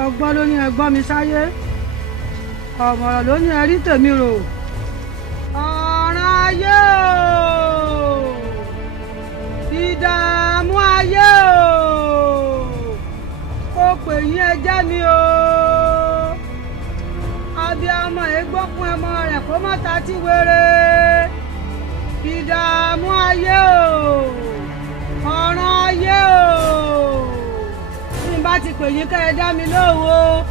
ọgbọ́n ló ní ẹgbọ́n mi sáyé ọ̀mọ̀ràn ló ní ẹrí tèmi rò ọ̀ràn ayé o ìdààmú ayé o kó pè yín ẹjẹ́ mi o abiyamọ ègbókun ẹmọ rẹ̀ kó má ta tí wéré ìdààmú ayé o ọ̀ràn ayé o tí n bá ti pè yín ká ẹ dá mi lóhùn o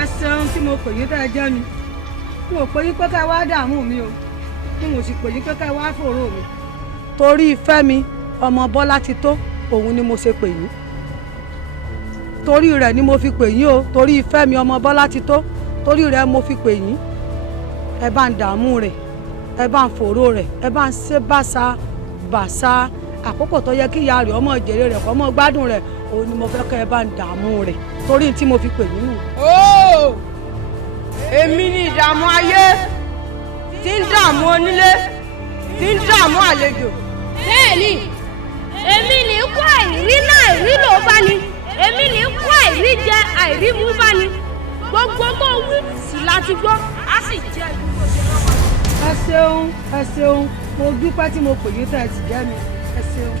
ẹ ṣeun tí mo pè yín ká ẹ jẹ́ mi n ò pè yín pé ká ẹ wá dààmú mi o n ò sì pè yín pé ká ẹ wá fòró mi torí ìfẹ́ mi ọmọ Bọ́lá ti tó òun ni mo ṣe pè yín torí rẹ̀ ni mo fi pè yín o torí ìfẹ́ mi ọmọ Bọ́lá ti tó torí rẹ̀ mo fi pè yín ẹ bá ń dààmú rẹ̀ ẹ bá ń fòró rẹ̀ ẹ bá ń ṣe bàṣà àkókò tó yẹ kí ìyá rẹ̀ ọmọ ìjèrè rẹ̀ kọ́ mọ́ gbádùn rẹ̀ òun ni mo fẹ́ kẹ́ ẹ bá ń dààmú rẹ̀ torí tí mo fi pè yín nù. ó èmi ni ìdààmú ayé tí ń dààmú onílé tí ń dààmú àlejò. bẹ́ẹ̀ni èmi ní kú àìrí náà àìrí ló bá ní èmi ní kú àìrí jẹ àìrí mú bá ní gbogbo tó wí sí láti gbọ́ á sì jẹ gbogbo ìjọba. ẹ ṣeun mo dúpẹ́ tí mo pè yín tẹ́ ẹ ti jẹ́ mi ẹ ṣeun.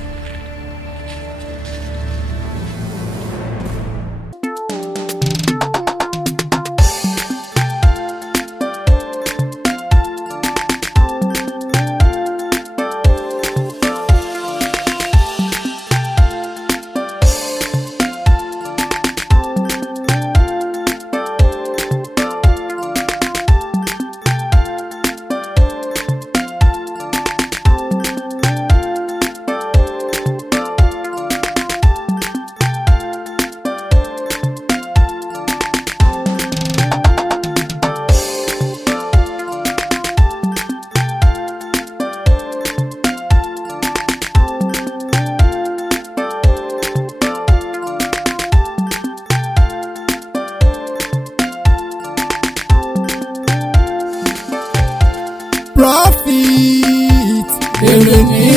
Profit, èrè ní.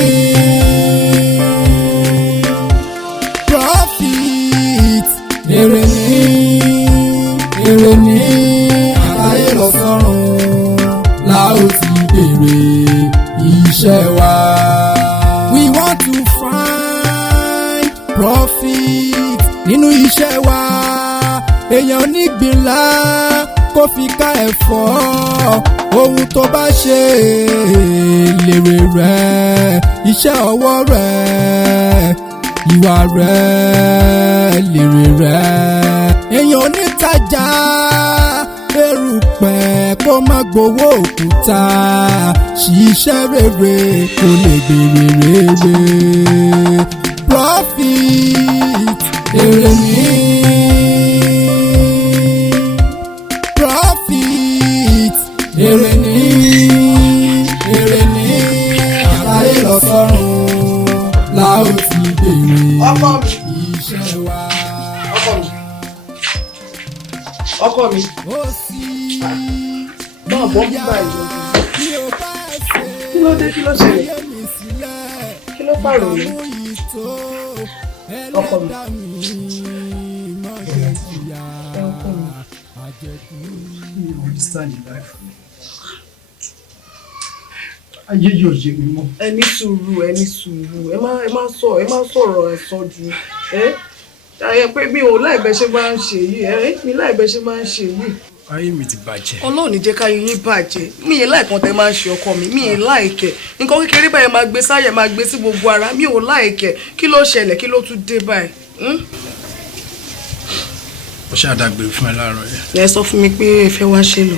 Profit, èrè ní. Èrè ní. Àlàyé lọ sọ́run, la ó ti bèrè iṣẹ́ wa. We want to find profit nínú iṣẹ́ wa. Èèyàn onígbìnlá kó fi ká ẹ̀fọ́ ohun tó bá ṣe lèrè rẹ̀ iṣẹ́ ọwọ́ rẹ̀ ìwà rẹ̀ lèrè rẹ̀. èèyàn onítajà erùpẹ̀ kó má gbowó òkúta ṣiṣẹ́ rere kó lè gbèrè rere. Profit, èrè ní. Èrè ní, èrè ní, àlàyé lọ sọ́run, la ó ti bèrè iṣẹ́ wa. Ọkọ mi. Máa bọ́ bíbá ìjọ. Kí ló dé kí ló ṣẹlẹ̀? Kí ló pààrọ̀ mi? Ọkọ mi. You understand the life. Ayé yóò yé mi mọ́. Ẹ ní sùúrù, ẹ má sọ̀rọ̀ ẹ̀sọ́ ju. Ayẹ pé mi ò láìbẹ̀ ṣe máa ń ṣe yìí, mi láìbẹ̀ ṣe máa ń ṣe yìí. Ayé mi ti bàjẹ́. Ọlọ́run ní jẹ́ káyé yín bàjẹ́. Mi ì láìkan tẹ máa ń ṣe ọkọ mi, mi ì láìkẹ̀. Nǹkan kékeré báyẹn máa gbé sáyẹ̀ máa gbé sí gbogbo ara, mi ò láìkẹ̀. Kí ló ṣẹlẹ̀, kí ló tún dé báyìí? Ó ṣàdàgbére fún ẹ láàárọ̀ yẹn. Ẹ sọ fún mi pé ẹ fẹ́ wá ṣe lọ.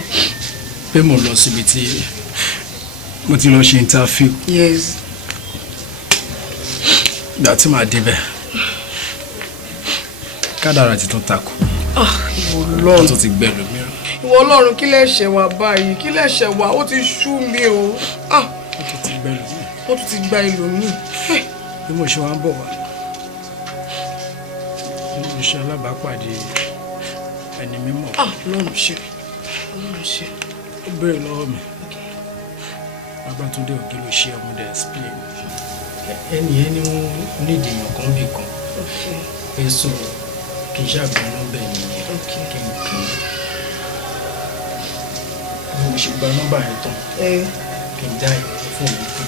Pé mo lọ síbi tí mo ti lọ ṣe interview. Yes. Ìgbà tí màá débẹ̀ kádàrá ti tún takò. Ìwọ Ọlọ́run tó ti gbẹ̀lú mìíràn. Ìwọ Ọlọ́run kí lẹ̀ṣẹ̀ wá báyìí, kí lẹ̀ṣẹ̀ wá, ó ti ṣú mi o. Ó tún ti gbẹ̀lú mi. Ó tún ti gba ẹlòmíì. Bí mo ṣe wá ń bọ̀ wá, mo ṣe alábàápàdé ẹni mímọ́. Ọlọ́run ṣe. Ó bẹ̀rẹ̀ lọ́wọ́ mi. Babátúndé Ògì ló ṣe ọmọdé explain. Ẹni yẹn ni wọ́n nídìí èèyàn kan bí kan. Ẹ sọ̀rọ̀ kì í ṣàgbọ́n nọ́mbà yẹn kí mo ṣe gba nọ́mbà yẹn tán kí n dá fún mi fún.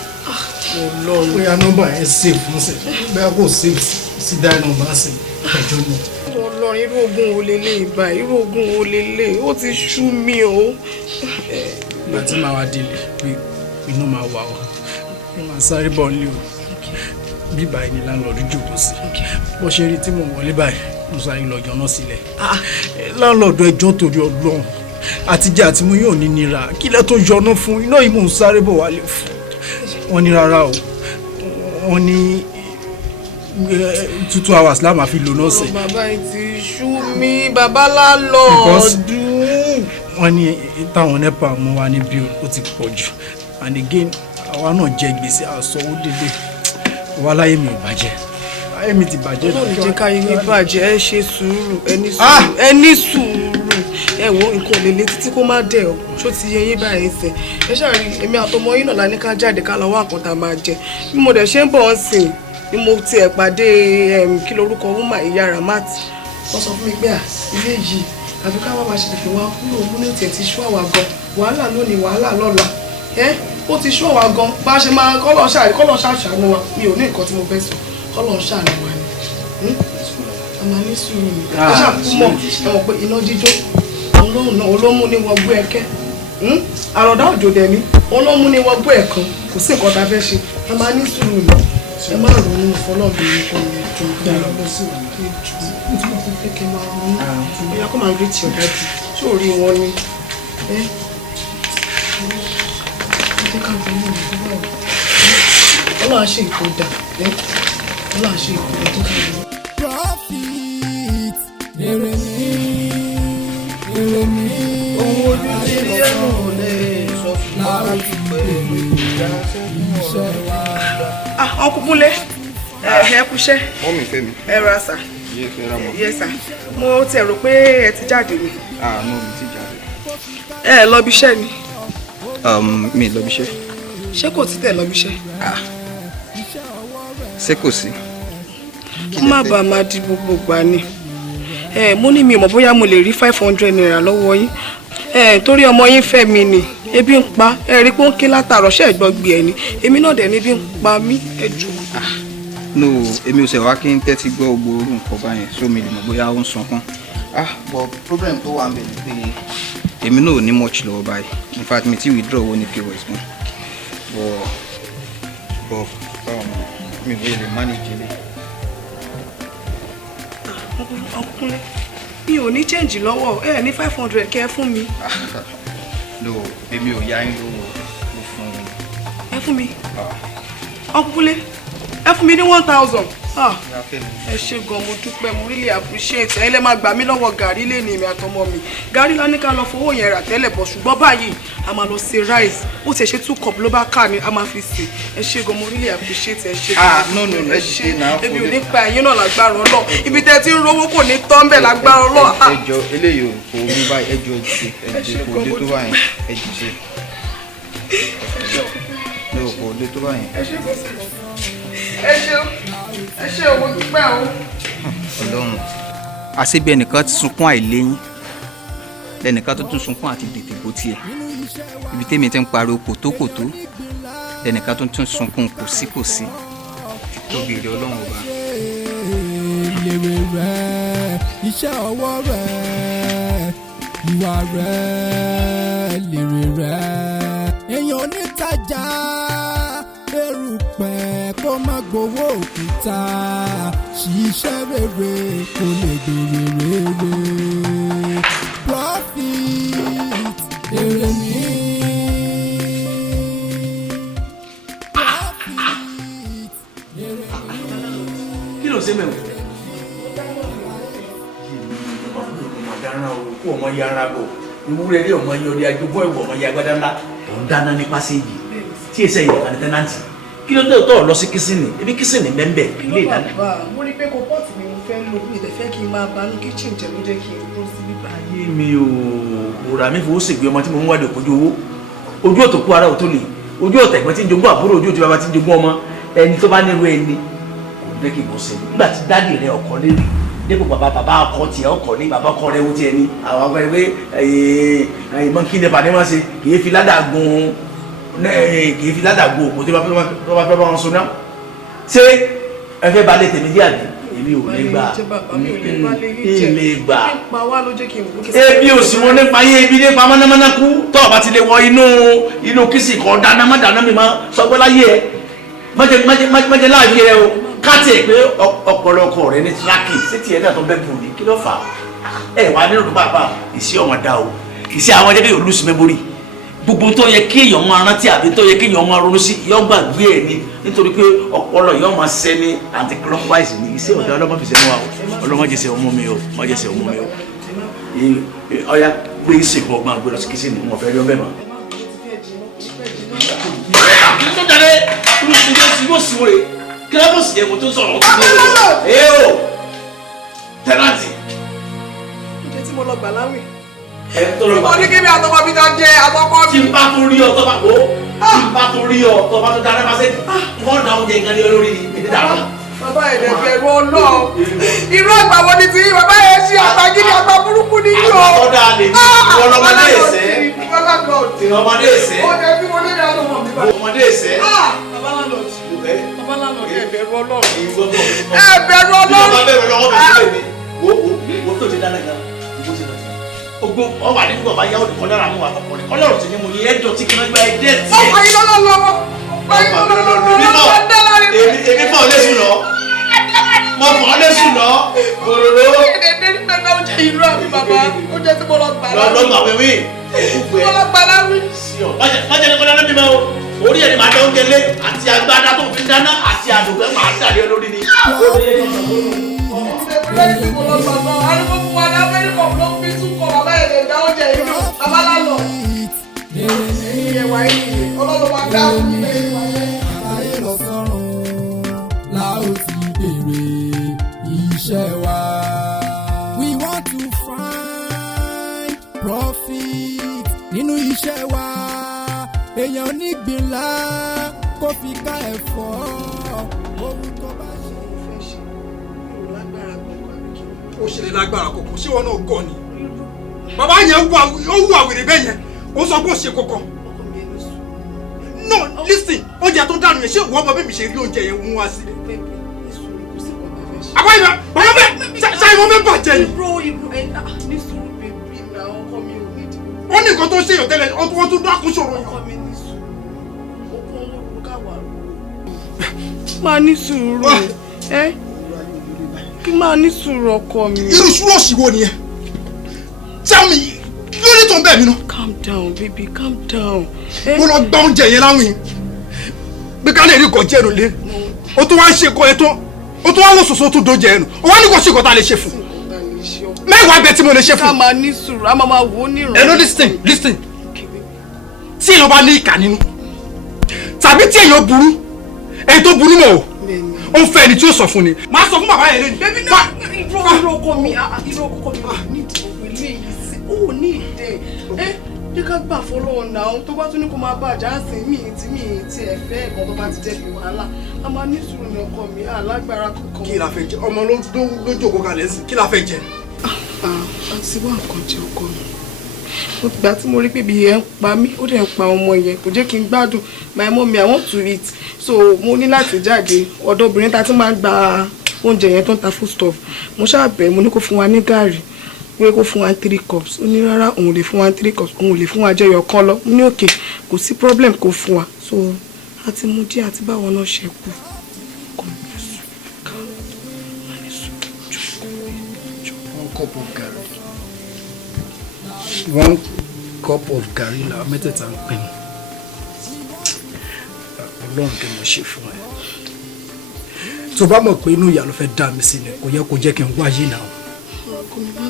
Ọlọ́run bóyá nọ́mbà yẹn save fún sí bóyá kò save sí dá nọ́mbà sí ẹjọ́ náà. Ọlọ́run irú ogun wo lélẹ̀ ìbá irú ogun wo lélẹ̀ ó ti sú mi o. ìgbà tí màá wá délé pé inú máa wà ó mo máa sáré bọ̀ nílé o bí báyìí ni láńlọ́ọ̀dù jókòó sí bó ṣe rí tí mò ń wọlé báyìí mo sáré lọ jọ náà sílẹ̀ láńlọ́ọ̀dù ẹjọ́ torí Ọlọ́run àtijọ́ àti mo yóò ní nira kí lẹ́ tó yọná fún iná yìí mò ń sáré bọ̀ wálé fún wọn ní rárá o wọn ní 2 hours la máa fi lò náà sẹ́. bàbá yìí ti sú mi bàbá láńlọ́ọ̀dù. wọ́n ní táwọn nepa mú wa ní bill ó ti pọ̀ jù and again àwa náà jẹ gbèsè àsanwó dédé wà láyé mi ò bàjẹ́ ayé mi ti bàjẹ́. ọlọ́run jẹ́ ká yín bàjẹ́ ẹ ṣe sùúrù ẹ ní sùúrù ẹ wo nǹkan lélẹ̀ títí kó má dẹ̀ ọ́ ṣó ti yẹ yín báyìí sẹ̀ ẹ ṣàrí èmi àtọmọ yín náà la ní ká jáde ká lọ wá nǹkan tá a máa jẹ bí mo dẹ̀ ṣe ń bọ̀ ọ́ sìn ni mo tiẹ̀ pàdé kí lorúkọ wúmà ìyá Ramat wọ́n sọ fún mi pé ilé yìí àfi ká wá máa ṣe tètè wá kúrò òun ní tiẹ̀ ti ṣú àwa gan wàhálà lónìí wàhálà lọ́la ó ti ṣú àwa gan bá a ṣe máa kọ́lọ̀ ṣàṣàánú wa mi ò ní nǹkan tí mo fẹ́ sọ kọ́lọ̀ ṣàánú wa ni a máa ní sùúrù ni ẹ ṣàkúmọ̀ ẹ̀wọ̀n pé iná jíjó ọlọ́run náà olómú ní wọgbó ẹ̀kẹ́ àròdá òjò dẹ̀ ní olómú ní wọgbó ẹ̀kan kò sí nǹkan tá a fẹ́ ṣe a máa ní sùúrù ni ẹ má ronú fọlọ́ọ̀bìnrin kan ní ìjọ ìjọ sí ìjọ mo fẹ́ kẹ́ máa ronú bóyá kó máa rí ti ọ̀dà jù ṣé ò rí wọn ni ẹ jẹ́ ká ronú ìjọba ọlọ́run ṣe ìkó dà ọlọ́run ṣe ìkó dà jẹ́ ká ronú. Profit èrè mi owó ojú ilé ẹ̀rọ lè sọ fún wa láti pẹ̀lú iṣẹ́ wa. ọkùnkúnlé ẹ kúṣẹ́ mọ́mì Fẹ́mi. ẹ ra sà. yé fẹ́ ra mọ́. Yes sà mo tiẹ̀ rò pé ẹ ti jáde ni. no mi ti jáde. ẹ lọ bí iṣẹ́ ni. mi lọ bí iṣẹ́. ṣé kò tí tẹ̀ lọ bí iṣẹ́. ṣé kò sí. kó má bàa máa di gbogbo gbà ni. mo ní mi mọ̀ bóyá mo lè rí 500 naira lọ́wọ́ yín. torí ọmọ yín fẹ́ mi ni ebi ń pa ẹ rí pé ó ń ké látàárọ̀ ṣe ẹ̀gbọ́n gbé ẹ ni èmi náà dẹ̀ ní ebi ń pa mí ẹ jù. no èmi ò ṣe wá kí n tẹ́tí gbọ́ gbogbo orú nǹkan báyẹn so mi lè mọ̀ bóyá ó ń sunkún. but problem tó wà ń bẹ̀ ni pé èmi náà ò ní much lọ́wọ́ báyìí in fact mi ti withdraw owó ní pos gan but mi ò lè manage ilé. ọkùnrin mi ò ní change lọ́wọ́ ẹ ní 500 kẹ́ fún mi. no èmi ò yá yín lówó mo fún un. ẹ fún mi ọkùnrin ẹ fún mi ní 1000. ẹ ṣé gan mo dúpẹ́ mo really appreciate ẹ lè máa gbà mí lọ́wọ́ gàrí lé ní èmi àtọmọ mi gàrí la ní ká lọ fowó yẹn rà tẹ́lẹ̀ bọ̀ ṣùgbọ́n báyìí a máa lọ ṣe rice ó ti ṣe 2 cup ló bá kà ní a máa fi sè ẹ ṣé gan mo really appreciate ẹ ṣé gan. no ẹ ṣe náà fún mi. ebi ò ní pa ẹ̀yin náà lágbára Ọlọ́run ibi tẹ́ ti ń rówó kò ní tán bẹ́ẹ̀ lágbára Ọlọ́run. ẹjọ eléyìí kò mú báyìí ẹjọ ẹjẹ kò lé tó báyìí ẹjẹ ṣe no kò lé tó báyìí. ẹ ṣé owó dúpẹ́ o. Ọlọ́run àṣebí ẹnìkan ti sunkún àìléyìn lẹ́nìkan tó tún sunkún àti dètè bó tiẹ̀ ibi tèmi ti ń pariwo kòtókòtó lẹ́nìkan tó tún sunkún kòsíkòsí tóbi rẹ Ọlọ́run ọba. lèrè rẹ̀ iṣẹ́ ọwọ́ rẹ̀ ìwà rẹ̀ lèrè rẹ̀ èèyàn onítajà erùpẹ̀ kó má gbowó òkúta ṣiṣẹ́ rere kó lè gbèrè rere profit èrè mi. kí ló ṣe mẹ́wọ̀n. ọmọ kó ọmọ yàrá bò ìwúrẹ́ rí ọmọ yọrí agbébọ̀ ẹ̀wọ̀ ọmọ yàgbádá ńlá òun dáná ní pàṣẹjì tí èsè yìí kan tẹ́nàntì kí ló dé tó lọ sí kìsìnì ibi kìsìnì bẹ́ẹ̀ ilé ìdáná. mo rí pé kò pọ́ọ̀tì ni mo fẹ́ lò mí ìdẹ́fẹ́ kí n máa banú kíchìn jẹ́ ló jẹ́ kí n dúró sí bíbá. ayé mi ò òrà mi fowó ṣègbè ọmọ tí mo ń wádìí òkojú owó ojú òtòkú ara òtó lè ojú ọ̀tẹ̀gbẹ́ tí ń jogún àbúrò ojú òtí bàbá tí ń jogún ọmọ ẹni tó bá nílò ẹni kò ní kí n bọ̀ sí i nígbà tí dáàdì rẹ ọkọ lérí dépò bàbá ọkọ tiẹ̀ ọkọ ní bàbá ọkọ rẹ̀ wọ́n tiẹ̀ ní àwọn ọkọ rẹ̀ pé mọ kí ni pàdé máa ṣe kì í fi ládàgùn òkú tí wọ́n bá fẹ́ bá wọn so náà ṣé ẹ fẹ́ balẹ̀ tèmi díà ní èmi ò lè gbà ilé gbà ebi ò sì wọn nípa yé ebi nípa mọ́nàmọ́ná kú tọ́ ọ̀bá ti lè wọ inú kìsì kan dáná má dáná mi má sọgbọ́n láyé ẹ mọ́jẹ láàyè ẹ o káàtì ẹ̀ pé ọ̀pọ̀lọpọ̀ rẹ ní tíráàkì sí tiẹ̀ náà tó bẹ́ẹ̀ bù ní kí ló fà á ẹ wà nínú tó bàbá ìṣe ọmọ dá o ìṣe àwọn jẹ́ kí yóò lùsì mẹ́mórì gbogbo tó yẹ kí èèyàn máa rántí àbí tó yẹ kí èèyàn máa ronú sí yọ gbàgbé ẹ ní nítorí pé ọpọlọ yọ máa ṣẹ ní anti-clockwise ní iṣẹ́ ọ̀dà ọlọ́mọ fi ṣẹ́nu wa o ọlọ́mọ jẹ́sẹ̀ ọmọ mi o ọmọ jẹ́sẹ̀ ọmọ mi o ọya pé ìsìnkú ọgbọ́n àgbẹ̀rọ̀ sí kìsìn ní wọn fẹ́ rí ọbẹ̀ mọ́. tó dáre inú sí yóò sí wòye kílábọ̀sì yẹn mo tó sọ̀rọ̀ ọ̀tún ní o tẹ́láǹtì. oúnjẹ tí mo lọ gbà láwìn. Ìbọn ní kí mi àtọkọ mi jọ jẹ àtọkọ mi. Tí n bá tó rí ọ tó bá tó dáná bá sẹ́yìn, wọ́n da oúnjẹ nǹkan lé lórí ni, èdè dàrú. Bàbá ẹ̀dẹ̀ bẹ̀rù ọlọ́. Irú àgbà wo ni ti bàbá yẹn ṣe àgbà gidi àgbà burúkú ní yìí o. Àgbàkọ́dà lè ní ọlọ́mọdé ẹ̀sẹ̀. Ọmọdé ẹ̀sẹ̀. Ó jẹ́ bí mo lé ní àtọkọ mi bá. Ọmọdé ẹ̀sẹ̀. Bàbá lánàá ẹ bẹ̀rù Ọlọ́run. Ẹ bẹ̀rù Ọlọ́run. Ìjọba bẹ̀rù Ọlọ́run bẹ̀rù mi. Wo tó ti dáná gan. Ogbó ọwà ní bàbá yá òdì kọlọ́rọ̀ àwọn àkọ́kọ́rin kọlọ́rọ̀ tí ní mo ní ẹjọ́ tí kí wọ́n gba ẹdẹ́ tí. Ọkọ̀ yìí lọ́wọ́. Èmi fọ́ lẹ́sùn lọ. Mo fọ́ lẹ́sùn lọ. Gòròrò. Èdè ní pẹ̀lú oúnjẹ ìlú àmì bàbá. Oúnjẹ tí mo lọ gbà láwí. Lọ́gbà wẹ̀wé. Mo lọ gbà láwí. Májẹ̀ ní kọ́lá lọ́bí mẹ́ o. Orí ẹ̀ ni màá dá oúnjẹ lé àti agbádá tó fi dáná àti àdùgbẹ́ màá dàlẹ́ olórí ni. We want to find profit nínú iṣẹ́ wa èèyàn onígbìnlá kó fi ká ẹ̀fọ́ ohun tó bá ṣe. ó ṣe lè lágbára kọ̀ọ̀kan ṣé wọn náà gọ̀ ni bàbá yẹn ó wù àwèrè bẹ́ẹ̀ yẹn ó sọ pé ó ṣe kọ̀ọ̀kan. no listen oúnjẹ tó dànù yẹn ṣé ìwọ ọmọ bẹ́ẹ̀ mi ṣe rí oúnjẹ yẹn mú wá sí. àbá ìbá bàbá bẹ́ẹ̀ ṣáìwọ́n bẹ́ẹ̀ bàjẹ́ ni. wọ́n ní nǹkan tó ṣe yàn tẹ́lẹ̀ wọ́n tún dákún ṣòro yàn. máa ní sùúrù kí máa ní sùúrù ọkọ mi. irú sùúrù òsì wo nìyẹn tell me lórí tó ń bẹ̀ mí náà. calm down baby calm down. mo lọ gba oúnjẹ yẹn láwìn bí ká lè rí nǹkan jẹ́ ẹnu lé o tún wá ń ṣe nǹkan yẹn tó o tún wá lọ sọ̀sọ̀ tó dóúnjẹ ẹnu o wá ní kò sí nǹkan tá a lè ṣe fún mẹ́wàá bẹ tí mo lè ṣe fún. ká máa ní sùúrù a máa wò ó ní ìrọ̀lẹ́. ẹnu listen tí èèyàn bá ní ìkà nínú tàbí tí èèyàn burú èyí tó burú mọ́ o ń fẹ́ ẹni tí ó sọ fún ni máa sọ fún bàbá yẹn lẹ́nu. bébí náà irọ́ ọkọ mi ní ìdìbò ilé yìí sí ó ní ìdẹ jẹ́ ká gbà fọlọ́ọ̀ náà tó bá tún ní kó máa bá àjà sí mi tí ẹ fẹ́ ẹ̀kan tó bá ti jẹ́ bí wàhálà a máa ní sùúrù ní ọkọ mi alágbára kankan. kí la fẹ́ jẹ ọmọ ló jókòó kalẹ̀ sí kí la fẹ́ jẹ. àti wá nǹkan jẹ ọkọ mi ó gbà tí mo rí pé ibi yẹn ń pa mí ó dẹ̀ ń pa ọmọ yẹn kò jẹ́ kí n gbádùn my mommy I want to eat so mo ní láti jáde ọ̀dọ̀ obìnrin ta ti máa ń gba oúnjẹ yẹn tó ń ta foodstuff mo ṣàbẹ̀ mo ní kó fún wa ní gààrí pé kó fún wa 3 cups ó ní rárá òun lè fún wa 3 cups òun lè fún wa jẹyọ kan lọ mo ní òkè kò sí problem kó fún wa so àti mo díẹ̀ àti báwọn náà ṣe kú. Cup of garri. 1 cup of garri la mẹ́tẹ̀ẹ̀ta ń pè ní. Ọlọ́run kí mo ṣe fún ẹ. Tó bá mọ̀ pé inú ìyá ló fẹ́ dá mi sílẹ̀ kò yẹ kó jẹ́ kí n wáyé náà. Ọkọ mi má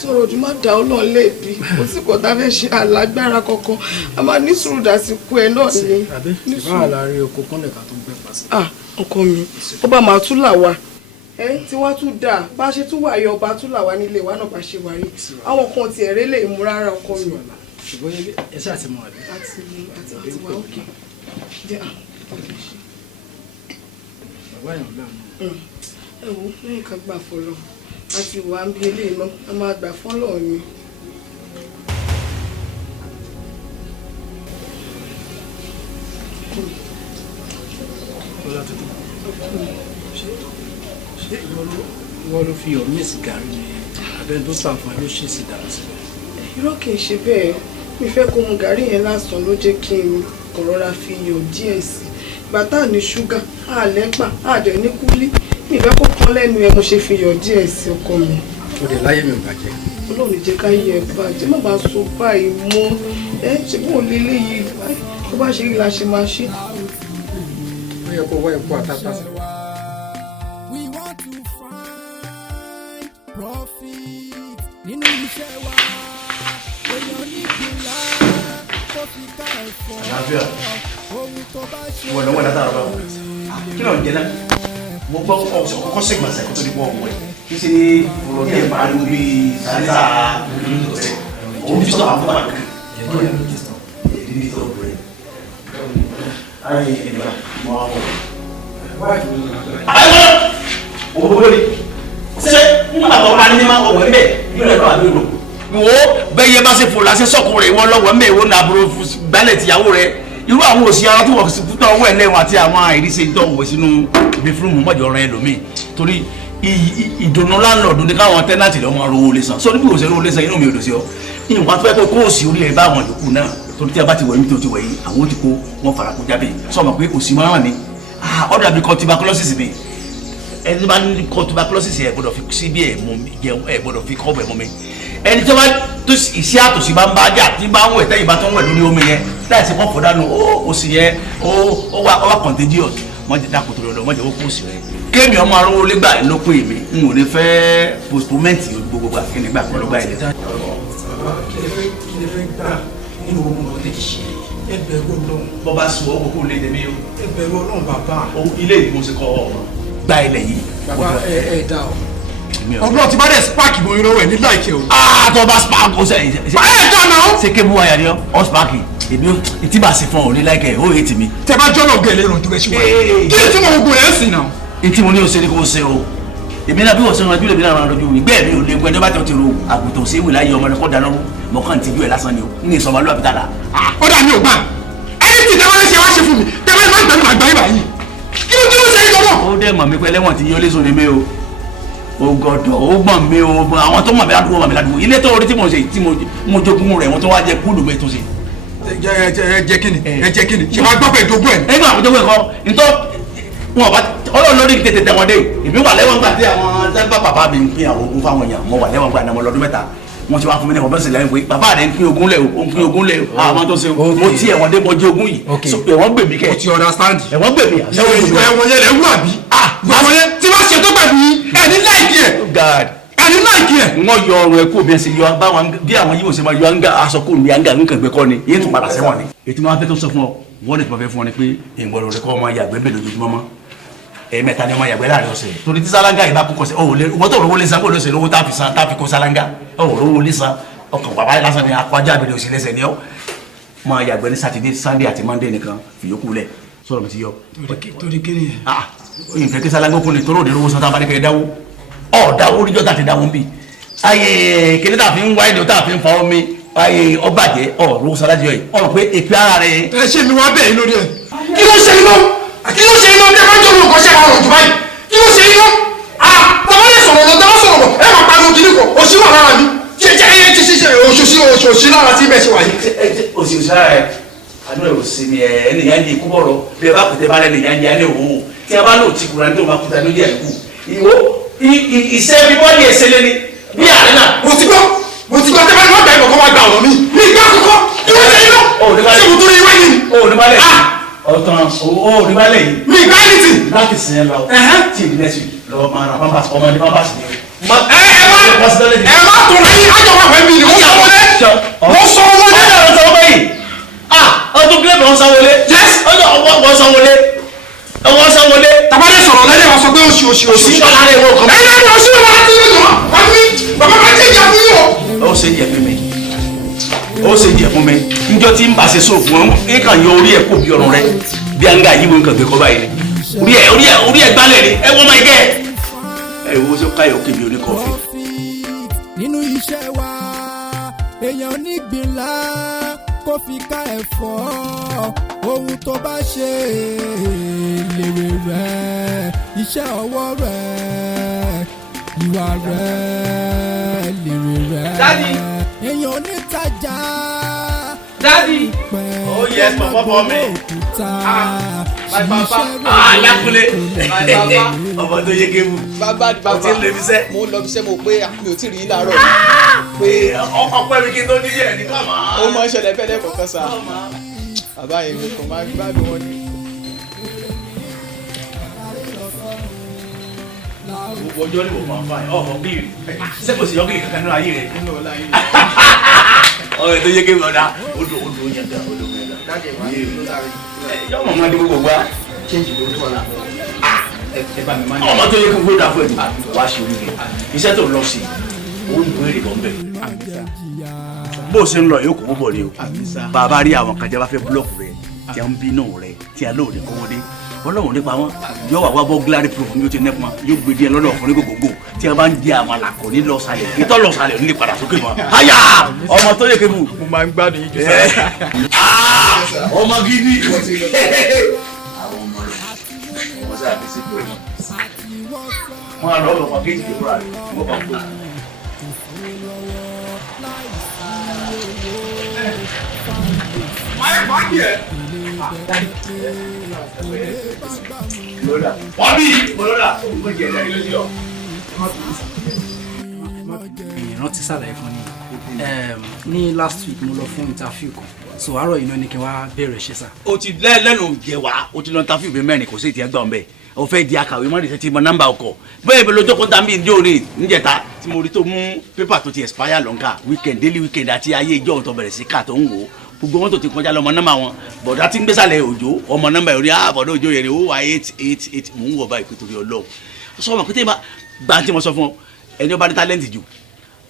sọ̀rọ̀ jù má dá Ọlọ́run lẹ́bi kò sí kò tá fẹ́ ṣe alágbára kankan a máa ní sùúrù dàsìkò ẹ náà ní sùúrù. Ìbá àlárí oko kúnlẹ̀ ká tó gbẹ pàṣẹ. Ọkọ mi ó bá máa tún là wá tí wọ́n tún dà bá ṣe tún wà yọ ọba tún là wá nílé wa náà bá ṣe wà rí àwọn kan ti ẹ̀rẹ́ lè mú rárá ọkọ mi. ṣùgbọ́n ẹ ṣáà ti mọ àbí. àti wà ókè. bàbá yẹn lánàá ẹ wo lẹ́yìn ká gbà fọlọ́ àti ìwà ń bí eléyìí náà a máa gbà fọ́lọ́ ni. ṣé wọ́n ló fi ọ̀ mísì gàrí ni abẹ́ni tó sàǹfààní ló ṣe sí dàrú síbẹ̀. irọ́ kì í ṣe bẹ́ẹ̀ mi fẹ́ kó mu gàrí yẹn lásán ló jẹ́ kí n kàn rọra fi iyọ̀ díẹ̀ sí ìgbà tá à ní ṣúgà á lẹ́pà á dẹ̀ ní kúlí mi fẹ́ kó kán lẹ́nu ẹ̀ mo ṣe fi iyọ̀ díẹ̀ sí ọkọ mi. ó dẹ̀ láyé mi ò bàjẹ́. Ọlọ́run jẹ́ ká yẹ bàjẹ́ má bàa so báyìí mọ́ ṣe bó lè léyìí tó bá ṣe rí la ṣe máa ṣe. ó yẹ kó wá epo àtàtà sí. We want to find profit nínú iṣẹ́ wa èèyàn nígbìlá tó fi ká ẹ̀fọ́ ohun tó bá ṣe. wọ́n lọ́wọ́ dáadáa rọ̀ kí ló ń jẹ náà mo gbọ́ kọ́kọ́ sègbọ̀n sẹ́kọ̀ tó ní bọ́ ọ̀wọ́ ẹ̀ kí ṣe ọ̀rọ̀ ní ẹ̀fà ló bí sáńsà òun fi sọ̀rọ̀ àwọn bàbá kan èdè ní sọ̀rọ̀ rẹ̀ ayé ìgbà mọ́ àwọn owó lórí ṣe ń bàbá ọba ní ma ọwọ́ ẹ̀mẹ́ yóò lẹ́nu àbí òrò wo bẹ́ẹ̀ yẹ bá ṣe fò láṣẹ sọ́kù rẹ̀ wọ́n lọ́wọ́ ẹ̀mẹ́ ìwọ nàbúrò gbálẹ̀ tìyàwó rẹ̀ irú àwọn òsì ara tí wọ́n fi fúta ọwọ́ ẹlẹ́wọ̀n àti àwọn àìríṣẹ́ ìtọ́wò sínú ibi fúrúmù mọ́jọ rẹ̀ lómi torí ìdùnnú láńlọ́ọ̀dù ní káwọn tẹ́nàtì lọ́mọ rówó lé san sọ níbi òṣèré owó lé san inú mi ò dùn sí ọ ìwọ̀n tó fẹ́ pé kóòsì orí ẹ̀ bá àwọn yòókù náà torí tí a bá ti wẹ̀ níbi tó ti wẹ̀ yìí àwọn ti kó wọn fara kó jábẹ́ sọ ma pé òsì máa ń ní ọ̀dọ̀ àbí kọ́ tuberculosis mi ẹni bá ní kọ́ tuberculosis ẹ̀ gbọ́dọ̀ fi sí bí ẹ̀ gbọ́dọ̀ fi kọ́ bẹ̀ mọ́ mi ẹni tó bá tó ìṣe àtòsí bá ń bá jà tí bá ń wẹ̀ tẹ́yìn bá tó ń wẹ̀ lórí omi yẹn láì sí pọ́pọ́ dánú òsì yẹn ó wà contagious wọ́n ti dákò tó lọ́dọ̀ wọ́n jẹ́ ó kó sí rẹ̀ kéèmì ọmọ arúgbó lé gbà ló pé mi n ò lè fẹ́ postponement gbogbo gbà kí ni gbà kọ́ ló gbà yẹn. kí lè fẹ́ gbà nínú ohun ọ̀dẹ́ ṣe ẹgbẹ̀rún ọlọ́run. bọ́ bá sùn ọkọ̀ kó lè dẹ̀mí o. ẹgbẹ̀rún ọlọ́run bàbá. ilé ìgbọ̀nsẹ̀ kọ́ gba ilẹ̀ yìí. bàbá ẹ dá o. ọgbọ́n ti bá dẹ̀ spark ìbò irọ́ rẹ̀ ní láìkẹ́ o. tó bá spark ó sẹ́yìn. báyẹ̀ dá náà. ṣé kébù wáyà ni ọ́ spark èmi tí bá ṣe fún ọ ní láìkẹ́ ó yé tèmi. tẹ bá jọ́nà gẹ̀lẹ́ ìrọ̀jú rẹ̀ ṣùgbọ́n kí ni tí mo gbogbo rẹ̀ sìn náà. etí mo ní o ṣe ni kò ṣe o èmi náà bí wọ́n ṣe rán ẹbí náà rán ojú ìgbẹ́ mi ò lè gbẹ́jọ́ bá tẹ̀ ti ro àgùntàn sí ìwé láyé ọmọ rẹ kó dáná mọ̀ kàn ti ju ẹ̀ lásán ni o ní ìsọmọ ló àbí tàdá. ó dà mí ò gbà ayé tí tẹ́wọ́n ṣe wá ṣe fún mi tẹ́wọ́n máa ń gbẹ́mí àgbà yìí báyìí kí ló ṣe é jọmọ. ó dẹ́ mọ̀ mi pé lẹ́wọ̀n ti yọ lẹ́sùn ni mi o ògọ̀dọ̀ ó gbọ̀n mi o àwọn tó mọ̀ mi ládùúgbò mọ̀ mi ládùúgbò ilé tó orí tí mo ṣe tí mo jogún rẹ̀ wọ́n tó wá jẹ kúlù mi tó ṣe. ẹ jẹ́ kíni ṣe máa gbọ́ pé ìdógún ẹ̀. ẹgbẹ́ àwọn jogún ẹ̀ kọ́ ntọ́ wọn bá ọlọ́run lórí tètè tẹ̀wọ́n dé èmi wà lẹ́wọ̀n gbà tí àwọn sẹ́ńpà bàbá mi ń pín àwọn ogún fáwọn èèyàn mo wà lẹ́wọ̀n gbà náà mo lọ́dún mẹ́ta wọ́n ti wá fún mi ní ọ̀bẹ sílẹ̀ ń pè bàbá rẹ̀ ń pín ogún lẹ̀ o ń pín ogún lẹ̀ o àwọn tó ṣe mo ti ẹ̀wọ̀n dé mo jẹ́ ogún yìí ẹ̀wọ̀n gbè mí kẹ́ o ti understand. ẹ̀wọ̀n gbè mí. ẹ̀wọ̀n yẹn lẹ̀ ń wà bí. ẹ̀wọ̀n yẹn tí wọ́n ṣe tó pẹ̀lú yín ẹni láìkí ẹ̀ ẹni láìkí ẹ̀. wọ́n yọ ọrùn ẹ̀ kó bí ẹ ṣe yọ báwọn bí àwọn yìí wọ́n ṣe máa yọ anga aṣọ kó ní anga nǹkan gbẹ kọ́ ni èyí tún padà sẹ́wọ̀n ni. ètò máa fẹ́ tó sọ fún ọ wọ́n lè tún fẹ́ fún ọ ni pé ìgbọ̀rọ̀ rẹ kọ́ ọmọ yàgbẹ́ bẹ́ẹ̀ lójoojúmọ́ mọ́ ẹ̀ẹ̀mẹ́ta ni ọmọ yàgbẹ́ láàrin ọ̀sẹ̀ torí tí sálángà yìí bá kó kọsẹ̀ wọ́n tó rówó lé san kó ló ṣe lówó tá a fi kó sálángà rówó lé san ọkàn bàbá yìí lásán ni akọjá àbẹ̀lẹ̀ òsì lẹ́sẹ̀ ni ọ́ máa yàgbẹ́ ní sátidé sannde àti mọ́ndé nìkan fìyókù lẹ̀ sọ̀rọ̀ mi ti yọ. torí kí ni yẹn. ìfẹ́ kí sálángà kó ní toró òde rówó san tá a bá ní kẹ́ dáwó dáwó oríjọ́ tá a ti dáwó ń bì ayé kíní tá a fi ń wáyé tá a fi ń fa omi ayé ọbàjẹ́ rówó sálájọ yìí ọ̀rọ̀ pé èpè ara rẹ̀. ẹ ṣe mi wá bẹ́ẹ̀ lórí ẹ̀. kí ló ṣe iná kí ló ṣe iná bí ẹ bá jọ òun kọ́ ṣe àwọn ọ̀jọ̀ báyìí kí ló ṣe iná bàbá lè sọ̀rọ̀ lọ tẹ́lá sọ̀rọ̀ ẹ máa pariwo kìíní kọ òṣì wà lára mi jẹjẹ ẹ ti ṣiṣẹ òṣì lára tí bẹ́ẹ̀ ṣe wà yìí. òṣì lára ẹ àánú ẹ ò sí mi ẹ ẹnìyàn ní ikú bọ̀rọ̀ bí ẹ bá kùtẹ́ bá lẹ́nu ìyá ń jẹ́ ẹ ní òwò tí ẹ bá lò tí kùrọ̀ ní tó máa kúta lójú ẹ̀ kú ìwọ ìṣe bí wọ́n ní èsè lẹ́ni bí àárẹ̀ náà. mo ti gbọ́ tẹ́ bá ní wọ́n gbà ìbọn kan wá gba ọ̀rọ̀ mi gbà kọ́kọ́ kí ló ṣe iná ṣé mo tó rí iwájú ni. ọ̀tàn onímọ̀lẹ̀ yìí. mi gbá yìí tì. láti sìn ẹ lọ tí ìdílé sí lọ́wọ́ máa ra pampers ọmọdé pampers ni. ẹ má tó ra yín ájọ wà pẹ̀lú mi ni mo sọ wọlé. mo sọ wọlé. ọjọ́ sọ wọlé yìí. ọdún kílẹ̀bù wọn sọ wọlé. ọjọ́ wọn sọ wọlé. ọwọ́ sọ wọlé. tabalẹ̀ sọ̀rọ̀ lẹ́yìn wọn sọ pé oṣù. ọ̀la rẹ̀ wọ̀ kọ́. ẹ lẹ́nu oṣù wọn ti yé wọn. bàbá máa jẹ́ ìjà fún yín o. ó ṣe jẹ fún mi ó ṣe jẹ fún mi njọ tí ń bá ṣe so fún ọ ẹ kàn yọ orí ẹ kó bí ọrùn rẹ bí a ń ga yíwo nǹkan gbé kọ báyìí orí ẹ gbálẹ̀ ni ẹ wọ́n máa gẹ́ wo ṣe káyọ̀ òkè mi oníkọ̀ọ́fì. nínú iṣẹ́ wa èèyàn nígbìnlá kó fi ká ẹ̀fọ́ ohun tó bá ṣe lèrè rẹ̀ iṣẹ́ ọwọ́ rẹ̀ ìwà rẹ̀ lèrè rẹ̀ èèyàn onítajà. Daddy. Oh yes, papa for me. My papa. Lákúnlé. My papa. Ọmọ tó yé kéwù. Bàbá o ti ń lè fi sẹ́. Mo lọ fi sẹ́ mo pé mi ò tí ì rí láàárọ̀. Pé ọkọ̀ pẹ́ mi kí n tó ní díẹ̀ ní màmá. Ó máa ń ṣẹlẹ̀ fẹ́lẹ́ kọ̀ọ̀kan sá. Bàbá yẹn mi kò máa gbádùn wọn ni. Ọjọ́ ni mo máa ń fa ẹ̀ ọmọ bíi ṣé kò sí yọ́gìrì kankan nínú ayé rẹ̀. Ọ̀rẹ́ tó yé kéwù ọ̀dà odò yẹn gan odò yẹn gan. Yọ́mọ máa dé gbogbo wa. Ọmọ tó yẹ kó gbódà fún ẹ̀ wá ṣe oríire iṣẹ́ tó lọ sí ó ń bèrè lọ bẹ̀. Bó o ṣe ń lọ yóò kó bọ̀ ni o. Bàbá rí àwọn kan jẹ́ bá fẹ́ búlọ̀kù rẹ̀ tí a ń bínú rẹ̀ tí a lóore kówó dé. Ọlọ́run nípa wọn yóò wá wá bọ́ gíláàrí proof ní o ti nẹ́pọ̀ yóò gbé díẹ̀ lọ́dọ̀ ọkùnrin gbogbo tí a bá ń di àwọn àlàkò ní lọ́sàlẹ̀ ìtọ́ lọ́sàlẹ̀ ní lè padà sókè mọ́. Aya ọmọ tó yẹ kébù. Mo máa ń gbádùn yín jù sá. Ọmọ gidi. Àwọn ọmọ rẹ̀ wọ́n sábà fi sí pé wọ́n á lọ́ọ́ lọ́ọ́ kéjì tó rà rẹ̀ wọ́n kàn gbé. Wọ́n bí bọ́lọ́dà ó jẹ́ ẹ̀dá ilé yọ. Ìrántí sàlàyé fún ni ní last week mo lọ fún interview kan so àárọ̀ yìí náà ni kí n wá bẹ̀rẹ̀ ṣe sá. O ti lẹ́nu jẹ wá o ti lọ interview bí mẹ́rin kò sí ìtì ẹgbẹ́ ọ̀nbẹ o fẹ́ di akàwé mọ́rin ṣe ti mọ nọ́mbà ọkọ̀ bẹ́ẹ̀ bí lójó kó tá mi jó ní níjẹta tí mo rí tó mú pépà tó ti expire lọ́nkà weekend daily weekend àti ayé ìjọ tó bẹ̀rẹ̀ sí ká tó ń wò ó gbogbo wọn tó ti kọjá lọmọ nọ́mbà wọn bọ̀dá tí ń gbésàlẹ̀ òjò ọmọ nọ́mbà yòó ní bọ̀dá òjò yẹn ni ó wà 888 mò ń wọ̀ báyìí pé torí Ọlọ́run sọ ma pété gbà tí mo sọ fún ọ ẹni ó bá ní talent jù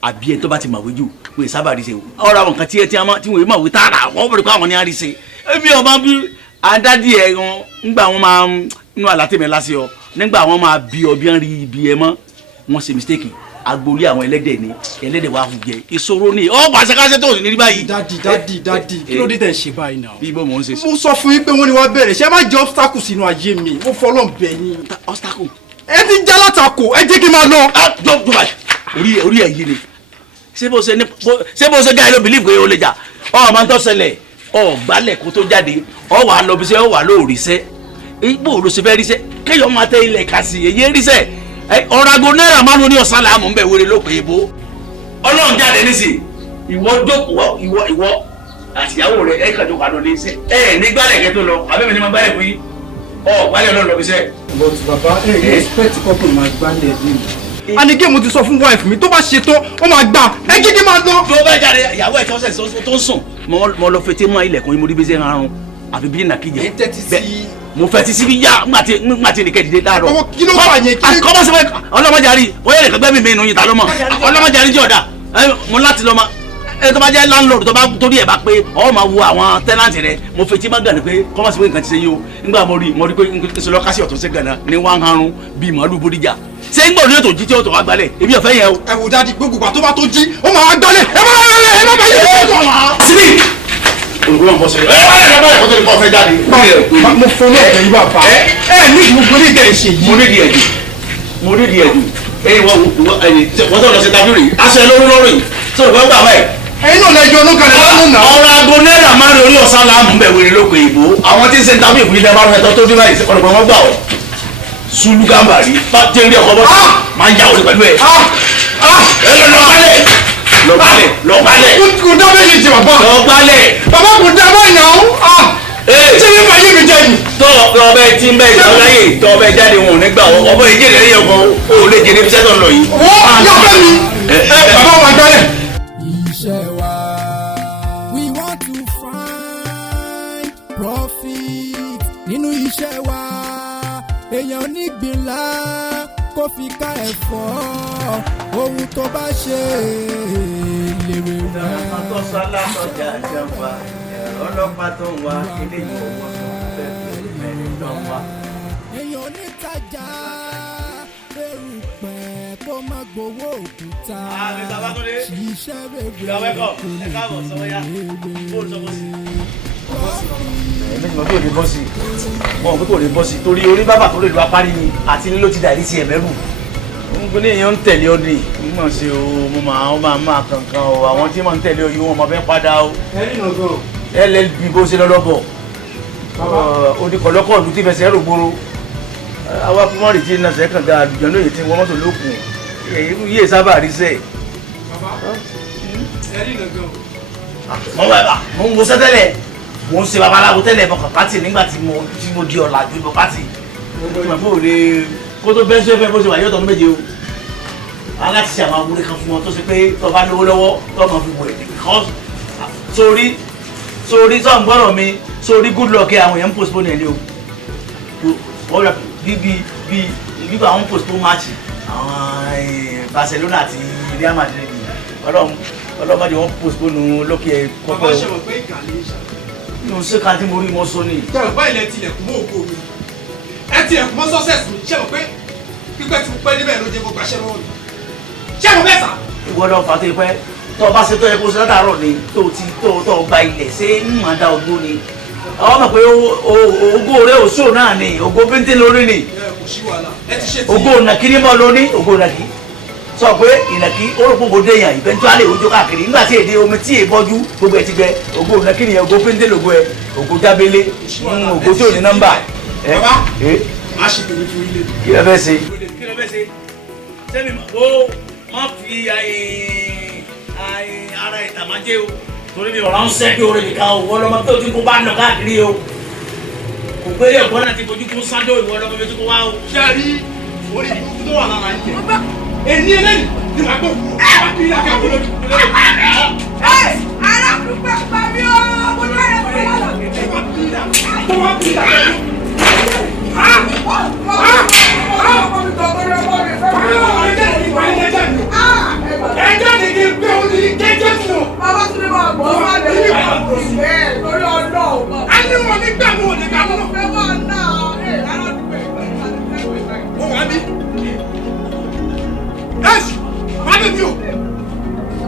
àbí ẹni tó bá ti màwé jù pé sábà rí ṣe ọ̀rọ̀ àwọn kan tí wọ́n màwé tààrà wọ́n bẹ̀rẹ̀ pé àwọn ní àrí ṣe èmi ọba bí adádì ẹ̀ wọn nígbà wọn máa nínú àlátẹ̀mẹ̀ lásì ọ nígbà wọn máa bí ọ bí wọn rí ibi ẹ mọ́ wọn ṣe mistake agboolé àwọn ẹlẹ́dẹ̀ ni ẹlẹ́dẹ̀ wàá fún jẹ ìṣòro ni ọ pàṣẹkáṣẹ tó ní rí báyìí. dadi kí ló dé tẹ̀ ń ṣe báyìí náà. bí ibo mò ń ṣe. mo sọ fún yín pé wọ́n ní wàá bẹ̀rẹ̀ ṣé ẹ má jẹ́ obstacle sínú ayé mi mo fọlọ́ bẹ̀ yín. obstacle. ẹ ti já látakò ẹ jẹ́ kí n máa lọ. orí ẹ̀ yìí ni ṣé bó ṣe gáyé ló believe pé o lè jà ọ máa ń tọ́ ṣẹlẹ̀ ọ gbálẹ̀ kó tó jáde ọ wà á lọ bí sẹ́ ọ wà lóò ríṣẹ́ igbó ló ṣe fẹ́ ríṣẹ́ kéèyàn máa tẹ ilẹ̀ kà sí èyí ríṣẹ́ ọ̀ràgò náírà márùn ní ọ̀sán làámù ń bẹ̀ wéré lópin ìbò ọlọ́run jáde nísì ìwọ jókòó ìwọ àtìyàwó rẹ ẹ kàjọ kàdọ ní iṣẹ́ ẹ ní gbálẹ̀ kẹ́ tó lọ àbẹ́mi ní ma gbálẹ̀ fún yín ọ gbálẹ̀ ọlọ́run lọ bí iṣẹ́. but baba ẹ expect couple ma gbálẹ̀ bí mi. anike mo ti sọ fún wife mi tó bá ṣe tán ó máa gbà ẹ jẹ́ kí n máa lọ. tó bá jáde ìyàwó ẹ̀ tó ń sùn mo lọ fetí mọ́ ilẹ̀kùn mo rí bí ṣe ń rárun àfi bí nàkíjẹ bẹ́ẹ̀ mo fẹ́ ti síbi yá ngbàtí nìkẹ́ dìde dáàrọ̀. ọwọ́ kí ló fà yẹn kí. kọ́mọ sí pé ọlọ́mọdéjàrí bóyá ẹ̀rẹ̀ kẹgbẹ́ mi mi nù yín ta ló mọ̀ ọlọ́mọdéjàrí jẹ́ ọ̀dà mo láti lọ́mọ ẹ tó bá jẹ́ landlord tó bá torí ẹ̀ bá pé ọ máa wo àwọn tenant rẹ mo fetí má gànà pé kọ́mọ sí pé nǹkan ti ṣe yí o nígbà mo rí pé ìṣòro kásì ọ̀tún ṣe gànà ní wọ́n ń harun bíi màálù bódìjà ṣé ń gbọ́ òní ètò jí tí ó tó wá gbálẹ̀ èmi ọ̀fẹ́ yẹn o. ẹ wò dáàdi gbogbo ìgbà tó bá tó jí ó máa wá gbálẹ̀ ẹ má bá yẹ olùkọ́ bọ́ sẹ́yìn ẹ báyìí lọ́wọ́ ẹ̀kọ́ tó ní kọ́ fẹ́ jáde. mo fún ní ọ̀gá yìí bàbá ẹ ní gbogbo ní ìdẹ̀ ṣe yìí. mo ní ìdíyẹ̀dù wọ́n tó lọ sí tábìlì aṣọ ẹ lórí lórí tó ìwé gbà wẹ̀. ẹ̀yin náà lẹ́jọ́ olókàlẹ̀ lọ́nà náà. ọ̀rọ̀ aago náírà máa ń rí orí ọ̀sán láàmú bẹ̀ wẹ̀rẹ̀ lóko ìbò àwọn tí ń ṣe tábìlì fún ilẹ̀ márùn ẹ̀tọ́ tó dé báyìí ọ̀rọ̀ wọn gbà ọ́ sulu gambari jẹ́ rí ọkọ̀ bọ́ máa ń yà wọlé pẹ̀lú ẹ̀ lọ́gbálẹ̀. kò dábẹ́ yìí ti bàbá. lọ́gbálẹ̀. bàbá kò dábẹ́ yàn án. ṣé ní bá yé mi jẹ yìí. tọ́ ọbẹ̀ tí ń bẹ ìdáwọ́láyè tọ́ ọbẹ̀ jáde wọn ò ní gbà ọbẹ̀ yìí jẹ́rìí ẹ̀yẹ kan ó lè jẹ́ níbi sẹ́tọ̀ lọ yìí. wọ́n yàgbẹ́ mi. bàbá wa gbálẹ̀. iṣẹ́ wa we want to find profit nínú iṣẹ́ wa èèyàn onígbìnlá kó fi ká ẹ̀fọ́ ohun tó bá ṣe lèrè rẹ̀. ọlọ́pàá tó ń wá ilé ìwọ̀wọ̀ tó ń fẹ́ mẹ́rin lọ́wọ́. èèyàn onítajà erùpẹ̀ kó má gbowó òkúta iṣẹ́ bèbè mọ̀ bí ò lè bọ́ sí wọn kò tó lè bọ́ sí torí orí bàbà tó lè lu apárí ni àti nílò ti dàrí sí ẹ̀mẹ́rù n kò ní èèyàn ń tẹ̀lé ọ ní mímọ̀ sí o mo máa kankan o àwọn tí mo ń tẹ̀lé o yìí wọn mọ̀ fẹ́ padà o llb bó ṣe lọ́lọ́bọ̀ odikọ̀lọ́kọ̀ ọdún tí fẹsẹ̀ rògbòrò àwa fún mọ́rì tí nàṣẹ́ kàn ga àlùjọ lóye tí wọ́n mọ́tò lókun yíyẹ sábà rí sẹ́ẹ̀. mo ń wo sẹ́tẹ̀lẹ̀ mo ń ṣe babaláwo tẹ́lẹ̀ mọ́kàn pátì nígbà tí mo di ọ̀làjú ìbọn pátì mo lè kó tó bẹ́ẹ̀ sẹ́fẹ́ bó ṣe wà yóò tọ́nu méje o aláti ṣe àwọn awúrẹ́ kan fún wọn tó ṣe pé tó bá lówó lọ́wọ́ tó máa fi wọ̀ ẹ̀ because sórí tó ń gbọ́dọ̀ mi sórí good luck àwọn èèyàn ń postpone ẹ̀ ní o wọ́n rẹ̀ bí àwọn postpone match àwọn Barcelona àti Real Madrid ọlọ́mọdé wọn postpone lókè ẹ̀ kọ́kọ́ bàbá ṣe mọ̀ pé ìkàlẹ̀ ìṣà ní o ṣe ká tí mo rí mọ́ sọ ní. bàbá ilẹ̀ tilẹ̀kùn mọ́ ògo mi ẹ tilẹ̀kùn mọ́ success mi ṣe mọ̀ pé pípẹ́ tí mo pẹ́ níbẹ̀ ló jẹ́ mo gbàṣẹ́ lọ́wọ́ mi ṣé mo bẹ́ẹ̀ sà. ìwọ lọ fà tó yẹ pé tó o bá ṣe tó yẹ kó o ṣe látàárọ̀ ni tó o gba ilẹ̀ ṣé ń máa da ògo ni àwọn mọ̀ pé ògo rẹ òṣò náà ni ògo bíntín lórí ni ògo nàkí ní mọ́ lóní ògo nàkí sọ pé ìnàkí orúkọ déyàn eventually ojú káàkiri nígbà tí èdè omi tí èbọjú gbogbo ẹ ti gbẹ ògo nàkí nìyẹn ògo bíntín lògo ẹ ògo jábélé ògo tí ò ní nọ́mbà. bàbá a ṣe tèmi fún ilé. kí ló fẹ́ ṣe. kí ló fẹ́ ṣe sẹ́mi ó má fi ara ìtàmájẹ́ o torí mi ọ̀rọ̀ ń sẹ́ pé orin nìkan o wọ́n lọ́mọ tó ti kó bá nà káàkiri o kò pé ẹ̀gbọ́n náà ti fojú kó sájọ́ ìwọ lọ́mọ tó ti kó wá o. ṣé a rí orí ìbùkún tó wà lára yìí yẹn èyí eléyìí ni wàá gbọ́ wá kí ilé akẹ́kọ̀ọ́ lórí ìpínlẹ̀ rẹ̀. arákùnrin pẹ̀lú mi ó mo ní ẹ̀rọ mi lọ́la. tó wá bí ìlà rẹ̀. ẹjọ́ ni kí n gbé orí jẹ́jẹ́ fún ọ. bàbá tún lè máa gbọ́ wá lè rí àpò ìfẹ́ lórí ọlọ́ọ̀. a ní wọn ní gbà mú òní gbà mú. ẹ wà náà ẹ aládùúgbò ẹ ó wà ní. ẹ̀sì má bẹ̀ mí o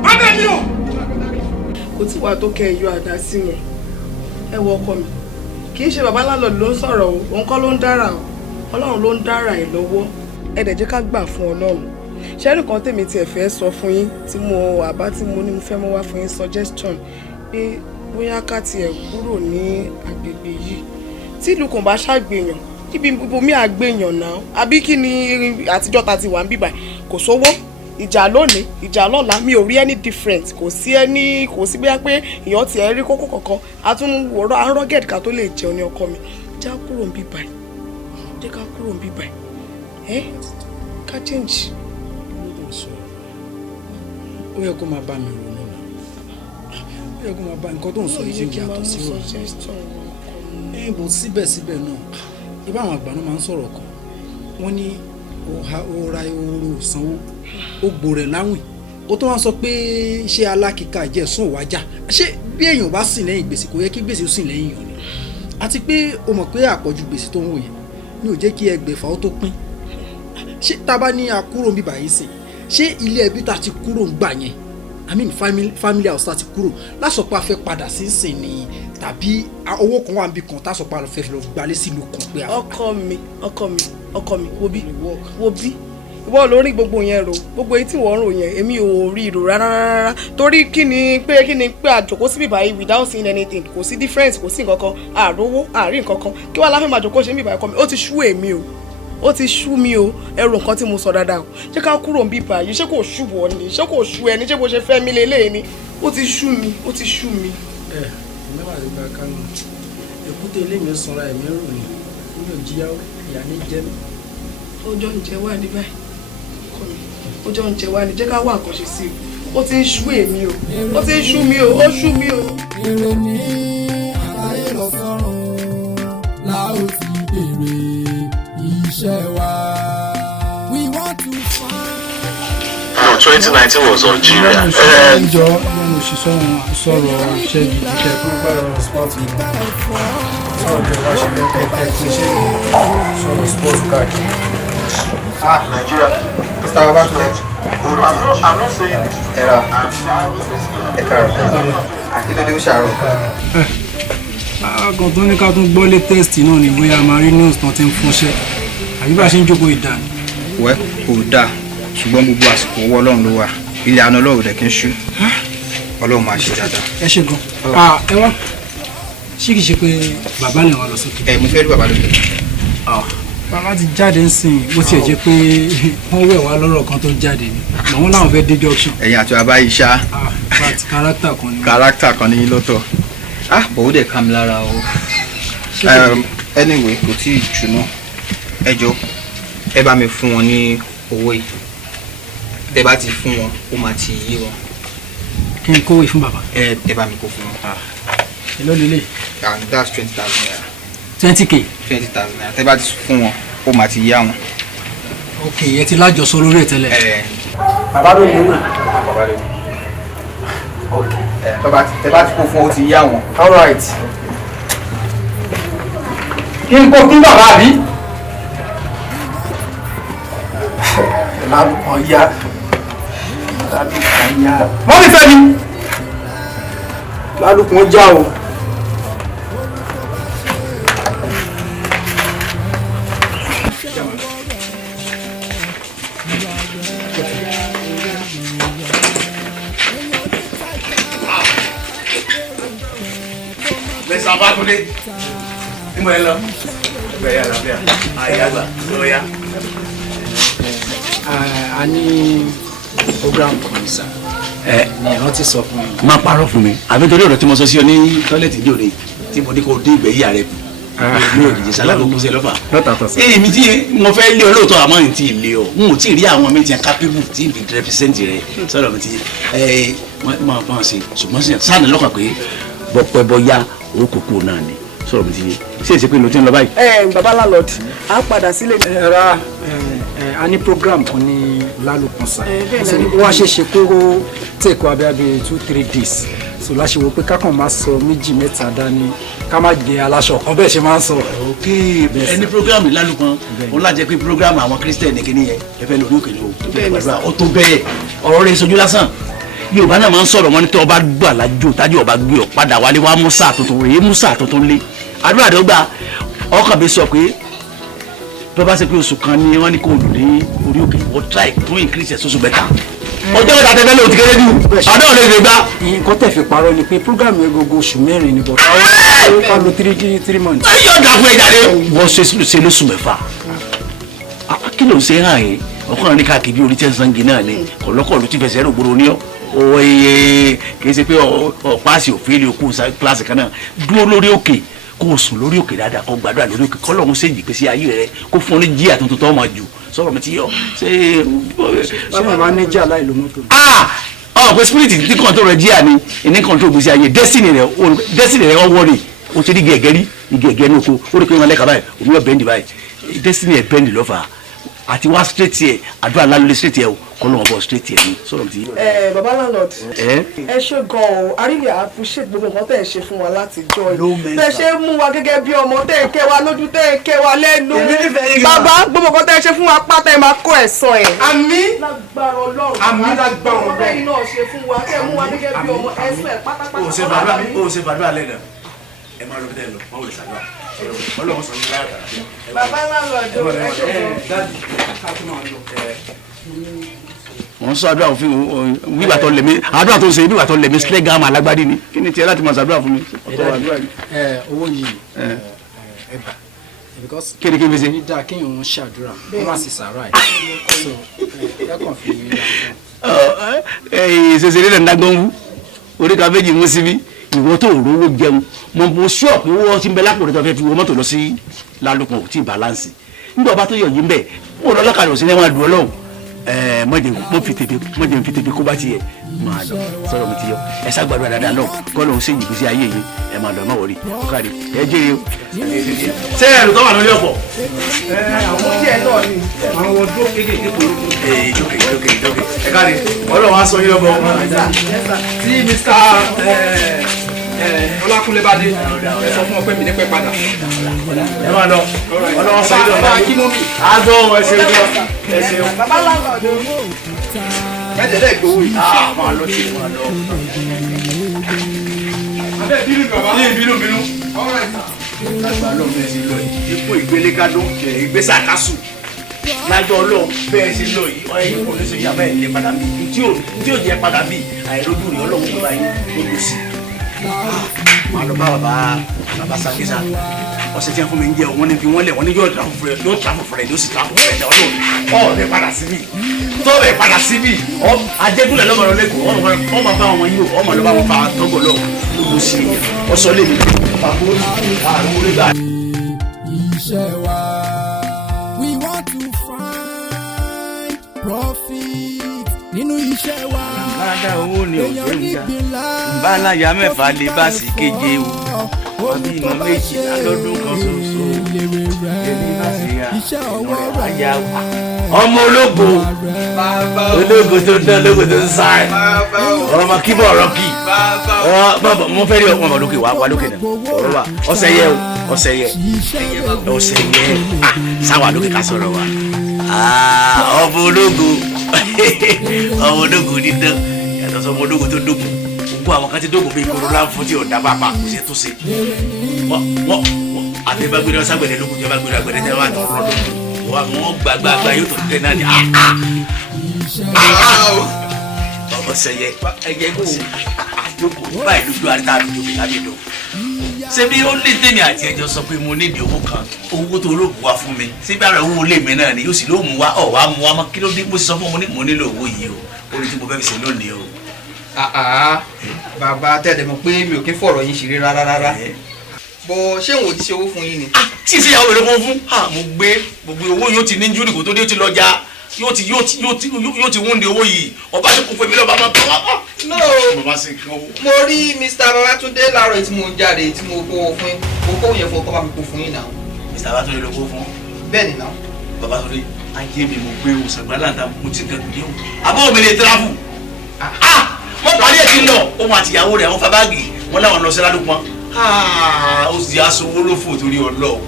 má bẹ̀ mí o. kò tí wàá tó kẹ́ ẹ yọ àdá sí wọn ẹ wọ ọkọ mi kì í ṣe bàbá lálọ́ọ̀dù ló ń sọ̀rọ̀ o òun kọ́ ló ń dára o ọlọ́run ló ń dára ẹ̀ lọ́wọ́ ẹ dẹ̀ jẹ́ ká gbà fún ọlọ́run ṣẹ́rí kan tèmi tiẹ̀ fẹ́ sọ fún yín tí mo àbá tí mo ní mo fẹ́ mọ́ wá fún yín suggestion pé bóyá ká tiẹ̀ kúrò ní agbègbè yìí tí ìlú kan bá ṣàgbéyàn ibi ibòmí àgbéyàn náà àbí kí ni àtijọ́ ta ti wà ń bíbà kò sówó ìjà lónìí ìjà lọ́la mi ò rí any different kò sí bóyá pé èèyàn ti ẹ̀ rí kókó kankan a tún wọ̀rọ̀ arọ́gẹ̀dì ká tó lè jẹun ní ọkọ mi já kúrò ń bíbà jẹ́ ká kúrò ń bíbà ká change. ó yẹ kó máa bá mi ronú náà ó yẹ kó máa bá nǹkan tó ń sọ yìí ṣe yàtọ̀ sí òun bó síbẹ̀síbẹ̀ náà ibà àwọn àgbà náà máa ń sọ̀rọ̀ kan wọ́n ní ó ra ehoro sanwó ó gbòòrè láwìn ó tó wá sọ pé ṣé alákìíká jẹ́ sún òwájà ṣé bí èèyàn bá sìn lẹ́yìn gbèsè kò yẹ kí gbèsè ó sìn lẹ́yìn yàn ni àti pé o mọ̀ pé àpọ̀jù gbèsè tó ń wò yẹn ni ò jẹ́ kí ẹgbẹ̀fà ó tó pín ṣé tá a bá ní akúrò ń bíbà yìí sìn ṣé ilé ẹbí tá a ti kúrò ń gbà yẹn I mean family house tá a ti kúrò lásọpọ̀ afẹ́ padà sí sìn ni tàbí owó kan wà níbi kan tásọpọ̀ àlọ́ fẹ́ lọ gbalẹ̀ sílùú kan pé. ọkọ mi wo bí ìwọ lórí gbogbo yẹn ro gbogbo etí wọ́n rò yẹn èmi ò rí ìrò rárá torí kí ni pé àjòkó síbí báyìí without seeing anything kò sí difference kò sí nǹkan kan àrówó àrí nǹkan kan kí wàá láfẹ́ máa jòkó ṣe ń bíbá ẹ̀kọ́ mi ó ti ṣú èmi o ó ti ṣú mi o ẹrù nǹkan tí mo sọ dáadáa o ṣé ká kúrò ń bíbá yìí ṣé kò ṣú wọ ni ṣé kò ṣú ẹni ṣé bó ṣe fẹ́ mi lélẹ́yìn ni ó ti ṣú mi. ẹ mẹ́wàá ló gba kánú èkúté ilé mi sanra ẹ̀mí rò ní mi ò jíyá ìyá ní jẹ́ mi. ọjọ́ ń jẹ wá ní báyìí ọjọ́ ń jẹ wá ní jẹ́ ká wá àkànṣe sí i ó ti ń ṣú èmi o ó ti ń ṣú mi o ó ṣú mi o. èrè ní àlàyé lọ sọ́run la ó ti bèrè iṣẹ́ wa. we want to find. No, 2019 was Algeria. ìjọ lẹ́nu òṣìṣẹ́ wọn sọ̀rọ̀ ṣẹ́gi ìṣẹ́ tó gbára spọ́ọ̀tù sọ̀rọ̀ ìjọba ṣe lẹ́kẹ̀ẹ́ pé ṣẹ́gi sọ̀rọ̀ spọ́ọ̀tù káàkiri Nigeria. Mr. Babatunde. I'm not saying it. Era. Akíndélé ó ṣàárọ̀. Àgọ́ tó ní ká tún gbọ́ latest náà ni bóyá máa rí news tán ti ń fúnṣẹ́. Àbí bá ṣe ń jókòó ìdá ni. Wẹ́ kò dáa ṣùgbọ́n gbogbo àsìkò owó Ọlọ́run ló wà. Ilé àná Ọlọ́run dẹ̀ kí ń ṣú. Ọlọ́run máa ṣe dáadáa. Ẹ ṣe gan. Ẹ wá. Ṣé kìí ṣe pé bàbá lè wá lọ sókè? Mo fẹ́ rí bàbá lókè. Bàbá ti jáde ń sìn bó tiẹ̀ jẹ́ pé wọ́n wẹ̀ wá lọ́rọ̀ kan tó jáde ni. Àwọn làwọn fẹ́ dé junction. Ẹ̀yin àti bàbá yìí ṣá. But character kan ni. Character kan ní lọ́tọ̀. Bò ó dẹ̀ ká mi lára o. Anyway kò tí ì jùnà. Ẹ jọ̀ọ́ ẹ bá mi fún wọn ní owó yìí. Tẹ́ bá ti fún wọn ó máa ti yé wọn. Kí n kówó fún bàbá? Ẹ bá mi kó fún wọn. Èló lélẹ̀? That's 20,000 naira. 20k. 20,000 naira. Tẹ́ bá ti fún wọn ó máa ti yá wọn. Ok, ẹ ti lájọsọ lórí ẹ̀ tẹ́lẹ̀. Bàbá ló ní ìwé. Bàbá ló ní. Ok. Tẹ́ bá ti kó fún ó ti yá wọn. All right. Kí n kó fún bàbá àbí? Lálùkàn yá. Lálùkàn yá. Wọ́n mi fẹ́ mi. Lálùkàn já o. Mr. Babatunde. Níbo ẹ lọ? Bẹ́ẹ̀ yà lábẹ́ àyàgbà ló yá. A ní program kan sá. Ní ìrántí sọ fún mi. Má parọ́ fún mi. Àbí torí ọ̀rọ̀ tí mo sọ sí ọ ní tọ́lẹ̀tì ní òde tí mo ní kó dé ìgbẹ́ yíyà rẹ kù. Mi ò dìde sálà ló kún sí ẹ lọ́fà. Lọ́tàtọ̀ sí. Èmi tí mo fẹ́ lé ọ lóòótọ́ àmọ́ ní ti lé ọ. N ò tí ì rí àwọn méjì kápẹ́bù tí ì fi rẹpísẹ́ǹtì rẹ sọ̀rọ̀ mi ti máa fọ́n ṣe ṣùgbọ́n sáà ní lọ́kàn pé bọ́pẹ́ bọ́yá òkòkò náà ni sọ̀rọ̀ mi ti yé ṣé èsì pé ló ti ń lọ báyìí. Bàbá landlord á padà sílé. Ra a ní program kan ní Lálùpọ̀n sá. Wọ́n á ṣe ṣe kóró tèkó abẹ́abẹ́ 2-3 days. So láṣẹ wo pé kákan máa sọ méjì mẹ́ta dání ká má jẹ aláṣọ kan bẹ́ẹ̀ ṣe máa ń sọ. Ok ẹni program Lálùpọ̀n ó lájẹ pé program àwọn Christian kìíní yẹn ẹ fẹ́ lórí òkèlè o ó tó bẹ́ẹ̀ ọ̀rọ̀ rẹ̀ sojú lásán. Yorùbá náà máa ń sọ̀rọ̀ wọn ní tí ọba gbà lájò tájú ọba gbé ọ padà wálé wá mú sáà tuntun rèé mú sáà tuntun lé àdúrà tó gbà ọkàn mi sọ pé bí wọ́n bá ṣe pé oṣù kan ni wọ́n ní kó lù ní orí òkè wọ́n try to increase oṣù mẹ́ta ọjọ́ mẹ́ta tẹ́lẹ̀ ló ti kéré jù àdó ò lè lè gbà. Nǹkan tẹ̀ fi parọ́ ni pé program yẹn gbogbo oṣù mẹ́rin ni bọ̀ ká lo 3 months. ẹ yọ̀ dà fún ẹ jáde. wọ́n ṣe lóṣù mẹ́fà kí ló ń ṣe hàn yín ọkùnrin ní káàkiri orí tẹ́sán-gì náà ni kọ̀lọ́kọ̀ ló ti fẹsẹ̀ rò gbòòrò ní ọ́ oye kì í ṣe pé ọ̀páàsì òfìlì òkú kíláàsì kan náà dúró lórí òkè kó o sùn lórí òkè dáadáa kó gbàdúrà lórí òkè kọ́lọ́hún ṣèjì pé sí ayé rẹ kó fún ọ ní jíà tuntun tó máa jù sọ̀rọ̀ mi ti yọ ṣé. Ṣé máa ní jíà láì lo mọ́tò? Pé spirit ti kọ́ńtò rẹ jíà ni ìní kọ́ńtò gbèsè ayé destiny rẹ ọwọ́ rè o ti rí gẹ̀gẹ́ ní oko ó rí pé wọn lẹ́ka báyìí omi ọ̀ bẹ́ndì báyìí destiny ẹ̀ bẹ́ndì lọ́fà àti wá straight yẹ àdúrà lálẹ́ straight yẹ o kọ́ ló wọn bọ̀ straight yẹ ni sọ̀rọ̀ ti. Bàbá landlord ẹ ṣe gan-an o I really appreciate gbogbo nǹkan tẹ̀ ẹ ṣe fún wa láti jọ yìí tẹ̀ ṣe mú wa gẹ́gẹ́ bí ọmọ tẹ̀ ẹ kẹ́ wa lójú tẹ̀ ẹ kẹ́ wa lẹ́nu bàbá gbogbo nǹkan tẹ̀ ẹ ṣe fún wa pátá ẹ máa kó ẹ̀san ẹ̀. Àmín. Lágbára Ọlọ́run Àmín lágbára Ọlọ́run. ọ̀rẹ́ yìí náà ṣe fún wa tẹ̀ mú wa gẹ́gẹ́ bí ọmọ ẹ̀san ẹ̀ pátápátá. o ṣe bàdúrà lẹ́nu ẹ máa lọ bí tẹ́ lọ wọ́n wò lè ṣàdúrà ọlọ́run sọ ní láyà kàrà. Bàbá landlord ẹ ṣe gan-an. wọ́n sọ àdúrà òfin wíwà tó lẹ̀mí àdúrà tó ń ṣe wíwà tó lẹ̀mí sílẹ̀ gáàmà alágbádí ni kí ni tiẹ̀ láti máa ṣàdúrà fún mi. Owó yìí ẹ bà because kéde kí n fi ṣe. ní dáa kéèyàn ń ṣàdúrà wọ́n má sì sàárà ẹ̀ so ẹ kàn fi ṣèṣe nílẹ̀ ńdágbọ́n wú orí kan méjì mú síbí ìwọ tó rówó jẹun mo sọ pé owó ti ń bẹ lápò rẹ tó fẹ́ fi wọ mọ́tò lọ sí Lálùpọ̀n ò tí ì balance nígbà ọba tó yọ yìí ń bẹ mo lọ lọ́kàlẹ̀ òsì ní wọn dùn ọlọ́run mọ̀jẹ̀ ń fi tètè kó bá tiẹ̀ máa lọ sọ̀rọ̀ mi ti yọ ẹ ságbàdo àdáadáa lọ kọ́ lóun ṣe ìgbésí ayé yìí ẹ máa lọ ẹ má wọrí ọkàdé ẹ jẹ́ o. ṣé ẹ̀rù tó wà lórí ọ̀pọ̀. àwọn díẹ̀ náà ni. àwọn dúró kéékèèké kúrò. ẹ káàdì ọlọ́run á sọ yín lọ́gbọ̀n. tí Mr. Ọlákúnlé bá dé ẹ sọ fún ọ pé mi ní pẹ́ padà. ẹ máa lọ ọlọ́wọ́ sọ yìí lọ́wọ́ kí mú mi. àgọ́ ẹsẹ̀ ojú ẹsẹ̀ bàbá làwọn ọ̀dọ́ mẹ́tẹ̀ẹ̀dẹ́ ìgbowó yìí. máa lọ sí máa lọ. abẹ́ bínú bàbá. bínú. lágbà lọ bẹ́ẹ̀ sí lọ yìí ipò ìgbélékadó ìgbésàkásù lájọ lọ bẹ́ẹ̀ sí lọ yìí ọ̀yẹ́ kò ní sọ yà bẹ́ẹ̀ lè padà bí tí ò jẹ́ padà bí àìrójú rẹ̀ ọlọ́run tó báyìí ló lù sí. máa lọ bá bàbá Sàkísà ọ̀sẹ̀ tí wọ́n fún mi ń jẹ́ wọ́n ní fi wọ́n lẹ̀ wọ́n ní yóò tàfù fúnrẹ̀ yóò sì tàfù fúnrẹ̀ jẹ́ ọlọ́run ọ̀ọ́dẹ padà síbí tọ́ọ̀bẹ padà síbí ajẹ́gúnlẹ̀ lọ́mọ lẹ́kọ̀ọ́ ọmọ bá wọn yìí ọmọ lọ́ba wọn fa tọ́gọ̀ lọ ló sì ọsọ lè mi pàbó àrùn orí gbà. iṣẹ́ wa we want to find profit nínú iṣẹ́ wa. bàdá owó ni òjò ń jà báláyà mẹ́fà lè bá sí keje o wọ́n bí ìmọ̀ méjìlá lọ́dún kan ṣoṣo èmi bá ṣe yà ìrìn àyà wà. ọmọ ológo tó dán ológo tó ń sáré ọmọ kíbọ̀ ọ̀rọ̀ kì mo fẹ́ rí ọmọ lókè wá lókè náà ọ̀rọ̀ wa ọ̀sẹ̀ yẹ sáwà lókè ká sọ̀rọ̀ wa ọmọ ológo dídán yàtọ̀ sọ ọmọ ológo tó dógùn gbogbo àwọn kan ti dógùn bíi koro láǹfọ̀ tí ọ̀dà pàápàá kò sí tó ṣe wọ́n àti bá gbéra ságbẹ̀dẹ̀ lókun tí wọ́n bá gbéra gbẹ̀dẹ̀ tí wọ́n bá tọ̀ ọ́ lókun wọ́n gbàgbà yóò tó tẹ̀ náà ni ọ̀sẹ̀ yẹ ẹ̀yẹ kò sí àjọkò báyìí lójú àríta àdúgbò mi lábẹ́ lọ. ṣé bí ó lè tèmi àti ẹjọ́ sọ pé mo nídìí owó kan owó tó olóògùn wá fún mi ṣé bí ara owó lè mi náà ni yóò sì ló mú wá ọ̀ wá mú wá mọ́ kí ló dé mo sì sọ fún mo nílò owó yìí o orí tí mo fẹ́ fi ṣe lónìí o. bàbá tẹ̀lé mọ̀ pé mi ò kí ń fọ̀rọ̀ yín ṣeré rárá bọ̀ ṣé òun ò ti ṣe owó fún yín ni. tí ìṣèyàwó rẹ fún mo gbé gbogbo owó yóò ti ní júrì kó tó dé ó ti lọ́jà yóò ti wúndi owó yìí ọba ti kún fún mi lọ́ba máa bọ́ wá. no mo rí Mr. Babatunde láàárọ̀ tí mo jáde tí mo kó fún yín mo kó yẹn fún ọkọ bá mi kó fún yín náà. Mr. Babatunde ló kó fún. bẹ́ẹ̀ ni náà. Babatunde ayé mi mo gbé o sàgbàlàǹdà mo ti gẹ̀gùn yẹ̀wò àbọ̀ mi lè travel. wọ́n parí ẹ̀ ti lọ òun àtìyàwó rẹ̀ àwọn fabáàgì wọn láwọn lọ sí ládùúgbọ́n ó sì aṣọ owó lófò torí Ọlọ́run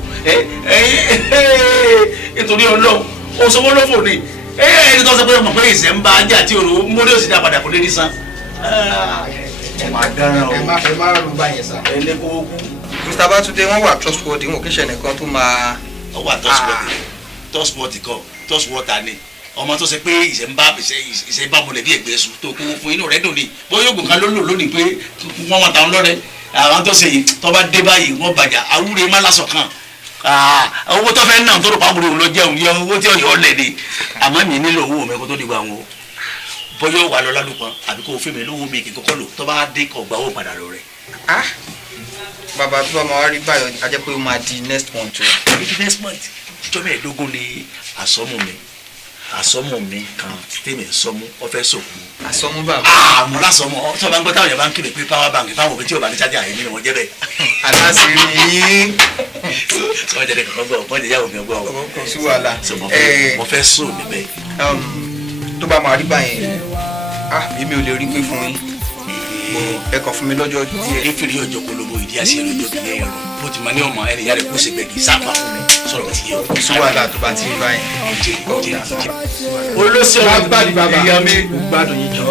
nítorí Ọlọ́run ó sọ owó lófò ni ẹni tó sọ pé ọmọ pé ìṣẹ́ ń bá ajá àti òru mórí òsì dá padà kò lè rí san. ẹ máa dáná o ẹ má rú báyẹn sá. ẹ lé kówó kú. Mr. Babatunde wọ́n wà trustworthy wọn kì í ṣe ẹnìkan tó máa. ó wà trustworthy kọ́ trustworthy ni ọmọ tó ṣe pé ìṣẹ́ ń bá mọ̀lẹ́bí ẹ̀gbẹ́ sùn tó kówó fún inú rẹ̀ dùn ni bóyá oògùn kan ló lò lónìí pé wọ́n wọn tàwọn lọ́rẹ́ àwọn tó ṣe yìí tó bá dé báyìí wọ́n bàjá awúre má lásọ̀ kan owó tó fẹ́ náà tó rò pàmò ló jẹun yẹ owó tí ọ̀yọ́ lẹ̀ ni àmọ́ mi nílò owó mi kó tó di gba wọn o bọ́yọ̀ wà lọ lálùpọ̀ àbí kó o fẹ́ mi lówó mi kì í kọ́kọ́ lò tó bá dé kọ̀ gbà owó padà lọ rẹ̀. bàbá tó bá máa wá rí báyọ̀ a jẹ́ pé ó máa di next month o. next month ìjọ mẹ́ẹ̀ẹ́dógún ni àsọmù mi kan tèmi sọmú ọfẹ sọkù. àsọmú bàbá. mo lásọmọ tó bá ń gbọ́ táwọn yẹn bá ń kéde pé power bank fáwọn òbí tí ò bá ní chájà yẹn nínú wọn jẹ́ bẹ́ẹ̀. aláṣẹ́rí yín. sọ wọ́n jẹ́ dẹ́kun gbọ́ wọ́n jẹ́ yàwó mi gbọ́. kò sí wàhálà. mo fẹ́ sùn níbẹ̀. tó bá máa rí báyẹn èmi ò lè rí pé fún yín ẹ kàn fún mi lọ́jọ́ díẹ̀. efiri ọjọ́ polówó ìdí àṣẹ lọ́jọ́ bí lẹ́yìn ọ̀rọ̀ bó ti máa ní ọmọ ẹni yára kó ṣègbè kì í sápá fún mi sọ̀rọ̀ ti yẹ o. sí wàhálà tó bá ti rí báyìí. olóṣèlú agbádùn bàbá ìyá mi gbádùn yìí jọ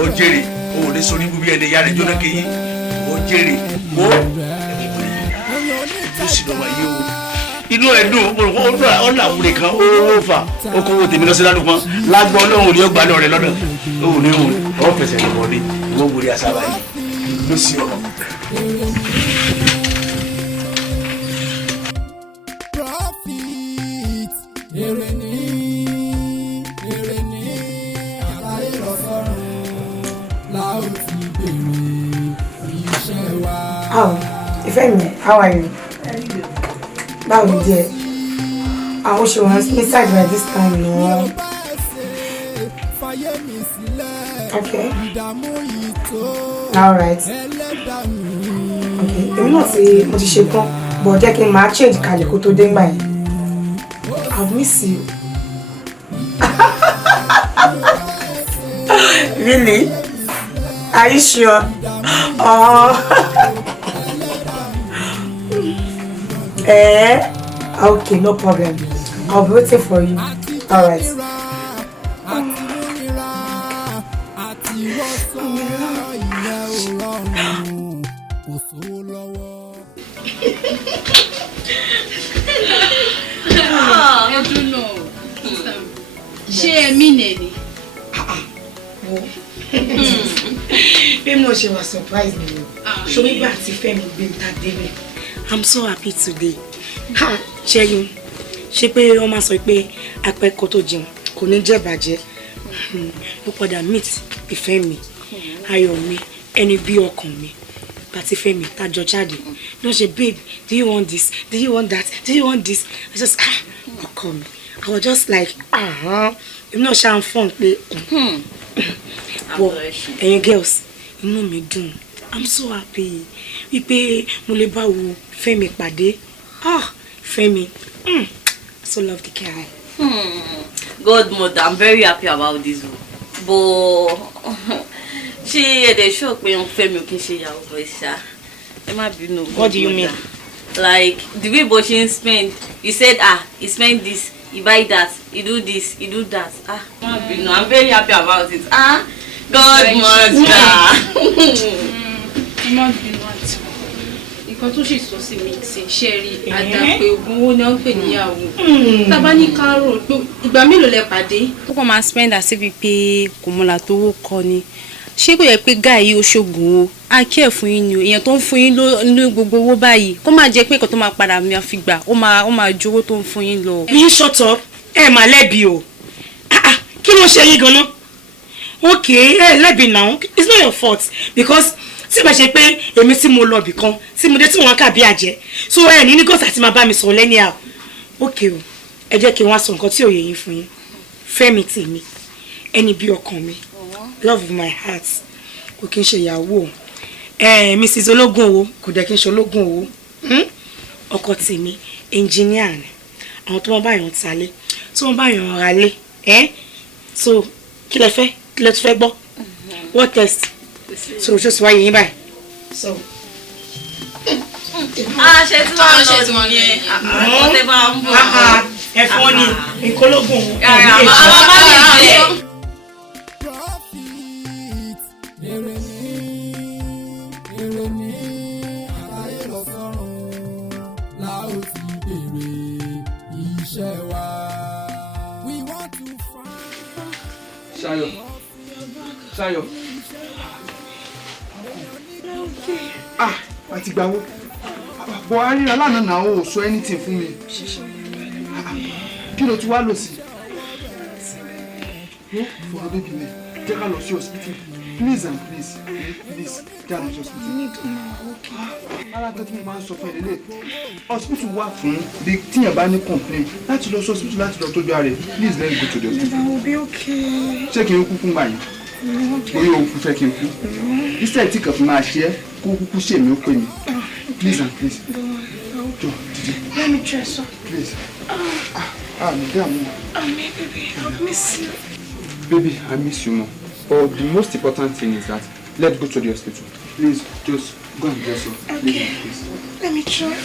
ó jèrè ó lè sọ ní bíbí ẹni yára jóná kéyìn ó jèrè ó sì lọ wáyé o. inú ẹ̀dùn ọ̀nà àwùrẹ̀ kan ó fà ó kówó tèmi lọ sí lálùpọ̀ lágbọ́ ọlọ́run ni ó gbà lọ́rẹ̀ lọ́dọ̀ òun ni òun ọ̀ fẹsẹ̀ lọ́wọ́ ni wọ́n wọlé àṣàbà yìí ló sì ọ̀rọ̀. Profit èrè ní àlàyé lọ́sọ̀rọ̀ la ó ti bèrè iṣẹ́ wa. Ìfẹ́ mi, how are you? Báwo ni díẹ̀? Àwọn ṣe wọ́n inside by this time no. Okay. All right. Okay. Èmi náà mo ti ṣe tán, but jẹ́ kí n máa change kalẹ̀ kó tó dé ńgbà yẹn. I'll miss you. Really? Are you sure? Oh. Okay, no problem. I'll be waiting for you. All right. I don't know. Ṣé ẹ̀mí nẹ̀ni? Bí mo ṣe wà surprise me. Ṣé wí gbà tí Fẹ́mi gbé ta délé? I'm so happy today. Ṣẹ́yìn, ṣé pé wọ́n máa sọ pé apẹ́kọ̀ tó jẹun kò ní jẹ́ bàjẹ́. Mo padà meet ìfẹ́ mi, ayọ̀ mi, ẹni bí ọkàn mi. Àti Fẹ́mi tá jọ jáde. No ṣe babe, do you want this? Do you want that? Do you want this? I just ọkọ mi. I was just like I'm not sure I'm fun pé but ẹ̀yin girls inú mi dùn. I'm so happy. Wípé mo lè bá wo Fẹ́mi pàdé. Fẹ́mi. I so love the guy. Godmother, I'm very happy about this. But she they show pé on Fẹ́mi kì í ṣe ìyàwó boy sha. Ẹ má bínú. What do you mean? Like the way Boshin spend, you said he spend this, he buy that, he do this, he do that. Má bínú. I'm very happy about it. Godmother. Má bínú àti nǹkan tó ṣe sọ sí mi ṣe ṣẹ́rí àdàpé ogun owó ni wọ́n pè níyàwó. Tábà ní kárò pé ìgbà mélòó lẹ pàdé? Ó kàn máa spend as if pé kò mọ́la tó wó kọ́ ni. Ṣé kò yẹ pé guy yìí ó ṣògùn o? A care fún yín ni o. Èèyàn tó ń fún yín ló gbogbo owó báyìí. Kó má jẹ́ pé nǹkan tó máa padà mi fi gbà. Ó máa ju owó tó ń fún yín lọ. You shut up. Ẹ má lẹ́bi o. Kí ló ṣe yín gan-an? Okay, lẹ́bi now. It's not your fault because tí bá ṣe pé èmi tí mo lọ bì kan tí mo dé tí wọ́n kà bí àjẹ́. So ní gọ́sà tí máa bá mi sọ lẹ́ni à. Okay o. Ẹ jẹ́ kí n wá sọ nǹkan tí ò yé yín fún yín. Fẹ́mi tèmi. Ẹni bí ọkàn mi. Love of my heart. Kò kí n ṣe ìyàwó. Mrs. Ológun owó kò dẹ̀ kí n ṣe ológun owó. Ọkọ tèmi engineer ni. Àwọn tó wọ́n bá yàn talé. Tí wọ́n bá yàn ra lé. So kí lẹ fẹ́? Kí lẹ tún fẹ́ gbọ́? What test? So ojú sì wáyé yín báyìí. So. Ṣé tí wọ́n lọ yẹn? Ọ̀tẹ̀ bá ń bọ̀. Ẹ̀fọn ni ìkólógún. Ṣayọ̀. Àti gbàwó. Bọ̀ àríra lánàá náà ò sọ anything fún mi. Kí ló ti wá lò sí? For baby me. Jẹ́ ká lọ sí hospital. Please and please. Please. Jẹ́ ká lọ sí hospital. Ara tó tí mo máa ń sọ fún ẹ lélẹ̀. Hospital wà fún bí tíyàn bá ní complain. Láti lọ sí hospital láti lọ tọ́jú ara rẹ̀. Please let's go to the hospital. I will be okay. Ṣé kí n kú fún báyìí? Bóyá o fẹ́ kí n kú. Instead tí kàn fi máa ṣe é kó kúkú ṣe mí ó pè mí. Please and please. Jọ dìde. Let me dress up. Please. Madam. Baby, I miss you. Baby, I miss you more. But the most important thing is that let's go to the hospital. Please, just go and dress up. Okay. Please. Let me try.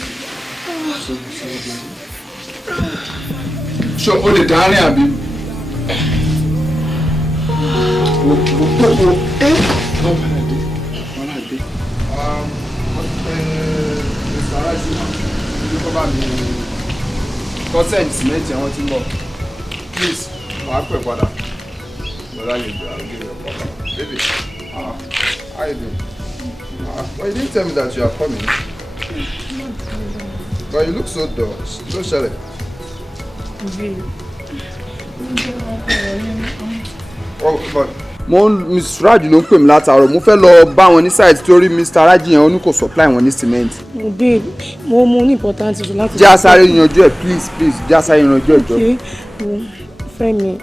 Sure, all the darling, Abi. Mr. Raji, you cover me. Consent, mate, I want to know. Please, I'll pay for that. But I'll give you a call. Baby, how you doing? Well, you didn't tell me that you are coming. But you look so dull. So shy. Oh, but Mr. Raji ló ń pè mí látàárọ̀. Mo fẹ́ lọ bá wọn ní site torí Mr. Raji yẹn ó ní kò supply wọn ní cement. Babe, mo ní important issue láti. Jẹ́ àsáré yanjú ẹ̀ please. Jẹ́ àsáré yanjú ẹ̀ jọ. Okay. Fẹ́mi,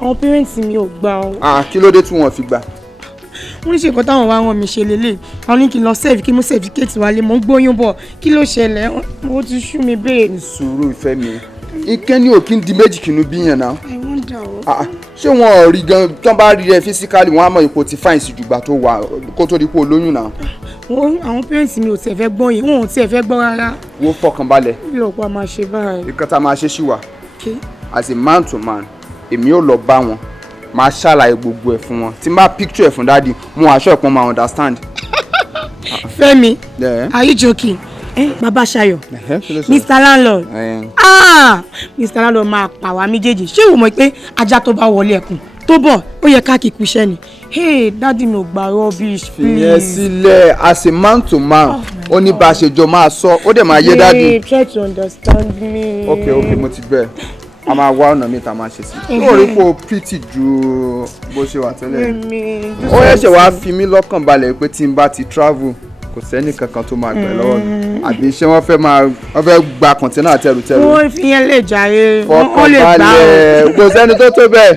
àwọn parents mi ò gbà o. Kí ló dé tí wọ́n fi gbà? Wọ́n ní ṣe nǹkan táwọn wá wọn mi ṣe lélẹ̀. Àwọn ní kí n lọ serve kí mo certificate wálé mo ń gbóyún bọ̀. Kí ló ṣẹlẹ̀? Mo ti sú mi bẹ́ẹ̀. Sùúrù ìfẹ́ mi. Ìkẹ́ni ò kí ń di méjì kìnnú bí yẹn náà. I want jà o. ṣé wọn ò rí gan tán bá rí ẹ physically wọn á mọ ipò tí fáìn sí jùgbà tó wà kó tó di pé olóyún náà. àwọn parents mi ò tiẹ̀ fẹ́ gbọ́ yẹn wọn ò tiẹ̀ fẹ́ gbọ́ rárá. wo fọkànbalẹ̀. kí ló pa máa ṣe báyìí. nǹkan tá a máa ṣe sí wa as a man to man èmi ò lọ bá wọn máa ṣàlàyé gbogbo ẹ̀ fún wọn tí n bá picture ẹ̀ fún dáàdi mo aṣọ ìpọn máa understand. Fẹ́mi are you joking? Baba Ṣayọ̀ Mr. Landlord Mr. Landlord máa pa wá méjèèjì ṣé o mọ̀ pé ajá tó bá wọlé ẹkùn tó bọ̀ ó yẹ ká kíkú iṣẹ́ ni hey dádì mi ò gba rubbish please. fìyẹn sílẹ̀ as a man to man ó ní bá a ṣe jọ máa sọ ó dẹ̀ máa yé dádì. try to understand me. ok mo ti bẹ̀ a máa wá ọ̀nà mi tá a máa ṣe sí i. ó rí pé o pretty ju bó ṣe wà tẹ́lẹ̀. ó yẹ ṣe wàá fi mí lọ́kàn balẹ̀ pé tí n bá ti travel kò sẹ́ni kankan tó máa gbẹ lọ́wọ́ mi àbí ṣé wọ́n fẹ́ gba kọ̀ǹtẹ́nà tẹrùtẹrù. wọ́n fi yẹn lè jàre wọ́n lè gbà ó. kò sẹ́ni tó bẹ́ẹ̀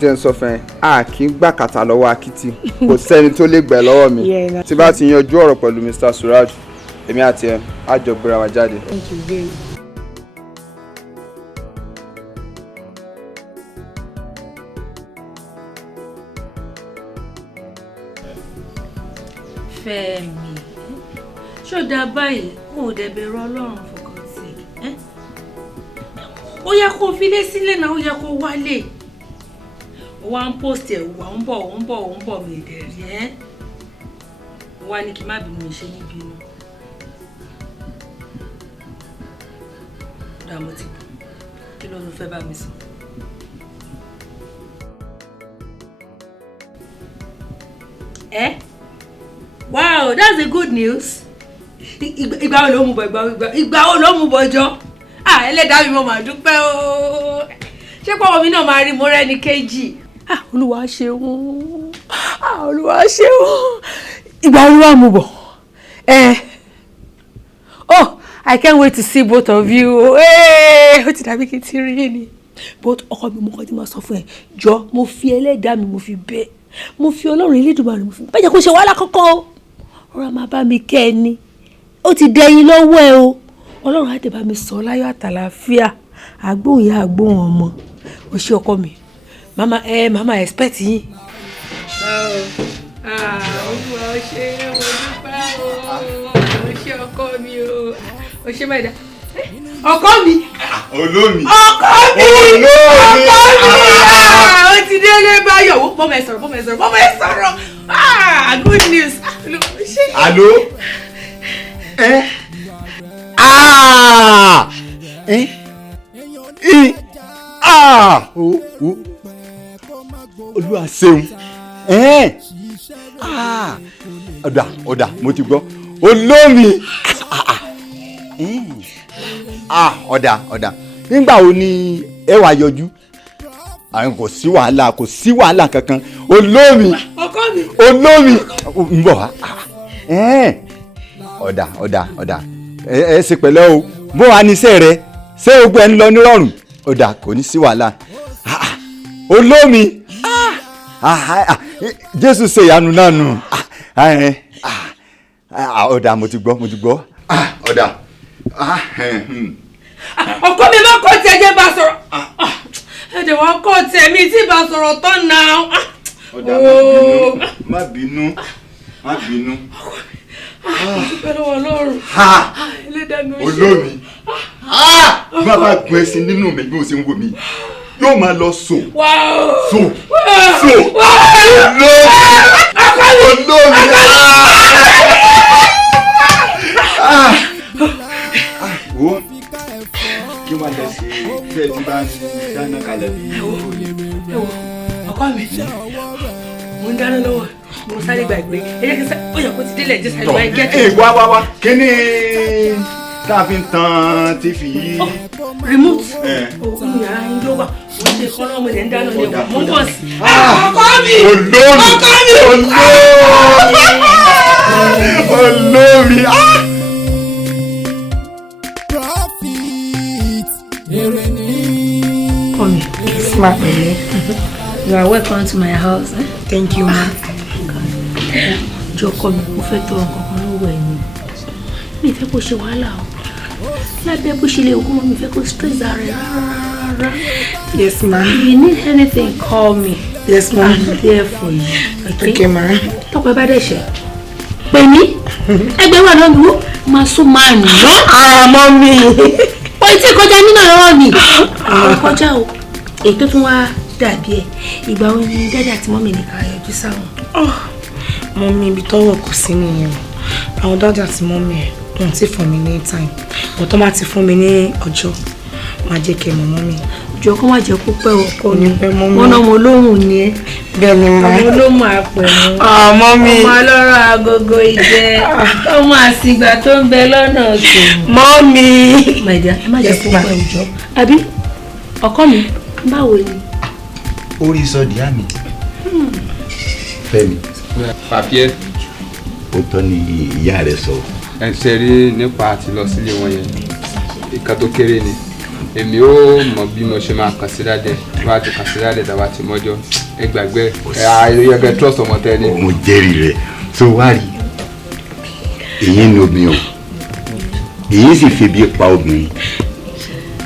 jẹ́ n sọ fún ẹ a kì í gbà kàtà lọ́wọ́ akitì kò sẹ́ni tó lè gbẹ lọ́wọ́ mi tí bá ti yanjú ọ̀rọ̀ pẹ̀lú Mr. Suraj èmi àti ẹ á jọ gbéra wa jáde. Fẹ́mi ṣó dáa báyìí kó o dẹ̀ bẹ̀rù Ọlọ́run for God's sake ó yẹ kó o filé sílẹ̀ náà ó yẹ kó o wálé ó wá ń post ẹ̀ wà ń bọ̀ mi dẹ̀ rí ó wá ní kí n má bínú iṣẹ́ níbi inú dààmú ti kí ló ń fẹ́ bá mi sọ. Wow, that's a good news. Ìgbà wo ló mú bọ̀ jọ? Ẹlẹ́dàá mi mo máa dúpẹ́ o. Ṣé pọ́wọ́ mi náà máa rí mo rẹ́ni kejì? Olúwa ṣeun. Olúwa ṣeun. Ìgbà wo ló mú bọ̀? Oh, I can't wait to see both of you. Ó ti dàbí kí n ti rí ni. But ọkọ mi mo kọ́ tí mo sọ fún ẹ. Jọ, mo fi Ẹlẹ́dàá mi mo fi bẹ̀. Mo fi Ọlọ́run Elédùmarè mo fi bẹ̀. Bẹ́ẹ̀ jẹ́ kó ṣe wàhálà kankan o. Ọ̀rọ̀ máa bá mi kẹ́ ẹ ní ó ti dẹyin lọ́wọ́ ẹ o Ọlọ́run á dẹ̀ bá mi sọ láyọ̀ àtàlàáfíà àgbóhùn ya àgbóhùn ọmọ o ṣé ọkọ mi mama expect yín. Olúwa o ṣé mo dúpẹ́ o ṣé ọkọ mi o ṣé mẹ́ta ọkọ mi olómi ó ti délé báyọ̀ bọ́mọ ẹ sọ̀rọ̀ good news. Allô? Olúwa ṣeun. Ọ̀dà mo ti gbọ́. Olómi. Ọ̀dà. Nígbà wo ni ẹ wá yọjú? Kò sí wàhálà kankan. Olómi. Olómi. Ń bọ̀ wá. Ọ̀dà. Ẹ ṣe pẹ̀lẹ́ o. Bó wà ní iṣẹ́ rẹ? Ṣé gbogbo ẹ ń lọ nírọ̀rùn? Ọ̀dà kò ní sí wàhálà. Olómi. Jésù ṣe ìyanu náà nù. Ọ̀dà mo ti gbọ́. Ọ̀dà. Ọkọ mi máa kọ́ tiẹ̀ jẹ́ bá sọ̀rọ̀. Ẹ̀jẹ̀ wọn kọ́ tiẹ̀ mi tí bá sọ̀rọ̀ tán náà. Ọ̀dà má bínú. Dúpẹ́ lọ́wọ́ Ọlọ́run. Olómi. Bàbá gun ẹṣin nínú mi bí o ṣe ń wò mí. Yóò máa lọ sùn. Sùn. Olómi. Wo kí wọ́n lè ṣe fẹ́ẹ́ tí bá ń dáná kalẹ̀ bí. Ọkọ mi mo ń dáná lọ́wọ́ mo sáré gbàgbé kí ó yẹ kó ti délẹ̀ jẹ́ sáré wáyé gẹ́tì. Wá kí ni tá a fi ń tan tífì yìí. Remote òun yàrá yín ló wà mo ṣe kọ́ lọ́mọ ilẹ̀ ń dáná ní ẹ̀wọ̀n mo ń bọ̀ sí. Ọkọ mi. Olómi. Come here, smart baby. You are welcome to my house. Thank you, ma. Jọ̀ọ́ mi, mo fẹ́ tọrọ nǹkan lọ́wọ́ ẹ ni. Mi fẹ́ kó ṣe wàhálà o. Lábẹ́ bó ṣe lè kó mọ́ mi fẹ́ kó stress ara rẹ̀ rárá. Yes, ma'am. If you need anything, call me. Yes, ma'am. I'm there for you. Okay, ma'am. Tọ́pẹ́ bá dẹ̀ ṣe. Pè mí. Ẹgbẹ́ wà náà mi wó. Máa sún máa nù. Àmọ́ mi. Oye tí kọjá nínú ọ̀rọ̀ mi. Kọjá o. Èyí tó tún wá dàbí ẹ̀. Ìgbà wo ni dádì àti mọ́mì ní ká yọjú sáwọn? Mọ́mì ibi tọ́wọ̀ kò sí nìyẹn. Àwọn dádì àti mọ́mì ẹ̀ wọ́n ti fún mi ní time. Bọ̀ tó máa ti fún mi ní ọjọ́. Máa jẹ́ kí ẹ mọ̀ mọ́mì. Jọ kó má jẹ́ kó pẹ́ ọkọ ní pẹ́ mọ́mì. Wọ́n náà mo lóhùn ni ẹ́. Bẹ́ẹ̀ ni màá. Ọmọ olóhùn àpẹ̀rẹ̀. Mọ́mì. Ọmọ ọlọ́rọ̀ agogo ìjẹ́. Ọmọ àsìgbà tó ń bẹ lọ́nà òkè. Mọ́mì. My dear, ẹ má jẹ́ kó pẹ́ ọjọ́. Àbí ọkọ mi báwo ni? Orí sọ di àmì. Fẹ́mi. Papier. Ó tọ́ ni ìyá rẹ̀ sọ. Ẹ ṣe rí nípa àti lọ sílé wọn yẹn. Ìkan tó kéré ni. Èmi ó mọ bí mo ṣe máa kàn sí dáadé. Bá ti kàn sí dáadé tàbá ti mọ́jọ́. Ẹ gbàgbé. Ayẹyẹ trust ọmọ tẹ ni. Mo jẹ́rìí rẹ̀. So wá rí. Èyí ni obìnrin o. Èyí sì fi bí pa obìnrin.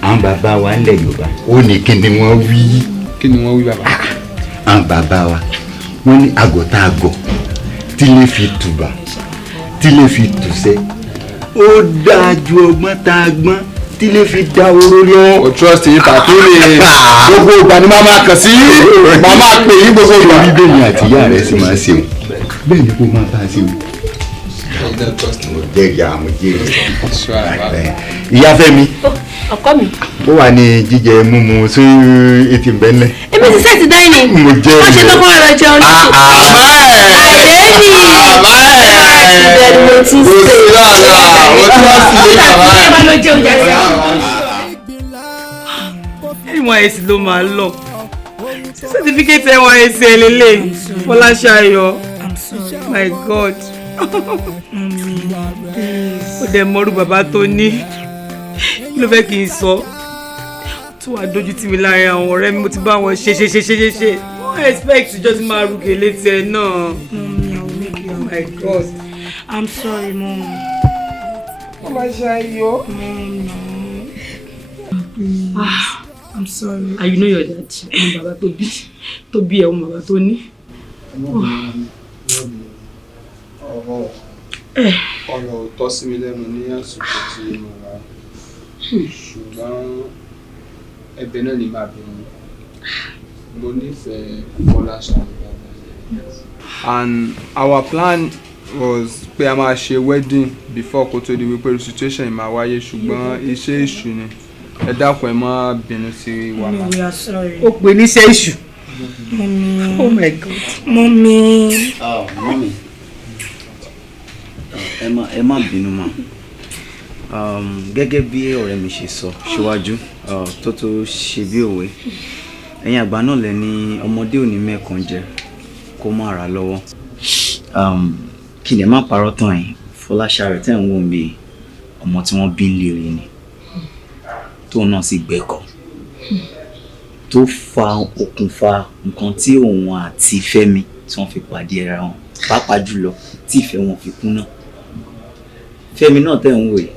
Àwọn bàbá wa ń lẹ̀ Yorùbá. Ó ní kí ni wọ́n wí. Kí ni wọ́n wí bàbá? Àwọn bàbá wa wọ́n ní àgọ̀ tá a gọ̀ tí lè fi tùbà tí lè fi tùsẹ́. Ó dáa ju ọgbọ́n tá a gbọ́n tí lè fi da oró lọ. O trust yìí tàbí lè gbogbo ìgbà ni màmá kàn sí màmá pè yín gbogbo ìgbà. Bí bẹ́ẹ̀ ni àti ìyá rẹ̀ sì máa ṣe o bẹ́ẹ̀ ni kò máa bá a ṣe o. Mo jẹ́rìí àwọn jẹ́rìí. Ìyá Fẹ́mi. Ọkọ mi. Ó wà ní jíjẹ mímu sí etí ìbẹ́lẹ̀. Èmi ti sẹ́ẹ̀tì dáìní. Mo jẹ́ Wọ́n ṣe tó kọ́ ọ̀rọ̀ jẹun ní sùn. Àìrẹ́bì. Àìbẹ̀rù mo ti sè. Ẹ ló jẹun jẹ sí. NYSC ló máa lọ. Certificate NYSC lélẹ̀. Fọláṣayọ̀. My God. Ó dẹ̀ mọ́rú bàbá tó ní. Kí ló fẹ́ kí n sọ? Tó wàá dojú tì mí láàrin àwọn ọ̀rẹ́ mi, mo ti bá wọn ṣe. Wọ́n expect ìjọ tí máa rúgè létí ẹ náà. Oh my God. I'm sorry, Mom. Fọláṣayọ̀. I'm sorry. And you know your dad. Ọmọ bàbá tó bí ẹ, ọmọ bàbá tó ní. Ọ̀rọ̀ ò tọ́ sí mi lẹ́nu ní àsìkò tí mo wà. Ṣùgbọ́n ẹ̀bẹ̀ náà ni màá bẹ̀rẹ̀. Mo nífẹ̀ẹ́ Fọláṣayọ̀. And our plan was pé a máa ṣe wedding before kó tó di wípé situation máa wáyé, ṣùgbọ́n iṣẹ́ èṣù ni. Ẹ dákun ẹ má bínú sí wa. We are sorry. Ó pè ní iṣẹ́ èṣù. Mommy. Oh my God. Mommy. Mommy. Ẹ má bínú mà. Gẹ́gẹ́ bí ọ̀rẹ́ mi ṣe sọ síwájú tó ṣe bí òwe. Ẹ̀yin àgbà náà lẹ ní ọmọdé ò ní mẹ́kan jẹ kó má ra lọ́wọ́. Kí lè má parọ́ tán yìí, Fọláṣayọ̀ tẹ́ ń wò mí ọmọ tí wọ́n bí ń lérè ni. Tóun náà sì gbẹ́kọ̀. Tó fa okùnfà nǹkan tí òun àti Fẹ́mi tí wọ́n fi pàdé ara wọn. Pàápàá jùlọ tí ìfẹ́ wọn fi kú náà. Fẹ́mi náà tẹ́ ń wò yìí,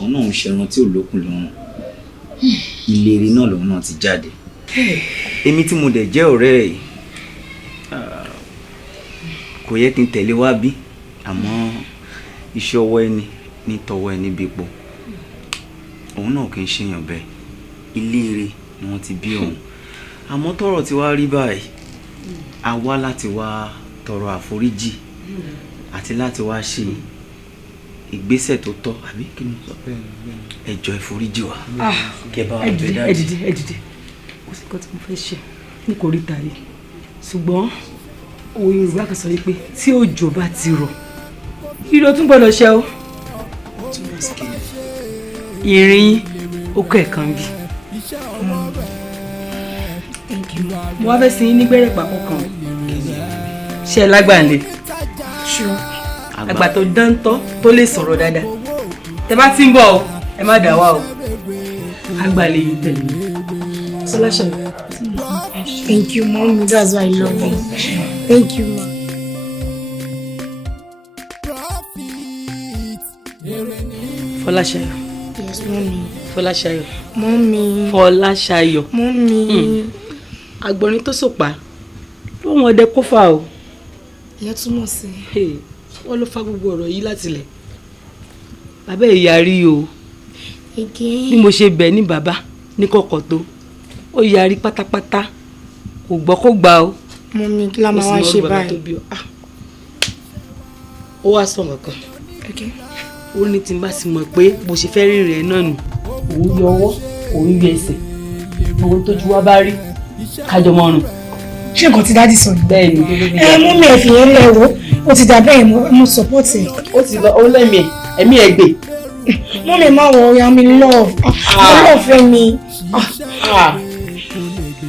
òun náà ń ṣẹran tí ò lókun lọ́rùn. Ìlérí náà lòun náà ti jáde. Èmi tí mo dẹ̀ jẹ́ ọ̀rẹ́ ẹ̀ kò yẹ kí n tẹ̀lé wá bí, àmọ́ iṣẹ́ ọwọ́ ẹni ní tọwọ́ ẹni bí po. Òun náà kì í ṣèyàn bẹ́ẹ̀. Ìlérí ni wọ́n ti bí òun. Àmọ́ tọ́rọ̀ ti wá rí báyìí, a wá láti wá tọrọ àforíjì àti láti wá ṣe ìgbésẹ̀ tó tọ́, àbí kí ni sọ pé ẹ jọ̀ọ́ ẹ foríjì wá. Kẹ́ bá wa bẹ̀ dájú. Ẹ dìde. Ó sì kọ́ tí mo fẹ́ ṣe ní kòríta yìí. Ṣùgbọ́n òwe Yorùbá kan sọ wípé tí òjò bá ti rọ̀, ìró tún gbọ́dọ̀ ṣe o. Ìrìn okó ẹ̀kan bí. Mo wá fẹ́ sin ní gbẹ́rẹ́ pàpọ̀ kan. Ṣé ẹ lágbàlẹ̀? Àgbà tó dáńtọ́ tó lè sọ̀rọ̀ dáadáa. Tẹ bá ti ń bọ̀ o, ẹ má dà wá o. Àgbàlẹ̀ yìí tẹ̀lé mi. Fọláṣayọ̀. Thank you, Mommy. That's why I love you. Thank you, Mom. Fọláṣayọ̀. Yes, mommy. Fọláṣayọ̀. Mommy. Fọláṣayọ̀. Mommy. Agbọ̀nrín tó sòpá ló wọn ọdẹ kó fà o. Ìyẹn túmọ̀ sí. Wọ́n ló fa gbogbo ọ̀rọ̀ yìí láti ilẹ̀. Bàbá ẹ̀ yarí o. Bí mo ṣe bẹ̀ ní bàbá ní kọ̀kọ̀ tó ó yarí pátápátá kò gbọ́ kó gbà o. Mommy, kí la máa wá ṣe báyìí? Ó wá sọ nǹkan kan. Ó ní tí n bá sì mọ̀ pé bó ṣe fẹ́ rí rẹ̀ náà nù. Òun yọ ọwọ́, òun yọ ẹsẹ̀. Gbogbo tójú wa bá rí kájọ mọ́rùn. Ṣé nǹkan tí dádì sọ ni? Bẹ́ẹ̀ni. Mú mi ẹ̀fìn yẹn lẹ́wọ́, ó ti dà bẹ́ẹ̀ mo support ẹ̀. Ó ti lọ, ó lẹ́mìí ẹ̀mí ẹ̀ gbé. Mú mi má wọ ọ̀rẹ́ mi love. Mo love fẹ́ mi.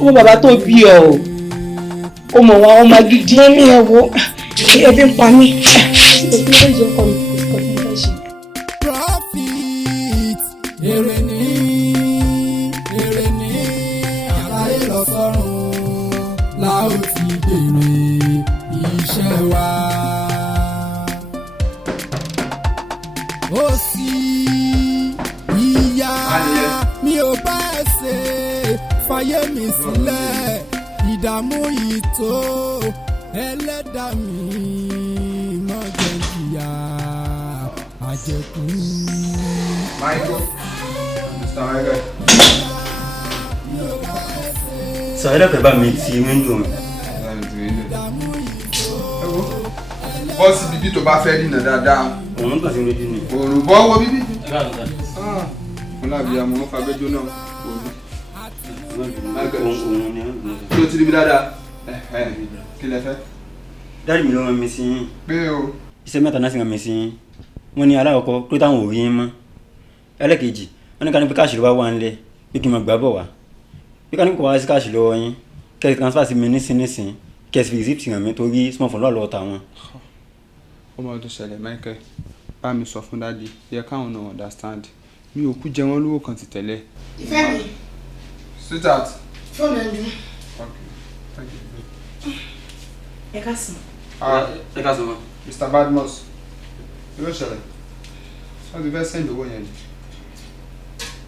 Ọmọ bàbá tó bí ọ o. Ó mọ̀ wá ọmọ gidi. Mú mi ẹ̀wọ̀, ebi ń pa mí. Profit, èrè ní àlàyé lọ sọ́run la ó ti bèrè iṣẹ́ wa. Ó sì ìyá mi ò bá ẹ ṣe fàyè mi sílẹ̀ ìdààmú yìí tó ẹlẹ́dàá mi má jẹ́ jìyà àjẹkù. Michael, Mr. Michael. Sọ̀rọ̀ ẹ̀dọ̀kẹ́ bá mi ti wíńdò mi. Bọ́ sí bíbí tó bá fẹ́ dínà dáadáa. Òun kàn sí méjì ni. Òrùn bọ́ wọ bíbí. Mo lábí amọ̀ ń fa bẹ́jọ́ náà. Tí o ti ríbi dáadáa. Kí lẹ fẹ́? Dáàdì mi ló rán mi sí yín. Pé o. Iṣẹ́ mẹ́ta náà sì rán mi sí yín. Wọ́n ní alákọ̀ọ́kọ́ pé táwọn ò rí yín mọ́. Ẹlẹ́kejì, wọ́n ní ká ní pé káàṣì ló wá wà nílẹ̀ pé kí n máa gbà bọ̀ wá. Bí ká ní kò wá sí káàṣì lọ́wọ́ yín, kẹ́ ẹ transfer sí mi nísìnyí, kẹ́ ẹ sì fi receipt ràn mí torí small phone lọ́wọ́ tàwọn. Ó mọ ọdún ṣẹlẹ̀ Michael, bá mi sọ fún dádì, yẹ káwọn náà understand. Mi ò kú jẹ wọ́n lówó kan ti tẹ̀lé. Ìfẹ́ mi. Sweetheart. Fóònù ẹ̀ dùn. Okay, thank you. Ẹ káàsán. Ẹ káàsán ma. Mr. Badmus, kí ló ṣẹlẹ̀? Wọ́n ti fẹ́ send owó yẹn.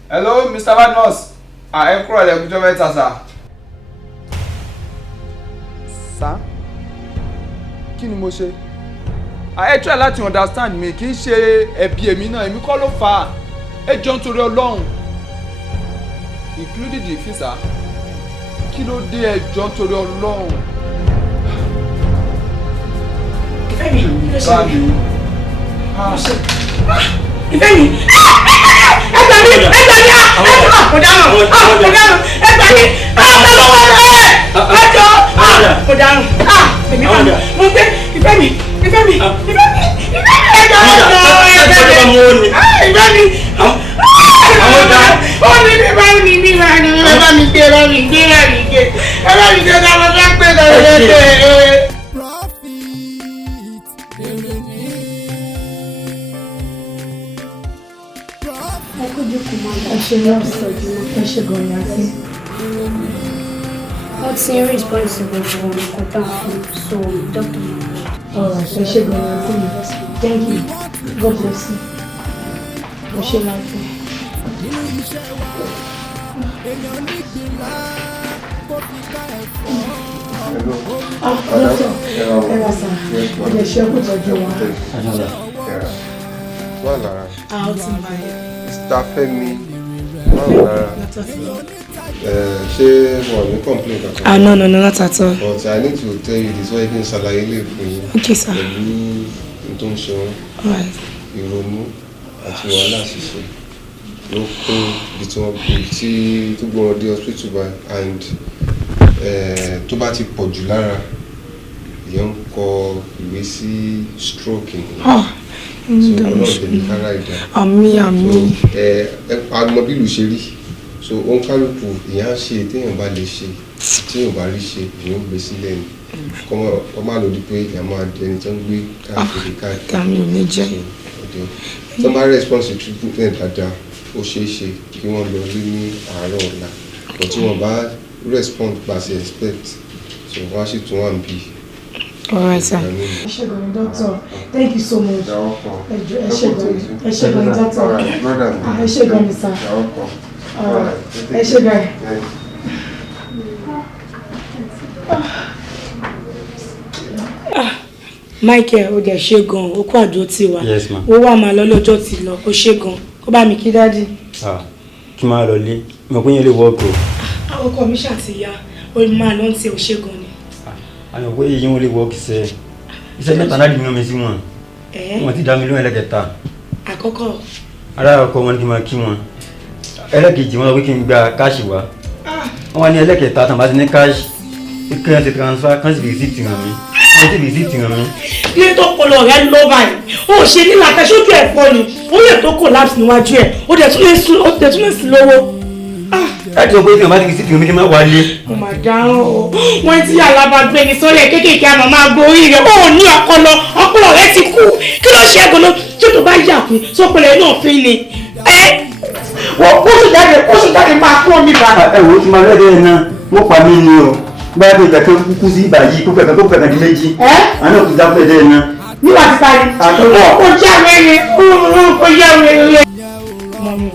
Hello, Mr. Badmus. Ẹ kúrò lẹ́kùjọ́ mẹ́ta sà. Sá? Kí ni mo ṣe? Ẹ try láti understand mi, kì í ṣe ẹ̀bi èmi náà, èmi kọ́ ló fà á. Ẹ jọ nítorí Ọlọ́run. Including the visa. Kí ló dé ẹ jọ nítorí Ọlọ́run? Ìfẹ́ mi, kí ló ṣe? Báàmì. Ìfẹ́ mi. Ẹgbẹ́ mi, ẹgbẹ́ mi, mo dáhùn, mo dáhùn, ẹgbẹ́ mi, ẹjọ́, mo dáhùn, èmi kan, mo gbé ìfẹ́ mi, ìfẹ́ mi, ìfẹ́ mi, ẹjọ́, ìfẹ́ mi, ó ní bí bá mi ní bá mi, ẹ bá mi gbé, ẹ bá mi gbé, ẹ bá mi gbé, ẹ bá mi gbé, ẹ bá mi gbé, lọ́wọ́. Ẹ ṣe lọ́sọ̀dì ẹ ṣe gan-an àti. Wọ́n ti ń responsible for nǹkan tá a fún so doctor. Alright, ẹ ṣe gan-an àti mi. Thank you. God bless you. Ẹ ṣe láti. Dọ́tọ̀, ẹ wá sàn. Ẹ ṣe kó tọ́jú wa. Wà lára. Ó ti ń bá yẹn. Mr. Fẹ́mi, wà lára. Ṣé wọ́n ní complain kankan? No, not at all. But I need to tell you this way kí n ṣàlàyé lè fún yín. Okay, sir. Pẹ̀lú n tó ń ṣe wọ́n. Ìrònú àti wàhálà ṣíṣe ló kún ibi tí wọ́n kú tí tó gbọ́n wọn dé hospital by and tó bá ti pọ̀ jù lára ìyẹn ń kọ ìwé sí stroke ni. So ọlọ́run tẹ̀lé kára ìdá. Àmín. Àmọ́ bí ìlú ṣe rí so ó ń kálukú èèyàn á ṣe téèyàn bá lè ṣe téèyàn bá rí ṣe èèyàn ń gbé sílẹ̀ ni kọ́ máa lòdì pé èèyàn máa di ẹni tó ń gbé káàkiri. Kàmí ò ní jẹ́. Tó máa response to treatment dáadáa ó ṣeé ṣe kí wọ́n lọ rí ní àárọ̀ ọ̀la but tí wọ́n bá respond bá ṣe expect so wọ́n á sì tún wà ń bì All right, sir. Doctor, thank you so much. Doctor. Sir. Michael, ó dẹ̀ ṣe gan, ó kó àdó tí wa. Yes, ma'am. Ó wà máa lọ lọ́jọ́ tí lọ, ó ṣe gan. Kó bá mi kí dádì. Kí máa lọ lé, mo kún yẹn lè wọ́ọ̀kù. Àwọn ọkọ mi ṣàtìyá, ó máa lọ tí ó ṣe gan ni. Àwọn òwe yìí wọ́n lè wọ́ọ̀kù sẹ́. Iṣẹ́ mẹ́ta náà dìbò mi sí wọn. Wọ́n ti dá mi lóhùn ẹlẹ́kẹta. Àkọ́kọ́. Aláàkọ́ wọn ni kí n máa kí wọn. Ẹlẹ́kejì wọn sọ pé kí n gba káàṣì wá. Wọ́n wá ní ẹlẹ́kẹta tàn bá ti ní káàṣì. Kí wọ́n ti transfer kán sì fi rìsíìtì hàn mí. Wọ́n ti fi rìsíìtì hàn mí. Ilé tó kọ lọ rẹ lọ báyìí, ó ṣe nílà tẹ́sójú ẹ̀ fọ́ ni, ó yẹ tó collapse níwájú ẹ̀, ó dẹ̀ tún lè sí lọ́wọ́. Láti ọgbẹ́ tí wọ́n bá ti rìsíìtì hàn mí kí n má wálé. Mo máa dáhùn o, wọ́n ti alábàgbé ní sọ́lẹ̀ kéékèèké àmọ́ máa gorí rẹ̀, ó ní ọpọlọ rẹ̀ ti kú, kí ló ṣe ẹ̀gbọ́n náà, tí tó bá yà fún sọ́pọ̀lẹ̀ náà fi ni. Wọ́n kó sì jáde máa kú omi bá. Ẹ wo ti máa lẹ́dẹ̀ẹ́ náà, wọ́n pa mí ni o. Báyọ̀ pé ìgbàkan kúkú sí ibà yìí kó fẹ̀kan di méjì. Àná òkú dákú ẹ̀dẹ́ náà. Nígbà tí parí, ó já wẹ́rẹ́, ó já wẹ́rẹ́. Mọ̀mí,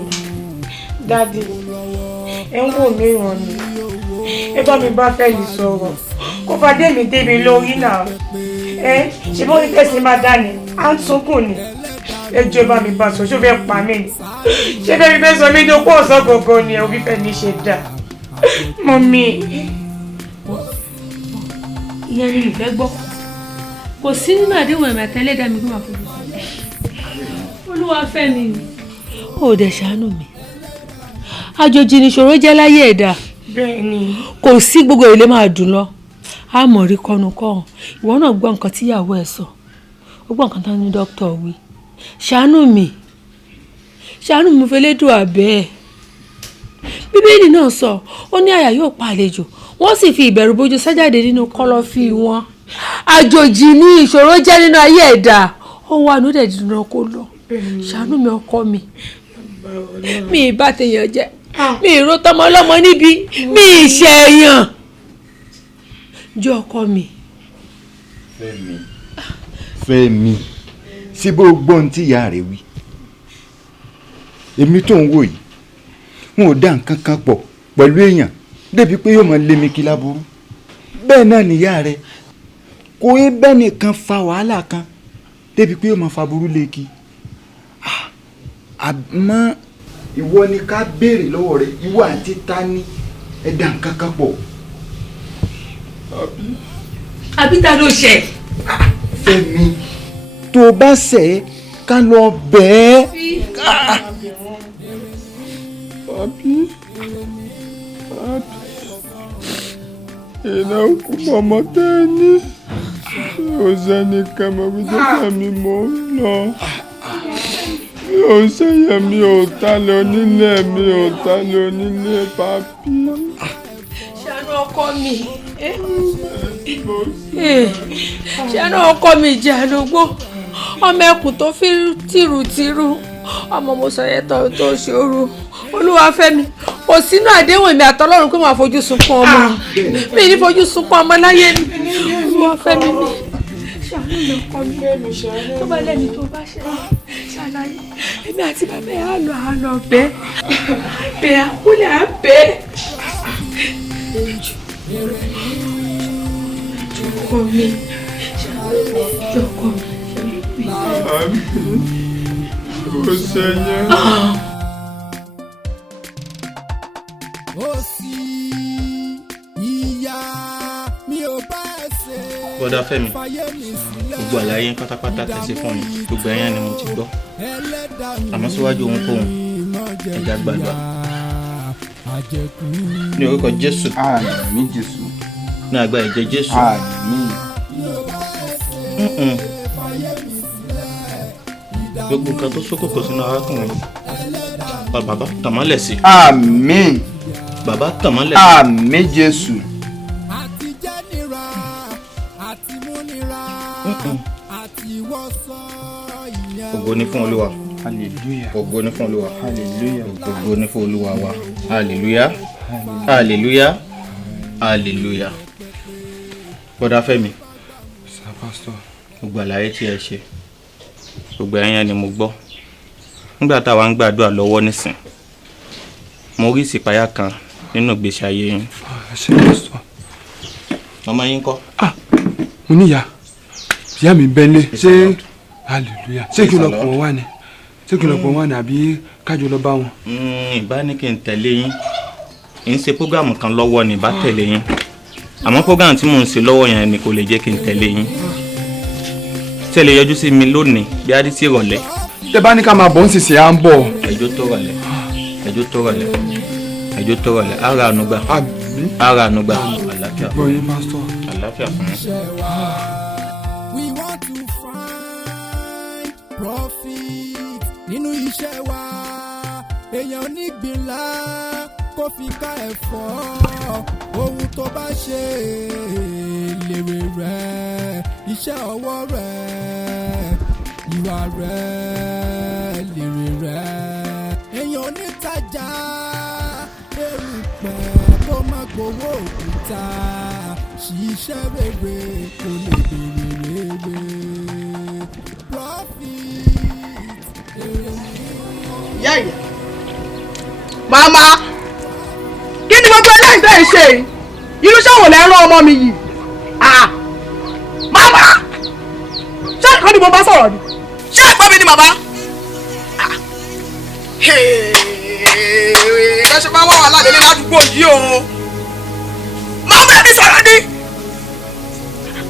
dádì, ẹ ń wò mí ràn ni. Ẹ bá mi bá Fẹ́mi sọ̀rọ̀. Kó fàdé mi débi lórí náà. Ṣé bó ní tẹ̀sí máa dá ni? À ń sunkún ni. Ẹ jọ̀ọ́ bá mi bá sọ, ṣó fẹ́ pa mí ni? Ṣé Fẹ́mi fẹ́ sọ mí dókó ọ̀sán gangan ni òbí Fẹ́mi ṣe dà? Mọ̀mí. Ìyẹn ni ìfẹ́ gbọ́. Kò sí nínú àdéhùn ẹ̀mí àtẹ́lẹ́dà mi kí wọ́n fojú sí. Olúwa fẹ́ mi ni. Ó dẹ̀ ṣàánú mi. Àjòjì nìṣòro jẹ́ láyé ẹ̀dá. Bẹ́ẹ̀ni. Kò sí gbogbo èlé máa dùn lọ. A mọ̀ rí kọ́nu kọ́hún. Ìwọ náà gbọ́ nǹkan tíyàwó ẹ̀ sọ. Ó gbọ́ nǹkan tán ní dókítà wí. Ṣàánú mi. Ṣàánú mi fẹ́ lédùn àbẹ́. Bíbélì náà sọ, ó ní àyà yóò pa àlejò. Wọ́n sì fi ìbẹ̀rù bójú sájáde nínú kọ́lọ́fín wọn. Àjòjì ní ìṣòro jẹ́ nínú ayé ẹ̀dá. Ó wà ní òde dídùn kó lọ. Ṣàánú mi ọkọ mi. Mi ì bá tèèyàn jẹ́. Mi ì ro tọmọ ọlọ́mọ níbi. Mi ì ṣe èèyàn. Jẹ́ ọkọ mi. Fẹ́mi, sí bó gbọ́n tí ìyá rẹ̀ wí. Èmi tó ń wò yìí, n ò dá nǹkan kan pọ̀ pẹ̀lú èèyàn débi pé yóò máa lé mi kí láburú. Bẹ́ẹ̀ náà nìyá rẹ̀ kò í bẹ́ẹ̀ nìkan fa wàhálà kan débi pé yóò máa fa burú lé kí. Àmọ́ ìwọ ni ká béèrè lọ́wọ́ rẹ̀, ìwọ àti ta ni ẹ dá nǹkan kan pọ̀. Àbí ta ló ṣe? Fẹ́mi, tó bá ṣẹ̀ ká lọ bẹ́ẹ̀. Ìnáwó mọ̀mọ́ tẹ́ ní ọ̀sẹ̀ nìkan mọ̀ bí jẹ́kẹ́ mi mọ̀ ń lọ. Mi ò ṣẹ̀yẹ̀ mi ò tálẹ̀ onílé mi ò tálẹ̀ onílé papi. Ṣàánú ọkọ mi. Ṣàánú ọkọ mi jẹ́ àlógbó. Ọmọ ẹkùn tó fi tìrùtìrù. Ọmọ mo sọ yẹn tó ṣòro. Olúwafẹ́mi, kò sínú àdéhùn èmi àtọlọ́run pé màá fojú sunkún ọmọ. Mi ní fojú sunkún ọmọ láyé mi. Olúwafẹ́mi mi. Ṣàánú mi ọkọ mi. Tó bá lẹ́ni tó bá ṣàlàyé. Èmi àti bàbá ẹ̀ á lọ bẹ́ẹ̀. Bẹ́ẹ̀ àkúlẹ̀ á bẹ́ẹ̀. Ọkọ mi. Ọkọ mi. Kò sẹ́yìn. Bọ́dà Fẹ́mi, gbogbo àlàyé pátápátá tẹ̀sí fún mi, gbogbo ẹ̀yán ni mo ti gbọ́. Àmọ́ síwájú ohunkóhun, ẹ̀dá gbàgbà. Ní orúkọ Jésù. Àmín Jésù. Ní agbára ẹ̀jẹ̀ Jésù. Àmín. Gbogbo nǹkan tó ṣókòkò sínú arákùnrin. Bàbá tàmálẹ̀ sí. Àmín. Bàbá tàmálẹ̀ sí. Àmín Jésù. Ògo ni fún Olúwa. Hallelujah. Ògo ni fún Olúwa. Hallelujah. Ògo ni fún Olúwa wa. Hallelujah. Hallelujah. Hallelujah. Bọ́dà Fẹ́mi, Pastor. Gbogbo àlàyé tí ẹ ṣe. Gbogbo ẹ̀yẹn ni mo gbọ́. Nígbà táwa ń gbàdúrà lọ́wọ́ nísìn. Mo rí ìsìpayà kan nínú ìgbésí ayé yín. Ṣé Pastor? Ọmọ yín kọ́? Mo níyà. Ìyá mi bẹ́lẹ̀. Ṣé hallelujah. Ṣé kí n lọ pọ̀ wá ni? Ṣé kí n lọ pọ̀ wá ni àbí kájọ lọ bá wọn? Ìbá ní kí n tẹ̀lé yín. Ń ṣe prógámù kan lọ́wọ́ ni bá tẹ̀lé yín. Àmọ́ prógámù tí mò ń ṣe lọ́wọ́ yẹn ni kò lè jẹ́ kí n tẹ̀lé yín. Ṣé lè yọjú sí mi lónìí bí a dí sí ìrọ̀lẹ́? Tẹ́ bá ní ká máa bọ̀ ń sìsì à ń bọ̀. Ẹjọ́ tó rọ̀lẹ́. Ẹjọ́ tó rọ̀lẹ́. Ẹjọ́ tó rọ̀lẹ́. Ara ànúgbà. Ara ànúgbà. Àlàáfíà. Bọ̀yìn Pastor. Àlàáfíà fún mi. We want to find profit nínú iṣẹ́ wa. Èèyàn onígbìnlá kó fi ká ẹ̀fọ́. Ohun tó bá ṣe lèrè rẹ̀, iṣẹ́ ọwọ́ rẹ̀, ìwà rẹ̀, lèrè rẹ̀. Èèyàn onítajà erùpẹ̀ kó má gbowó òkúta. Ṣiṣẹ́ rere kó lè bèrè rere. Profit èrè. Ìyá ìyá. Màmá, kí ni gbogbo eléyìí tẹ́ ẹ ṣe yìí? Irúṣẹ́ wo lẹ́ ń rán ọmọ mi yìí? Màmá! Ṣé ẹ̀kọ́ ni mo bá sọ̀rọ̀ ni? Ṣé ẹ̀kọ́ mi ni màmá? Ẹ ṣe máa wá wàhálà lélẹ́ ládùúgbò yìí o. Màmá mi sọ̀rọ̀ ni.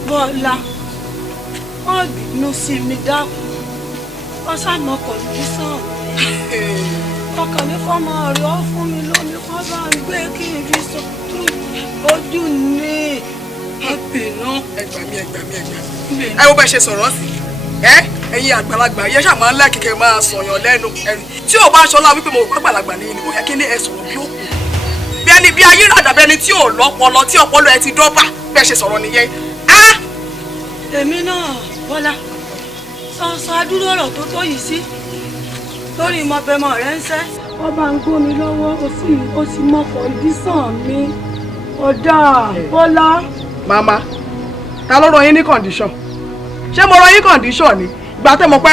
Bọ́lá, wọ́n bínú sí mi dákun. Wọ́n sàmọ́ kọ̀ǹdíṣàn mi. Ọkàn mi kọ́ máa rí ọ́ fún mi lómi kọ́ bá ń gbé kí n fi sọ ojú ní àbínú. Ẹgbà mi. Ẹ wo bá ṣe sọ̀rọ̀ sí. Ẹ̀yin àgbàlagbà yẹn ṣáà máa ń lẹ́kìkẹ́ máa sọ̀yàn lẹ́nu. Tí ò bá ṣọlá wípé mo rò àgbàlagbà ní ìlú yẹ kí ní ẹ sọ̀rọ̀ bí ó kù. Bí ẹni bí ayé rà dàbí ẹni tí ò lọ́pọlọ tí ọpọlọ ẹ ti dọ́bà bẹ́ẹ̀ ṣe sọ̀rọ̀ nìyẹn. Èmi náà Bọ́lá sọ adúrú ọ̀rọ̀ tó tó yìí sí lórí ìmọ̀bẹ̀mọ̀ rẹ̀ ń sẹ́. Wọ́n bá ń gbómi lọ́wọ́ ó sì mọ kọ̀ǹdíṣàn mi. Ọ̀dà Bọ́lá. Màmá, ta ló rọ yín ní kọ̀ǹdíṣàn? Ṣé mo rọ yín kọ̀ǹdíṣàn ni? Ìgbà tẹ́ mọ̀ pé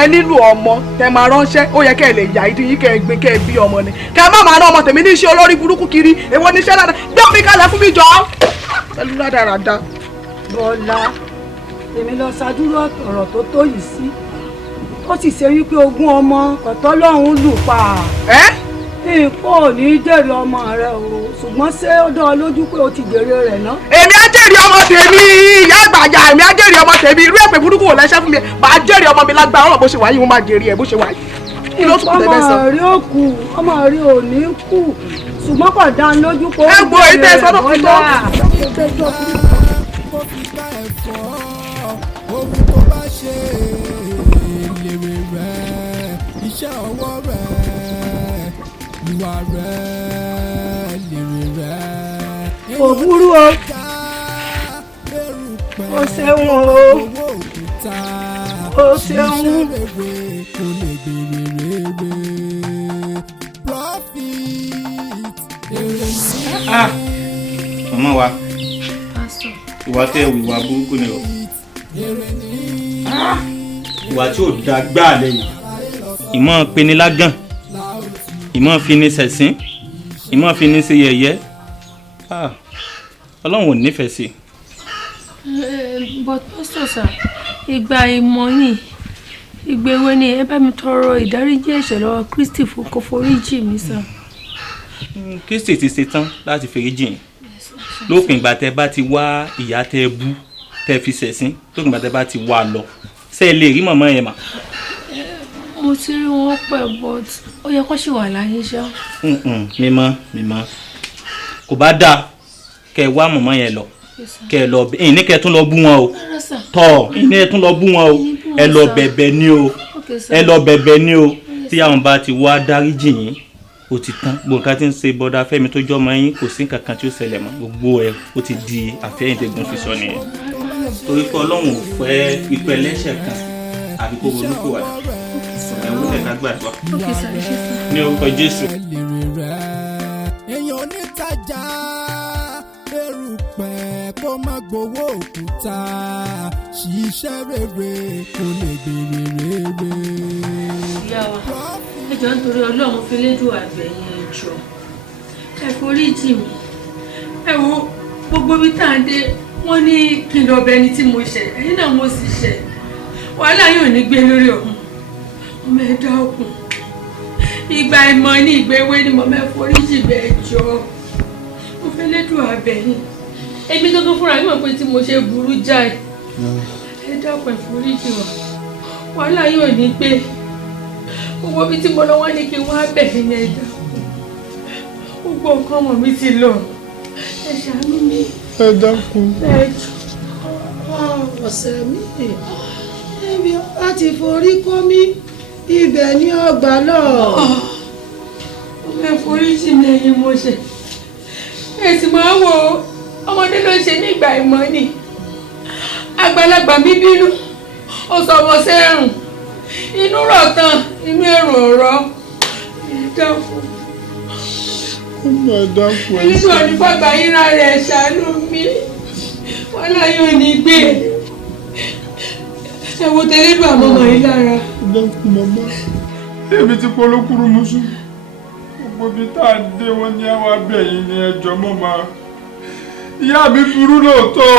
ẹ nílò ọmọ tẹ́ máa ránṣẹ́ ó yẹ kẹ́ ẹ lè yà ìdí yín kẹ́ ẹ gbé kẹ́ ẹ bí ọmọ ni. Kẹ́ ẹ má máa rán ọmọ tèmi ní iṣẹ́ olórí burúkú kiri èwo ní iṣẹ́ dáadáa gbé omi kalẹ̀ fún mi jọ. Pẹ̀lú ládàradà. Bọ́lá, èmi lọ ṣàdúró ọ̀rọ̀ tó tó yìí sí. Ó sì ṣe wípé ogún ọmọ ọ̀tọ̀ lọ́hùn lù pa. Nǹkan ò ní jèrè ọmọ rẹ o, ṣùgbọ́n ṣé ó dán ọ lójú pé o ti jèrè rẹ̀ ná? Èmi á jèrè ọmọ tèmi, ìyá àgbàjà, èmi á jèrè ọmọ tèmi, irú èpè burúkú wò lẹ́sẹ̀ fún mi, màá jèrè ọmọ mi lágbára ọ̀rọ̀ bó ṣe wáyé, mo máa jèrè ẹ̀ bó ṣe wáyé. Kí ló tún tẹ̀lé sọ? Ọmọ rí òkú, ọmọ rí òní kú, ṣùgbọ́n kò dá lójú pé ó gbọ́ ìtẹ́ sọ́dọ̀ fún tó. Ohun tó bá ṣe lèrè rẹ̀, iṣẹ́ ọwọ́ rẹ̀, ìwà rẹ̀, lèrè rẹ̀. Kò burú o, o ṣeun o, o ṣeun. Màmá wa, ìwà tẹ́ ìwà burúkú ni o. Ìwà tí ò da gbáà lẹ́yìn. Ìmọ̀ pinni lágàn, ìmọ̀ fini ṣẹ̀sín, ìmọ̀ fini ṣe yẹ̀yẹ́. Ọlọ́run ò nífẹ̀ẹ́ sí. But pastor sir, ìgbà ìmọ̀ ni ìgbèwé ni ẹ bá mi tọrọ ìdáríjì ẹ̀ṣẹ̀ lọ́wọ́ Kristi fún kó foríjì mi sir. Kristi ti ṣetán láti foríjì yín. Lópin ìgbà tẹ́ bá ti wá ìyá tẹ́ bú tẹ́ fi ṣẹ̀sín, lópin ìgbà tẹ́ bá ti wá lọ. Ṣé ẹ lè rí màmá yẹn mà? Mo ti rí wọn pẹ̀ but ó yẹ kó ṣì wà láyé ṣá. Mímọ́ kò bá dáa kẹ́ ẹ wá màmá yẹn lọ kẹ́ ẹ lọ ẹ̀yin ní kẹ́ ẹ tún lọ bú wọn o tọ́ ẹ̀yin ní ẹ tún lọ bú wọn o ẹ lọ bẹ̀bẹ̀ ni o ẹ lọ bẹ̀bẹ̀ ni o tí àwọn bá ti wá dáríjì yín ó ti tán gbogbo nǹkan tí ń ṣe bọ́dà Fẹ́mi tó jọ́ ọmọ yín kò sí nǹkan kan tí ó ṣẹlẹ̀ mọ́ gbogbo ẹ̀ ó ti di àfẹ́yìntẹ́gùn fi sọ nìyẹn torí pé Ọlọ́run ò fẹ́ ìpẹ́ lẹ́ṣẹ̀ kan àbí kó ronú kó wà ẹ̀wọ́n ẹ̀ka gbàdúrà ní orúkọ Jésù. èèyàn onítàjà erùpẹ̀ kó má gbowó òkúta ṣiṣẹ́ rere kó lè gbèrè rere. ìyá wa ẹ jọ̀ọ́ nítorí Ọlọ́run fi lédùn àgbẹ̀yìn ẹ jọ̀ọ́ ẹ forí jì mí ẹ wo gbogbo bí tá à ń dé wọ́n ní kí n lọ bẹ ẹni tí mo ṣẹ̀ ẹ̀yin náà mo sì ṣẹ̀ wàhálà yóò ní gbé lórí ọ̀hún ọmọ ẹ dákun ìgbà ìmọ̀ ní ìgbéwé ni mo mẹ́ forí jì bẹ́ẹ̀ jọ̀ọ́ mo fẹ́ lédùn àgbẹ̀yìn èmi gangan fúnra mi mọ̀ pé tí mo ṣe burú jáì ẹ dákun ẹ forí jì wá wàhálà yóò ní gbé gbogbo bí tí mo lọ wá ní kí n wá bẹ̀rẹ̀ ní ẹ̀dá gbogbo nǹkan ọmọ mi ti lọ ẹ ṣàánú mi. ẹ dákun. ẹ jù ọ̀sẹ̀ mi ẹbí láti forí kó mi ibẹ̀ ní ọgbà náà. ọmọ ẹ forí jì mí ẹ̀yin mo ṣe ẹ sì máa wo ọmọdé ló ṣe nígbà ìmọ̀ ni àgbàlagbà mi bínú ó sọ ọmọ sẹ́rùn inú rọ̀ tán inú ẹ̀rùn ọ̀rọ̀ ẹ̀dáfún. nínú onífọ̀gbà yíra rẹ̀ ṣàánú mi wọn láyé ò ní gbé ẹ wo tẹlẹ́dùn àmọ́mọ́ yìí lára. èmi ti polókùrú musu gbogbo ibi tá a dé wọn ní àwọn abẹ́yìn ní ẹjọ́ mọ́ máa ìyá mi burú lóòótọ́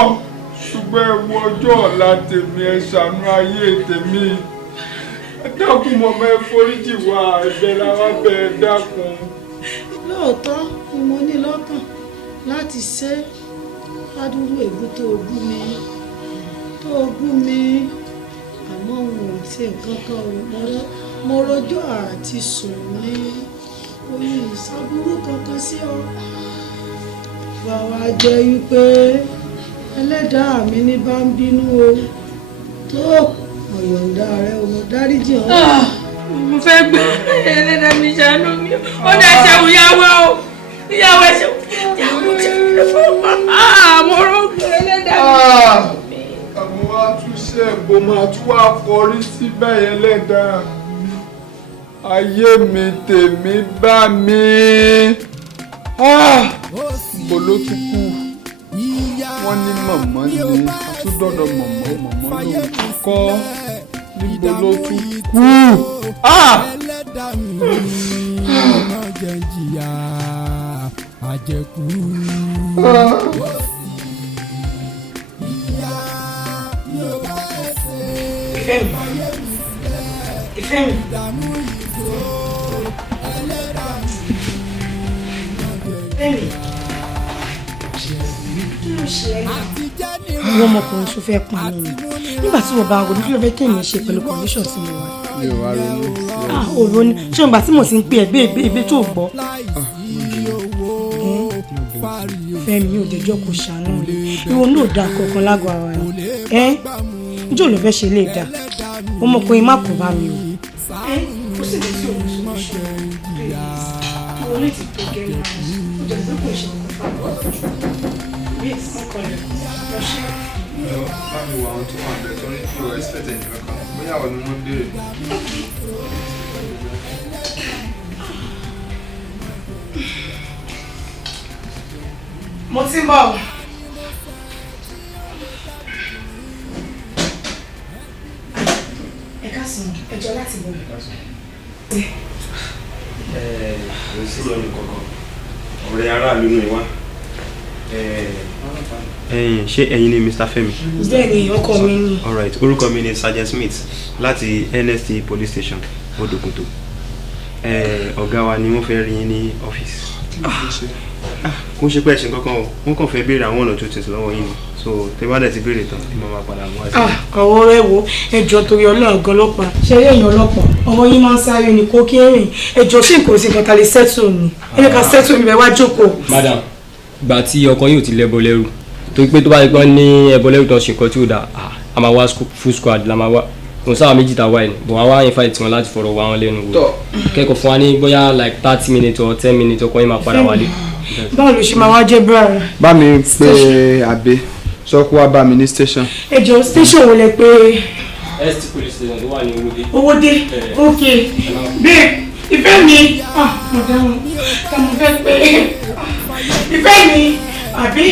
ṣùgbọ́n ẹ wo ọjọ́ ọ̀la tèmi ẹ ṣàánú ayé tèmi ẹ dákun mọ̀mọ́ ẹ foríjì wá ẹ̀bẹ̀ làwọn bẹ ẹ dákun. lóòótọ́ ni mo ní lọ́kàn láti ṣe ládùúgbò ègbú tó ogún mi àmọ́ òun ò ṣe nǹkan kan mo rojọ́ àti sùn ní oyún ìsábúrú kankan sí ọ bàwá jẹ́ wípé ẹlẹ́dàá mi ní bá ń bínú o tó ọ̀yọ̀ǹda rẹ o mo dáríjì ọ́. mo fẹ́ gbé ẹlẹ́dàá mi ṣàánú mi ó dá ṣẹ́wó yàwó o ìyàwó ẹ̀ṣẹ̀ yàwó mo rògbò ẹlẹ́dàá mi. àmọ́ wá tún ṣe bó máa tún wá kọrí síbẹ̀ yẹn lẹ́dàá ayé mi tèmi bá mi mo ló tún kú wọ́n ní mọ̀mọ́ ní àtúndọ̀dọ̀ mọ̀mọ́ ló kọ́ níbo ló tún kú. ẹlẹ́dàá mi máa jẹ jìyà àjẹkù. ìfẹ́ mi. àwọn ọmọkùnrin tó fẹ́ pa mí ni nígbà tí mo bá ń ronú kí ló fẹ́ kí èmi ṣe pẹ̀lú condition tí mo wà. mi ò wá ronú. ò ronú ṣé ìgbà tí mo ti ń pè ẹ́ bẹ́ẹ̀ tó gbọ́. Fẹ́mi ò dẹjọ́ kò ṣàánú rẹ̀ ìwọ náà dá kankan lágọ̀ ara rẹ̀ ìjọ ló fẹ́ ṣe lè dá ọmọkùnrin má kó bá mi o. ó sì lè sí òun sọ ṣe ìwọ lè ti tó gẹ́gẹ́ ìjà pé kò ṣe ọkọ̀ fáwọn ọkọlẹ̀ lọ́ṣẹ́. bá mi wà àwọn tó wà bẹ́ẹ̀ torí kí o expect ẹ̀yìn kankan bóyá àwọn ni wọ́n béèrè. mo ti ń bọ̀. ẹ káàsán ẹjọ́ láti bọ̀. ló sì lọ ní kankan ọ̀rẹ́ aráàlú nù wá. ṣé ẹ̀yin ni Mr. Fẹ́mi? bẹ́ẹ̀ni ọkọ mi ni. alright orúkọ mi ni Sergeant Smith láti NST police station Odokoto. ọ̀gá wa ni wọ́n fẹ́ rí yín ní ọ́fíìsì. kò ṣe pé ẹ̀sìn kankan o wọ́n kàn fẹ́ béèrè àwọn ọ̀nà tó tẹ̀sí lọ́wọ́ yín ni so tẹ bá dẹ̀ ti béèrè tán ẹ máa padà wá sí. àwọn ọ̀rẹ́ wo ẹjọ́ torí Ọlọ́run gan ọlọ́pàá ṣe eré èèyàn ọlọ́pàá ọmọ yín máa ń sáré ní kó kí ẹ̀rìn ẹjọ́ sí nǹkan sí nǹkan ta lè settle ni ẹni ká settle mi bẹ́ẹ̀ wá jókòó. madam gbà tí ọkọ yóò ti lẹ́bọ lẹ́rù torí pé tó bá yẹ pé ní ẹbọ lẹ́rù tó ṣe nǹkan tí ó dà a máa wá full squad la máa wá kò sáà méjì tá a wá ẹ̀ bọ̀ wá wá invite wọn láti fọ̀rọ̀ wá wọn lẹ́nu wò kẹ́kọ̀ọ́ fún wa ní bóyá like 30 minutes or 10 minutes ọkọ yín máa padà wálé. báwo ló ṣe máa wá jẹ́ bra rẹ̀. bá mi pé àbẹ sọ kó wá bá mi ní station. ẹjọ́ station wo lẹ pé. ST police station tó wà ní Owódé. Owódé ok babe ìfẹ́ mi madam ká mo fẹ́ pé ìfẹ́ mi àbí.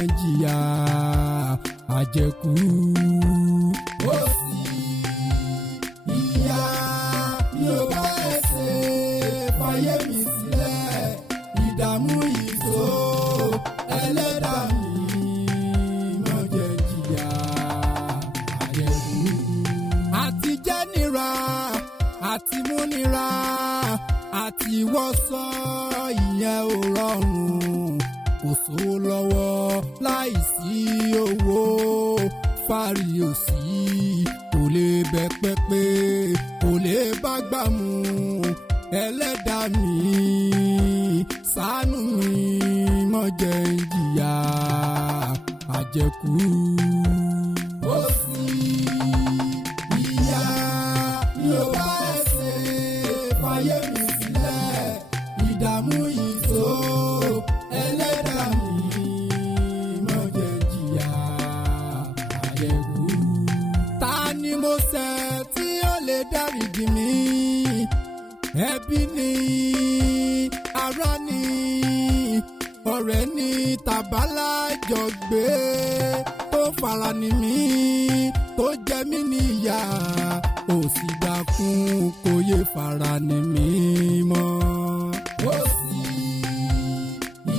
jẹ́ jìyà àjẹkù. Ó sì ìyá mi ò bá ẹsẹ̀ fàyè mi sílẹ̀ ìdààmú yìí tó ẹlẹ́dàá mi má jẹ́ jìyà àjẹkù. Àti jẹ́ nira àti mú nira àti wọ́sọ ìyẹn ò rọrùn kò sówó lọ́wọ́ láìsí owó fárí òsì kò lè bẹ pẹ́pẹ́ kò lè bá gbà mú ẹlẹ́dàá mi ṣàánú mi má jẹ́ n jìyà àjẹkù. Ó sì ìyá mi ò bá ẹsẹ̀ fàyè mi sílẹ̀ ìdààmú yìí tó ẹlẹ́dàá mi má jẹ́ jìyà àjẹkù. Ta ni mo ṣẹ̀ tí ó lè dáríjì mí? Ẹbí ni, ará ni, ọ̀rẹ́ ni tàbálájọ gbé tó fara ni mí tó jẹ mí níyà ó sì dákun kó yé fara ni mí mọ́. Ó sì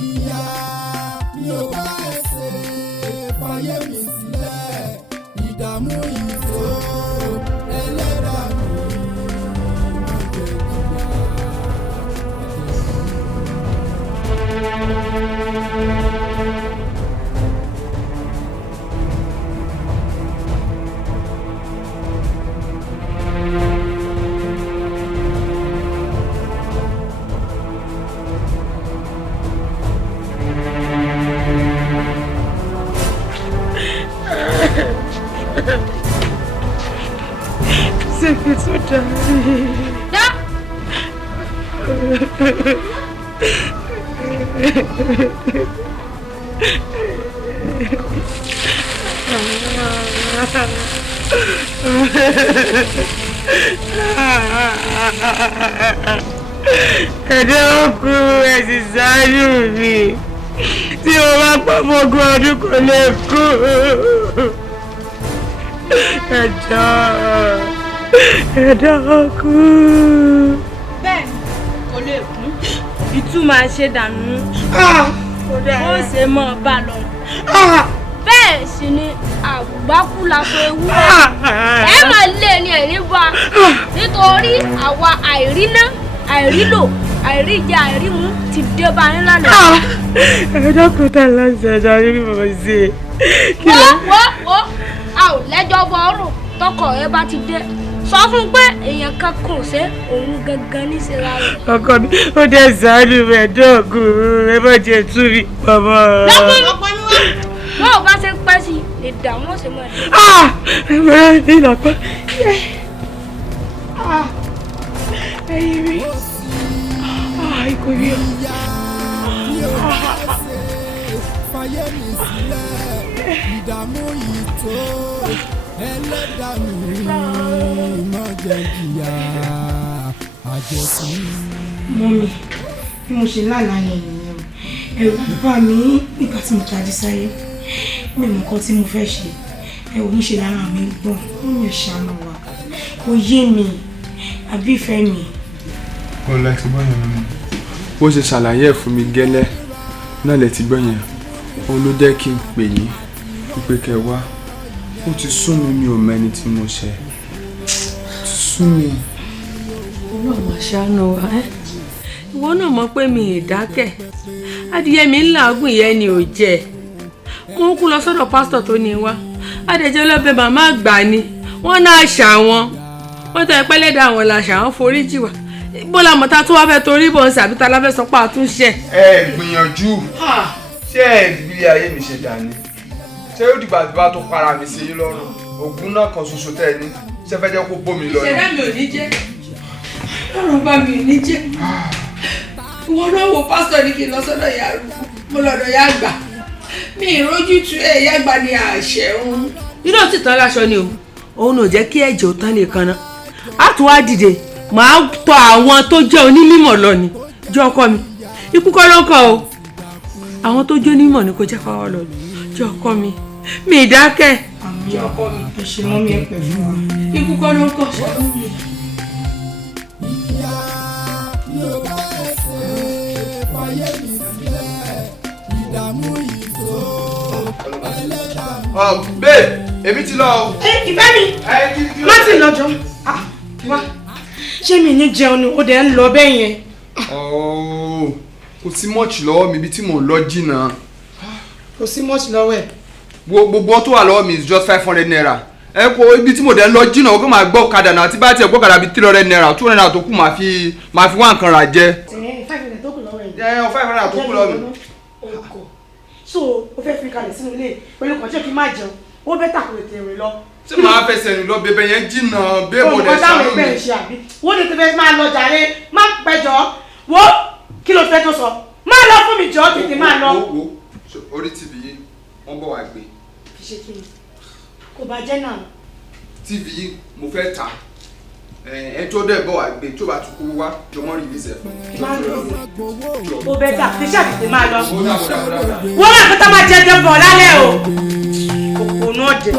ìyá mi ò bá ẹsẹ̀ fàyè mi sílẹ̀ ìdààmú yìí tó ẹlẹ́dàá mi má jẹ́ jìyà. Sempre so tired. Ẹ̀dọ́kù ẹ̀sìn ṣáájú mi tí o bá pọ̀ ogún ọdún kò lè kú. Ẹ̀dọ́kù. Bẹ́ẹ̀ni, kò lè kú. Ìtumọ̀ àṣẹ dànù. Ó ṣe mọ́ bá lọ. Bẹ́ẹ̀ sì ni àgbákú la so ewúrẹ́. Ẹ máa lé ní ẹ̀rí bá nítorí àwa àìríná àìrílò àìríjẹ àìrímu ti dé bá yín lánàá. Ẹ̀dọ́kù tá lọ ṣẹ̀dá ní mo ṣe. Wo a ò lẹ́jọ́ bọ ọrùn tọkọ ẹ bá ti dé sọ fún pé èèyàn kan kò ṣe òun gangan ní ìṣẹ́ra rẹ̀. Ọkọ mi ó dé ṣàánú mi Ẹ̀dọ́kù ẹ má jẹ́ tú mi bàbá. Lọ́pọ̀ mi wá bọ́ọ̀ bá ṣe pẹ́ sí i ìdààmú ọ̀sẹ̀ mọ́ ẹ̀. Ẹ̀mọ́ra ní ìlọ́pọ̀. Ẹyin mi. Ikú mi o. Fàyè mi sílẹ̀ ìdààmú yìí tó ẹlẹ́dàá mi má jẹ́ jìyà àjẹkù. Mọ́mí bí mo ṣe lálàá yẹn nìyẹn o ẹ̀rù bá mi nígbà tí mo tají sáyé mi mọ̀ nǹkan tí mo fẹ́ ṣe ẹ̀rù níṣe lára mi gbọ̀n nínú ìṣàánú wa kò yé mi àbí ìfẹ́ mi. Ó lẹ ti gbọ́ yẹn mi. Bó ṣe ṣàlàyé ẹ̀ fún mi gẹ́lẹ́ náà lẹ ti gbọ́ yẹn òun ló jẹ́ kí n pè yín pípé kẹ́ wá ó ti sún mi ò mẹ́ni tí mo ṣe ti sún mi. Ọlọ́run àṣàánú wa ìwọ náà mọ̀ pé mi ì dákẹ́ adìyẹ mi ń làágùn ìyẹn ni ò jẹ́ mo kú lọ sọ́dọ̀ pásítọ̀ tó ní wá adẹ̀jẹ́ lọ́bẹ̀ màmá àgbà ni wọ́n náà ṣà wọ́n tẹ̀ pẹ́lẹ́dà àwọn làṣà wọn foríjì wá bó la mọ̀ tá tó wá fẹ́ torí bọ̀ ń sàbí ta la fẹ́ sọ pé àtúnṣe. Ẹ gbìyànjú ṣé ẹ bí ayé mi ṣe dà ní ṣé ó dìgbà tí bá tó para mi sí yín lọ́rùn ògùn náà kan ṣoṣo tẹ́ ẹ ní ṣé fẹ́ jẹ́ kó bómi lọ. Ṣẹ̀dá mi ò ní jẹ́ lọ́rùn bá mi ò ní jẹ́ ìwọ náà wo pásítọ̀ ní kí n lọ sọ́dọ̀ ìyá arúgbó mo lọ́dọ̀ ìyá àgbà mi ìrójú tu ìyá àgbà ní àṣẹ òun. nínú òtítọ́ láṣọ ni o òun ò jẹ́ kí ẹ̀jẹ̀ ò tán nìkan náà á tún wá dìde màá tọ̀ àwọn tó jẹ́ onímọ̀ lọ ni jọ ọkọ mi ikú kọ́ ló kọ́ o àwọn tó jẹ́ onímọ̀ ni kò jẹ́ káwọ́ lọ ṣe ọkọ mi dákẹ́. àmì ọkọ mi ẹ ṣe mọ́ mi ẹ pẹ̀lú wa ikú kọ́ ló ń kọ́ ṣàánú mi. babe èmi ti lọ o. ìfẹ́ mi má ti lọ́jọ́ wá ṣé mi ní jẹun ni ó dẹ̀ ń lọ bẹ́ẹ̀ yẹn. kò sí much lọ́wọ́ mi ibi tí mò ń lọ jìnnà. kò sí much lọ́wọ́ ẹ̀. gbogbo tó wà lọ́wọ́ mi is just 500 naira. ẹ kò ibi tí mo dẹ̀ ń lọ jìnnà o kò máa gbọ́ ọ̀kadà náà tí bá tiẹ̀ gbọ́ ọ̀kadà bíi 300 naira 200 naira tó kù máa fi wá nǹkan rà jẹ. 500 tó kù lọ́wọ́ ẹ̀. 500 naira tó kù lọ́wọ́ mi. so o fẹ́ fi kalẹ̀ sínú ilé pẹ̀lú kọ̀ọ̀ṣẹ́ kí n má jẹun ó bẹ́tà kò tètè rìn lọ. tí màá fẹsẹ̀ rìn lọ bẹbẹ yẹn jìnnà bẹ́ẹ̀ mo dẹ̀ sáré mi. olùkọ́ táwọn ẹgbẹ́ ìṣe àbí wọ́n ní tẹ́fẹ́ máa lọ jàre má pẹ́jọ́ wo kí ló fẹ́ tó sọ má lọ fún mi jọ tètè má lọ. wo orí tv yìí wọ́n bọ̀ wá gbé. fi ṣe kí ni kò bá jẹ́ náà. tv yìí mo fẹ́ ta ẹ tó dẹ̀ bọ̀ wá gbé tó bá tún kó wá jọmọ́ rí ìlísẹ̀ fún. ó bẹ dà fi ṣàtìtì máa lọ. wọ́n máa kó tá máa jẹjẹ bọ̀ lálẹ́ o. kòkò náà jẹ.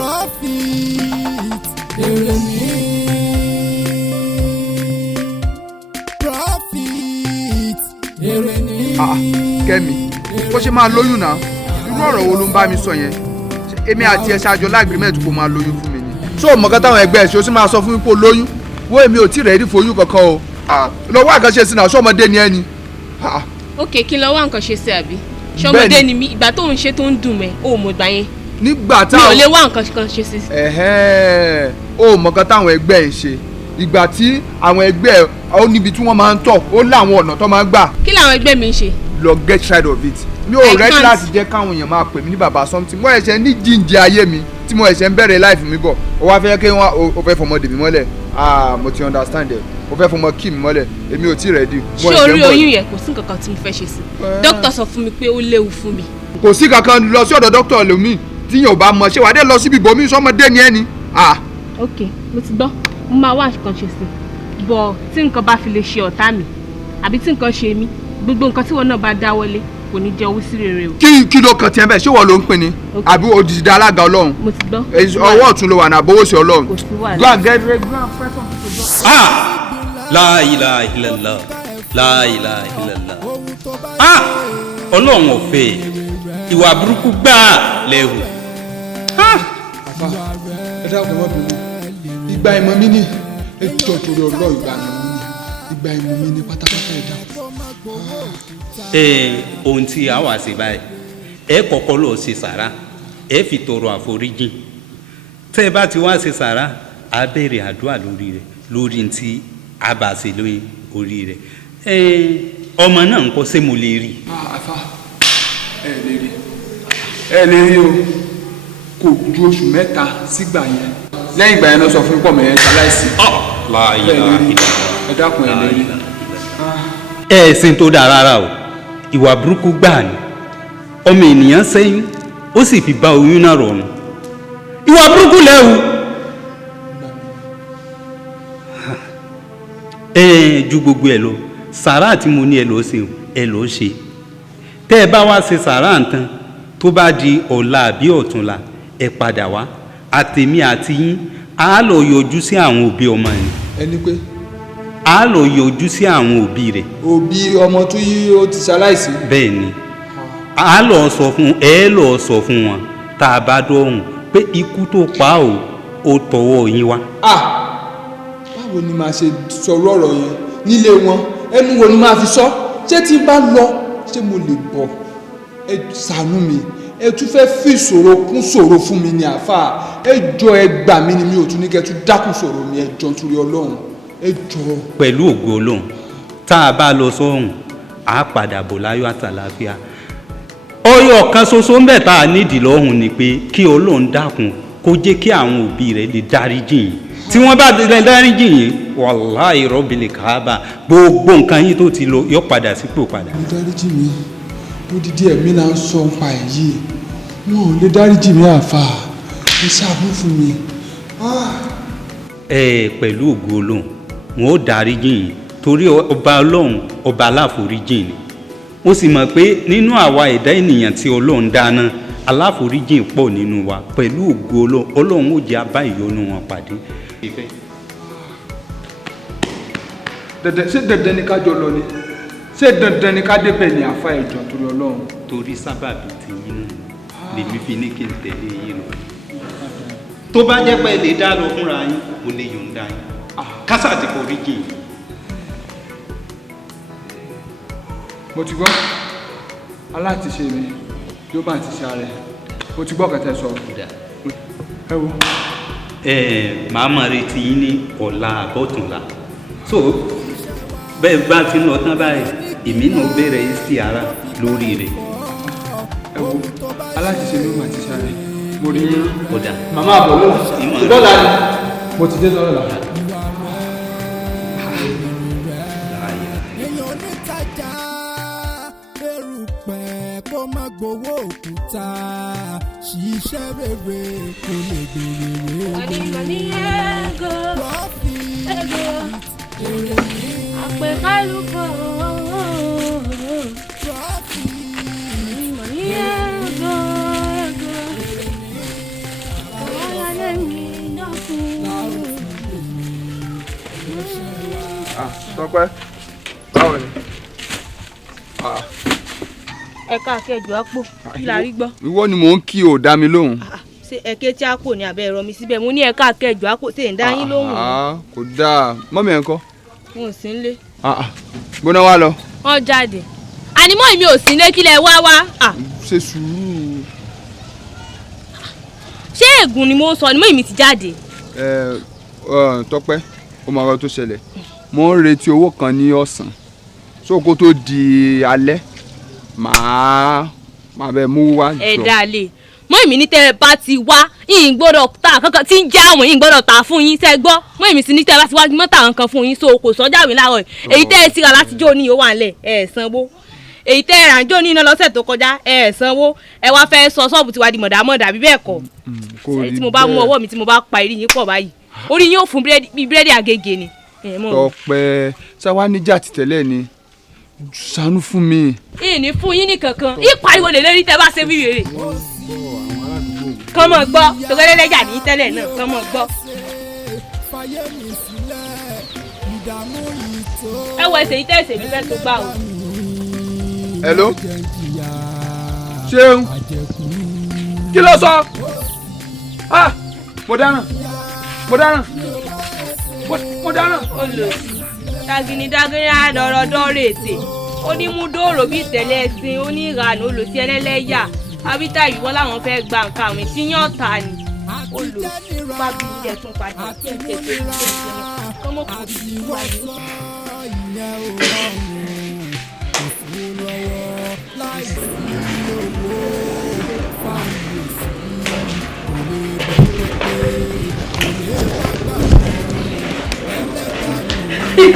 Kẹ́mi bó ṣe máa lóyún náà irú ọ̀rọ̀ wo ló ń bá mi sọ yẹn èmi àti ẹ̀ ṣáájọ lágbèmẹ̀tì kò máa lóyún fún mi ni. ṣé o mọ̀ kán táwọn ẹgbẹ́ ẹ̀ ṣe o sì máa sọ fún mi pé o lóyún wo èmi ò tí ì rẹ́ẹ̀dì foyún kankan o lọ́wọ́ àkànṣe sí náà ṣọ́mọdé ni ẹ ni. ok kí n lọ wá nǹkan ṣe sí àbí ṣọmọdé ni mi ìgbà tó ń ṣe tó ń dùn mẹ́ o mọ̀ ìgbà yẹn. nígbà táwọn mi ò lè wá nǹkan kan ṣe sí. o mọ̀ kán táwọn ẹgbẹ́ ẹ̀ ṣe ìgbà tí àwọn ẹgbẹ́ ẹ̀ ó níbi tí wọ́n máa ń tọ̀ ó láwọn ọ̀nà tó máa ń gbà. kí làwọn ẹgbẹ́ mi ń ṣe. lọ get side of it mi ò rẹ́dí láti jẹ́ káwọn èèyàn máa pè mí ní bàbá something mo ẹ̀ṣẹ̀ ní jíǹjẹ ayé mi tí mo ẹ̀ṣẹ̀ ń bẹ̀rẹ̀ life mi bọ̀ ó wá fẹ́ kí wọ́n ó fẹ́ fọmọ dè mí mọ́lẹ̀ mo ti understand ẹ̀ ó fẹ́ fọmọ kí mi mọ́lẹ̀ èmi ò tí ì rẹ́dí. ṣé orí oyún yẹn kò sí nǹkan kan tí mo fẹ́ ṣe sí dókítà sọ fún mi pé ó léwu fún mi. kò sí kankan lọ sí ọ̀dọ̀ dókítà lómi tí yóò bá mọ̀ ṣé wàá dé lọ síbi ìbomi sọmọdé ni ẹni. ok mo ti gbọ́ mo máa wá nǹkan ṣe sí bọ̀ tí nǹkan bá fi lè ṣe ọ̀tá mi àbí tí nǹkan ṣe mí gbogbo nǹkan tí wọn náà bá dáwọ́lé kò ní jẹ́ owó sí rere o. kí ló kàn tiẹ̀ bẹ́ẹ̀ ṣé wọ́n ló ń pin ni àbí òdìdí alága ọlọ́run. mo ti gbọ́. ọwọ́ ọ̀tún ló wà ní àbówó sí ọlọ́run. kò sí wàhálà. go and get ready. La ilaha illallah la ilaha illallah ọlọ́run ò fẹ́ ìwà burúkú gbáà lẹ́hù. àfa ẹ dákun wọ́n bínú ìgbà ìmọ̀ mi ní ètò ìtòrí ọlọ́ ìgbà ìmọ̀ mi ní pátápátá ẹ̀dá. ohun tí a wà sí báyìí ẹ kọ́kọ́ lọ ṣe sàrà ẹ fi tọrọ àforíjì tẹ́ ẹ bá ti wá ṣe sàrà á bẹ̀rẹ̀ àdúrà lórí rẹ̀ lórí tí a bá ṣe lórí orí rẹ̀ ọmọ náà ń kọ́ ṣé mo lè rí. àfa ẹ lè rí o kò ju oṣù mẹ́ta sígbà yẹn lẹ́yìn ìgbà yẹn lọ sọ fún pọ̀ mẹ́rin ṣaláìsí. ẹ dákun ẹ lè rí. ẹ ṣe tó dáa rárá o ìwà burúkú gbáà ni ọmọ ènìyàn sẹ́yìn ó sì fi bá oyún náà rọrùn ìwà burúkú lẹ́wù. ju gbogbo ẹ lọ sàrà tí mo ní ẹ lọ ṣe tẹ́ ẹ bá wá ṣe sàrà nǹkan tó bá di ọ̀la àbí ọ̀túnla ẹ padà wá àtèmi àti yín á lọ yọjú sí àwọn òbí ọmọ yẹn. ẹni pé. á lọ yọjú sí àwọn òbí rẹ̀. òbí ọmọ tó yí ó ti ṣaláìsí. bẹ́ẹ̀ ni á lọ sọ fún wọn tá a bá dọ̀hùn pé ikú tó pa ó tọwọ́ yín wá. báwo ni màá ṣe sọ̀rọ̀ ọ̀rọ̀ yẹn nílé wọn ẹnu wo ni màá fi sọ ṣé tí n bá lọ ṣé mo lè bọ̀ ẹ ṣàánú mi ẹ tún fẹ́ fi ìṣòro kún ṣòro fún mi ní àáfà ẹ jọ ẹ gbà mí ni mi ò tún ní kẹ́ tún dákun ṣòro mi ẹ jọ nítorí ọlọ́run ẹ jọ. pẹ̀lú ògo ọlọ́run tá a bá lọ sọ́hùn á padà bọ̀ láyọ̀ àtàlàáfíà ọyọ kan ṣoṣo ń bẹ̀ tá a nídìí lọ́hùn ni pé kí ọlọ́run dákun kó jẹ́ kí àwọn òbí rẹ̀ lè dáríjì yín tí wọ́n bá lè dáríjì yín wàláhì rọ́bìlì káábà gbogbo nǹkan yín tó ti lọ yọ padà sípò padà. mo dáríjì mi odidi ẹ̀mí náà ń sọ nípa ẹ̀ yìí wọn ò lè dáríjì mi àfà ẹ ṣàbù fún mi. pẹ̀lú ògo ọlọ́run wọn ó dáríjì yín torí ọba ọlọ́run ọba aláforíjì ni mo sì mọ̀ pé nínú àwa ẹ̀dá ènìyàn tí ọlọ́run dáná aláforíjì pọ̀ nínú wa pẹ̀lú ògo Ọlọ́run ó jẹ́ abá ìyọ́nú wọn pàdé. ṣé dandan ni ká jọ lọ ni ṣé dandan ni ká débẹ̀ ní àfa ìjọ torí Ọlọ́run. torí sábàbí ti yín nù lèmi fi ní kí n tẹ̀lé yín lọ. tó bá jẹ́ pé lè dá lọ fúnra yín mo lè yọ̀ǹda yín kásá ti foríjì. mo ti gbọ́ aláàtìṣe mi yóò bá ti ṣe ààrẹ mo ti gbọ́ kẹtẹ sọ. ẹ wo. màá máa retí yín ní ọ̀la àbọ̀túnla so bẹ́ẹ̀ bá ti lọ tán báyìí èmi náà bẹ̀rẹ̀ sí ara lórí rẹ̀. ẹ wo aláàtìṣe mi yóò bá ti ṣe ààrẹ mo rí yín. ọ̀dà màmá àbọ̀ lọ́la bọ́lá ni mo ti dé lọ́la. kó má gbowó òkúta ṣiṣẹ́ rere kó lè gbèrè rere. Money, ego, èrè ní àpèkálùkọ. Money, ego, ọ̀làlẹ́ mi dọ́kun. Tọ́pẹ́ báwo ni. Ẹ̀ka akẹ́jọ́ àpò kí la rí gbọ́. ìwọ ni mò ń kí o dá mi lóhùn. ṣé ẹ̀kẹ́ tí a kò ní abẹ́ ẹ̀rọ mi síbẹ̀ mo ní ẹ̀ka akẹ́jọ́ àpò ṣe ń dá yín lóhùn. kò dáa mọ́mí ẹ̀ ń kọ́. wọn ò sí ń lé. gbóná wá lọ. wọ́n jáde ànímọ́ mi ò sí ń lé kílẹ̀ wá wá. ṣe sùúrù. ṣé ègún ni mo ń sọ ni mọ́ mi ti jáde. Tọ́pẹ́ ó máa rọ tó ṣẹlẹ̀ mo ń retí owó kan ní ọ̀sán sóko tó di alẹ́ màá bẹ mú wá jọ. ẹ dalẹ̀ mọ èmi ní tẹ ẹ bá ti wá yìnyín gbọ́dọ̀ ta kankan tí ń já àwọn yìnyín gbọ́dọ̀ ta fún yín tẹ gbọ́ mọ èmi sì ní tẹ ẹ bá ti wá mọ ta nǹkan fún yín so kò sọjà mi láàárọ̀ èyí tẹ ẹ ti rà láti jó ní owó àlẹ ẹ sanwó èyí tẹ ẹ rà ń jó ní iná lọ́sẹ̀ tó kọjá ẹ sanwó ẹ wá fẹ́ sọ ṣọ́ọ̀bù tiwa di mọ̀dàmọ́dà bí bẹ́ẹ̀ kọ́ tí mo bá mú ọwọ́ mi tí mo bá pa eré yín pọ̀ báyìí orí yín ò fún búrẹ́dì àgègè ni. Tọ́pẹ́ sáwá níjà tìtẹ́lẹ̀ ni ṣàánú fún mi. ìní fún yín ní kankan ìpariwo lè lérí tẹ bá ṣe wí rere. kàn mọ̀ gbọ́ tòkẹ́lẹ́lẹ́jà ní tẹ́lẹ̀ náà kàn mọ̀ gbọ́. ẹ wọ ẹsẹ̀ yìí tẹ́ ẹsẹ̀ mi fẹ́ tó gbà o. hello ṣeun kí ló sọ mo dáràn olùsí dagini àdọ̀rọ̀dọ̀ rètè onímúdòrò bíi tẹ̀lé ẹ̀sìn oníranù olùsí ẹlẹ́lẹ́yà abíta ìwọ́ làwọn fẹ́ gba nǹkan àwìn tí yàn ta ni olùsí pábí ilẹ̀ tún padà sí ẹ̀sẹ̀ tó ń tẹ̀sí kọ́mọ́kùnrin wáyé.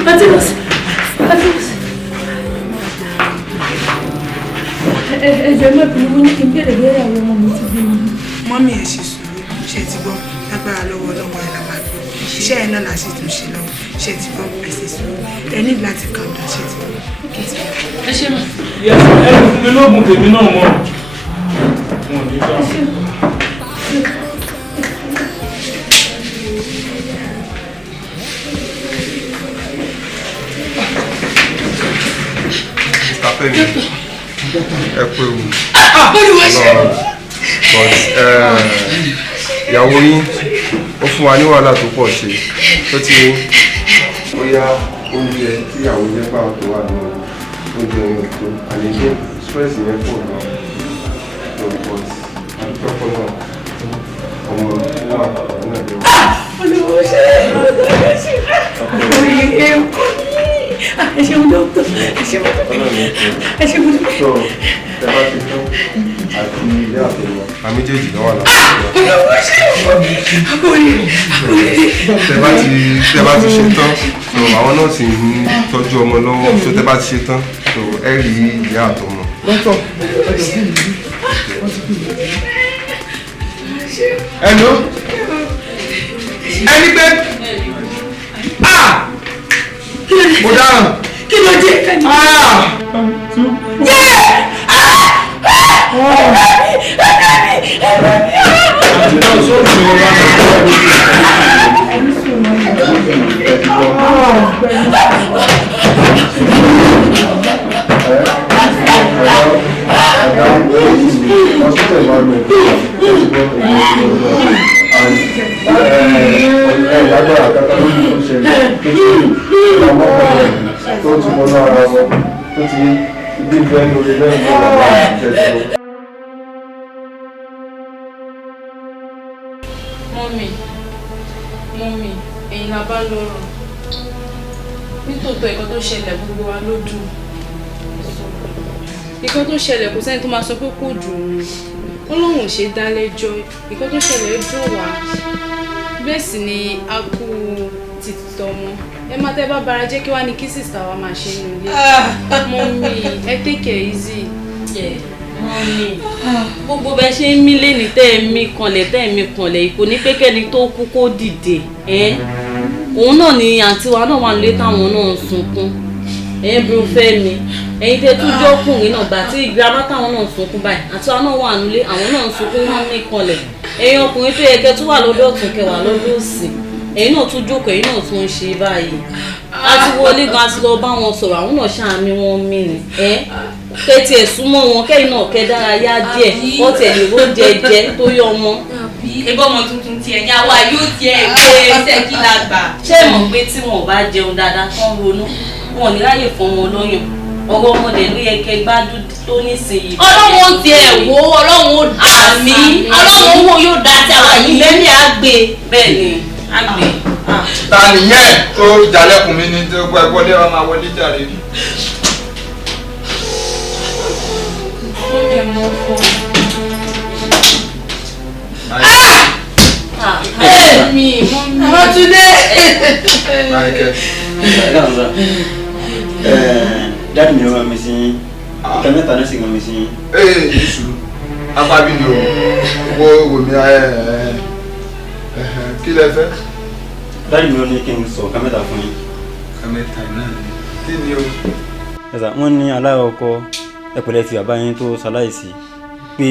Patros. Ẹjọ́ má bínú ní kí n bèrè bẹ́ẹ̀ àwọn ọmọ mi ti bí wọn. Mọ́mí ẹ̀ ṣe sùúrù ṣe ti gbọ́ lágbára lọ́wọ́ ọlọ́wọ́ ẹ̀ làbá gbọ́. Iṣẹ́ ẹ̀ náà la sì tún ṣe lọ́wọ́ ṣe ti gbọ́ ẹ̀ ṣe sùúrù. Ẹ ní láti calm down ṣe ti gbọ́. Ẹ ṣe mọ̀. Ẹ fún mi lóògùn tèmi náà mọ́. Wọ́n ní bá wọn. Fẹ́mi ẹ pé o ìyàwó yín ó fún wa ní wàhálà tó pọ̀ ṣe tó ti bóyá oúnjẹ tí ìyàwó jẹ́ pàrọ̀ tó wà ní oúnjẹ yẹn tó àlejò stress yẹn pọ̀ náà lọ́pọ̀ àdúgbò pọ̀ náà ọmọ wà náà jẹ́ wọ́n. Olùwọ́ ṣe é ẹ ṣeun dọ́kítọ̀ ẹ ṣeun ẹ ṣeun dọ́kítọ̀. So tẹ bá ti tó àti ilé àtẹwọ àmì méjèèjì náà wà láti tẹ bá ti ṣe tán so àwọn náà sì ń tọ́jú ọmọ lọ́wọ́ so tẹ bá ti ṣe tán so ẹ rí ìyá àtọmọ. Hello ẹni pé mo dáhùn. Kí ló dé? lágbára kátà lórí tó ṣẹlẹ̀ tó ti ọmọ ọkùnrin tó ti mọ́nú ara wọn tó ti ibi ìfẹ́ lórí lẹ́yìn tó wà láti tẹ̀síwọ́. mọ́mì ẹ̀yin la bá lọ́rọ̀ nítòótọ́ ìkan tó ṣẹlẹ̀ gbogbo wa ló dùn ìkan tó ṣẹlẹ̀ kò sẹ́ni tó máa sọ pé kò dùn ún Ọlọ́run ò ṣe dá lẹ́jọ́ ìkan tó ṣẹlẹ̀ dùn wá bẹ́ẹ̀ sì ni a kú títí tọmọ ẹ má tẹ́ bá bara jẹ́ kí wá ní kí sìsà wa máa ṣe nínú ilé mọ́mì ẹ take it easy. Mọ́mì gbogbo bẹ́ẹ̀ ṣe ń mí lẹ́ni tẹ́ ẹ mí kanlẹ̀ ìkò ní pé kẹ́ni tó kú kó dìde òun náà ni àǹtí wa náà wà nílé táwọn náà ń sunkún bro Fẹ́mi ẹ̀yin tẹ́ tún jọ́kùnrin náà gbà tí girama táwọn náà ń sunkún báyìí àti wa náà wà nílé àwọn náà ń sunkún wọn mí kanlẹ̀ ẹ̀yin ọkùnrin tó yẹ kẹ́ tún wà lọ́dọ̀ ọ̀tún kẹ́ wà lọ́dọ̀ òsì ẹ̀yin náà tún jókòó ẹ̀yin náà tún ń ṣe báyìí àti wọlé gan àti lọ bá wọn sọ̀rọ̀ àwọn náà ṣàmì wọn mí ni kẹ́tì ẹ̀ súnmọ́ wọn kẹ́yìn náà kẹ́ dárayá díẹ̀ wọ́n tẹ̀lé owó jẹjẹ tó yọ ọmọ. ẹgbẹ́ ọmọ tuntun tiẹ̀ ní àwa yóò tiẹ̀ gbé ṣẹ́kí la gbà. ṣé ẹ mọ̀ pé tí wọn ò bá jẹun dáadáa tán ronú wọn ò ní ráyè fún ọmọ lọ́yàn ọ̀rọ̀ ọmọdé ló yẹ kẹ́ gbádùn tó nísìnyí. ọlọ́run tiẹ̀ wo ọlọ́run ó dà mí ọlọ́run wo yóò dá tí àwa yìí lẹ́mí àgbè. bẹ́ẹ̀ ni àgbè. ta nìyẹn tó jalẹ̀kùn mi ní tó gbọ́ ẹgbọ́n lé wa máa wọlé jàre. Mọ́túndé. Dáàdì mi rán mi sí ìka mẹ́ta náà sì rán mi sí. Yéṣu apábí ni o wo mi kí lẹ fẹ́. Dáàdì mi rán ní kí n sọ ìka mẹ́ta fún yín. Ìka mẹ́ta náà ni kí ni o. Ẹ̀sà wọ́n ní aláàkọ́ ẹ̀pẹ̀lẹ̀ ti bàbá yín tó ṣaláìsí pé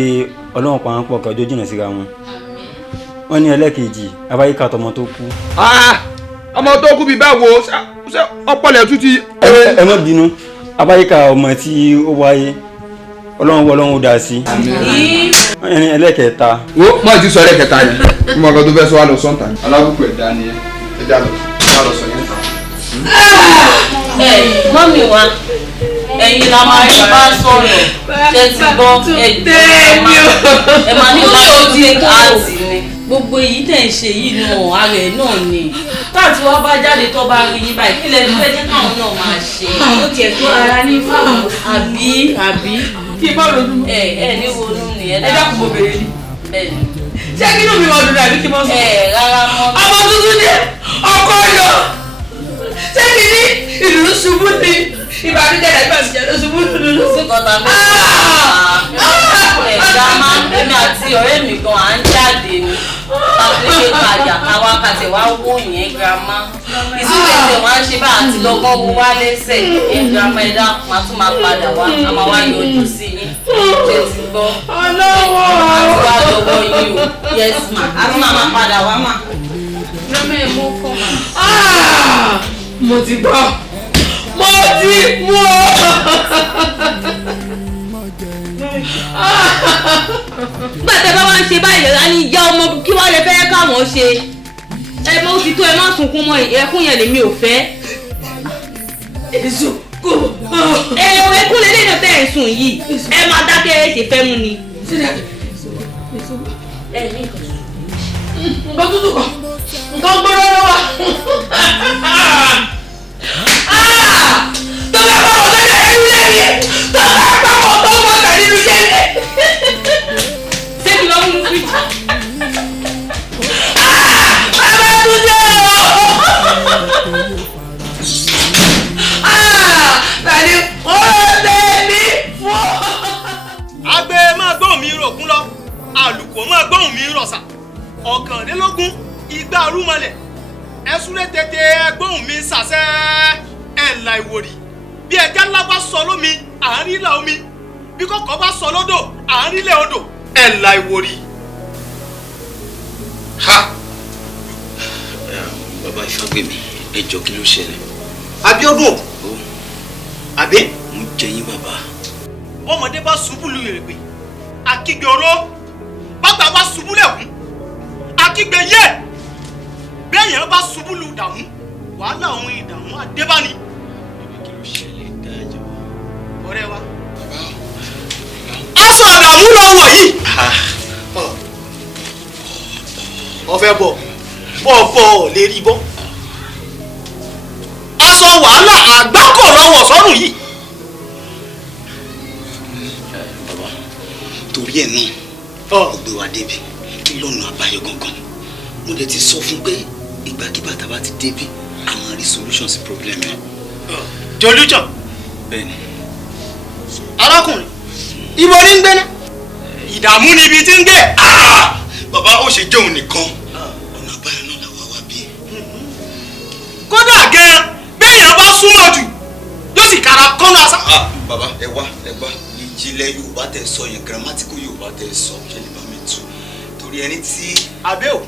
Ọlọ́run pa wọn pọ̀ kí ọjọ́ jìnnà síra wọn. Wọ́n ní ẹlẹ́ẹ̀kejì abáyíká tọmọ tó kú. Ọmọ tó kú bíi báwo ṣé ọpọlọ tún ti. Ẹ má bínú abáyíká ọmọ tí ó wáyé Ọlọ́run ó dá sí. Wọ́n ní ẹlẹ́ẹ̀kẹta. Wo mọ̀ ti sọ ẹlẹ́ẹ̀kẹta yẹn kí mo kàn tó fẹ́ sọ wá lọ sọ́ǹtà ni. alábùkù ẹ̀dá ni ẹ já lọ sọ yẹn ta. Mọ́mì wa ẹ̀yin la máa rí bá sọ̀rọ̀ ṣe ti gbọ́ ẹ máa ní láti dé káàtì ni gbogbo èyí tẹ̀ ń ṣe yìí náà ara ẹ̀ náà ni káàtì wa bá jáde tó bá rí yín báyìí kí lẹ́nu fẹ́ jẹ́ káwọn náà máa ṣe ó tiẹ̀ tó ara ní fáwọn àbí kí bá ronú. ní ronú ni ẹ dákun mo bèrè ni. ṣé kí ló mi wọ́n dúró àbí kí mo sọ. rárá mọ́. ọmọ tuntun ni ọkọ yọ ṣé kí ní ìlú ṣubú ni ìbànújẹ́ rẹ̀ gbà ṣiṣẹ́ ló ṣubú nínú. sí kọta fún ẹ̀dá máa ń bẹ́mi àti ọ̀rẹ́ mi gan à ń jáde ni àpèké kàjà káwa kàtẹ́ wá wó yẹn girama ìsúnjẹsẹ̀ wọn á ṣe bá àti lọ́gbọ́n wo wá lẹ́sẹ̀ ẹ̀ girama ẹ̀dá máa tún máa padà wá a máa wá yọjú sí yín ṣe ti gbọ́ ọlọ́wọ́ àti wá lọ́wọ́ yìí o yes ma a tún máa padà wá mà. lọ́mọ ẹ̀ mọ́ kọ́ mà. mo ti gbọ́ mo ti mú ọ. gbàtẹ́ bá wá ń ṣe báyìí lọ́la ní ìyá ọmọ kí wọ́n lè fẹ́ káwọn ṣe ẹ bó ti tó ẹ má sunkún mọ́ ẹkún yẹn lèmi ò fẹ́. èso kò. ẹkún lè lẹ́yìn tẹ́ ẹ̀ sùn yìí ẹ máa dákẹ́ ẹ ṣe fẹ́ mú ni. nǹkan tútù kan nǹkan gbọ́dọ̀ lọ́wọ́. tó bá bá wọn tẹ́lẹ̀ ẹ̀rú lẹ́yìn tó bá bá wọn tó bá tẹ̀lé ẹ̀rú lẹ́yìn. ṣé kí ló ń mú fíjì. bàbá tún dé o. tani ó lè ní fún. àgbẹ̀ máa gbóhùn mi rògún lọ àlùkò máa gbóhùn mi rọ̀ṣà ọ̀kànlélógún igba arúmọlẹ̀ ẹ̀sùnlẹ̀ tètè ẹgbóhùn mi ṣàṣẹ ẹ̀là ìwòrì bí ẹja ńlá bá sọ lómi àárín ìlà omi bí kòkó bá sọ lódò àárín ilẹ̀ odò ẹ̀là ìwòrì. bàbá Ifágbèmí ẹ jọ̀ọ́ kí ló ṣẹlẹ̀. Abíọ́dún àbí. mo jẹ yín bàbá. ọmọdé bá ṣubú lu èrèpè akígbe oró bàgbà bá ṣubú lẹ̀kún akígbe yé bẹ́ẹ̀ yẹn bá ṣubú lu dààmú wàhálà òun ìdààmú àdébáni. kí ló ṣẹlẹ̀ dájọ́ ọ̀rẹ́ wa aṣọ àdàmú lọ wọ̀ yìí. ọ̀fẹ́ bọ̀ bọ̀ lè rí bọ́ aṣọ wàhálà àgbákò lọ́wọ́ sọ́rùn yìí. bàbá torí ẹ̀ náà ó gbé wa débi kí lọ́nà àbáyọ gangan mo dẹ̀ ti sọ fún pé ìgbàkigbà tá a bá ti débi a máa rí solution sí problem yẹn. solution. bẹ́ẹ̀ni. arákùnrin ibo ní ń gbé náà ìdààmú ni ibi tí ń gbé. bàbá ó ṣe jẹun nìkan ọ̀nà àbáyọ náà làwa wá bí. kódà gan béèyàn bá súnmọ́ jù yóò sì kára kọ́nà àṣà. bàbá ẹ wá ìjìnlẹ̀ yorùbá tẹ sọ yẹn grammatical yorùbá tẹ sọ ṣe lè bá mi tú torí ẹni tí. àbẹ́ ò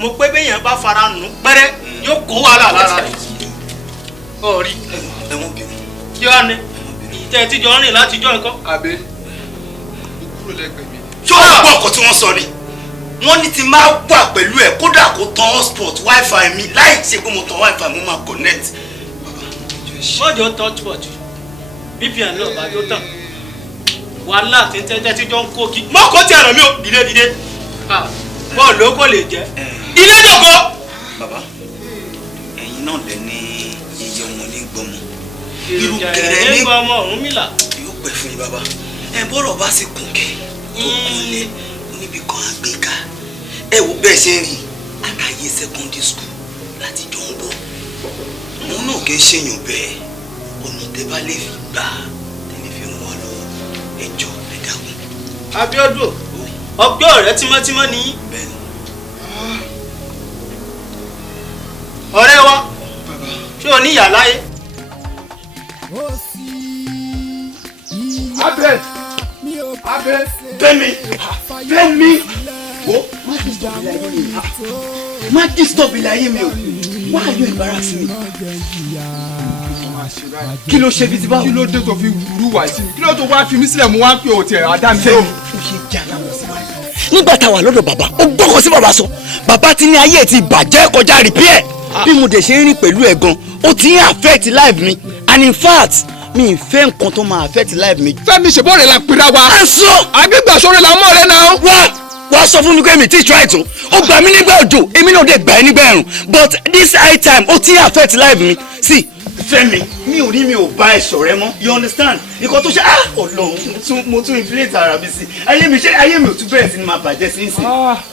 mo pé béèyàn bá fara nù pẹ́rẹ́ yóò kó wàhálà lára rẹ̀. ọ̀rí ẹ̀wọ̀n bínú. kí wàá ní ìtẹ́ tíjọ rìn láti jọ nǹkan. àbẹ́ kúrò lẹ́gbẹ̀ẹ́ mi. ṣé o gbọ́ ọkọ̀ tí wọ́n sọ ni wọ́n ní ti máa wà pẹ̀lú ẹ̀ kódà kó tan hotspot wifi mi láì ṣe pé mo tan wifi mo máa connect. mọ́jọ́ touchpot vpn náà bá tó tàn wàhálà tí ń tẹ́tẹ́ tíjọ ń kó kí mọ́kò tí ẹ̀rọ mi ò dìde bọ́ọ̀lù ló kò lè jẹ́ ilé jọ̀kọ́. bàbá ẹ̀yin náà lẹ ní iye ọmọ ní gbọmọ irú kẹrẹ ní gbọmọ Ọ̀rúnmìlà yóò pẹ́ fún yín bàbá ẹ bọ́rọ̀ bá sì kún kẹ́ tó kún lé oníbi kan àgbéká ẹ wo bẹ́ẹ̀ ṣe ń rí àkàyè secondary school láti jọ ń bọ̀ òun náà kì í ṣèyàn bẹ́ẹ̀ ọ̀nà tẹ́ bá lè fi gbà tẹ́lẹ̀ fi ràn wá lọ́wọ́ ẹ jọ ẹ dákun. Abíọ́dún ọgbẹ́ ọ̀rẹ́ tímọ́tímọ́ ni ọ̀rẹ́ wa ṣé o ní ìyá láyé. abẹ Fẹ́mi o má disturb ilé ayé mi o why are you embarrassing me. kí ló ṣe bí ti báwo. kí ló dé tó fi rúwà sí mi kí ló tó wá fi mí sílẹ̀ mú wá pé o tiẹ̀ àdá mi. Fẹ́mi o ṣe jára wọn sí wa. nígbà tá a wà lọ́dọ̀ bàbá ó gbọ́kọ̀ sí bàbá sọ bàbá ti ní ayé ti bàjẹ́ kọjá repair bí mo dẹ̀ ṣe ń rìn pẹ̀lú ẹ̀ gan ó ti ń affect life mi and in fact mi ì fẹ́ nǹkan tó máa affect life mi. Fẹ́mi ṣèbọ̀ rẹ̀ la pera wa. ẹ sọ. àgbégbà sọ̀rọ̀ la mọ̀ rẹ náà. wá sọ fún mi pé mi ti try tó ó gbà mí nígbà òjò èmi náà dé gbà ẹ́ nígbà ẹ̀rùn but this high time ó ti ń affect life mi see Fẹ́mi mi ò rí mi ò bá ẹ ṣọ̀rẹ́ mọ́ you understand nǹkan tó ṣe Ọlọ́run mo tún inflate ara mi sí ayé mi ò tún bẹ̀rẹ̀ sí ni máa bàjẹ́ sí ìsìn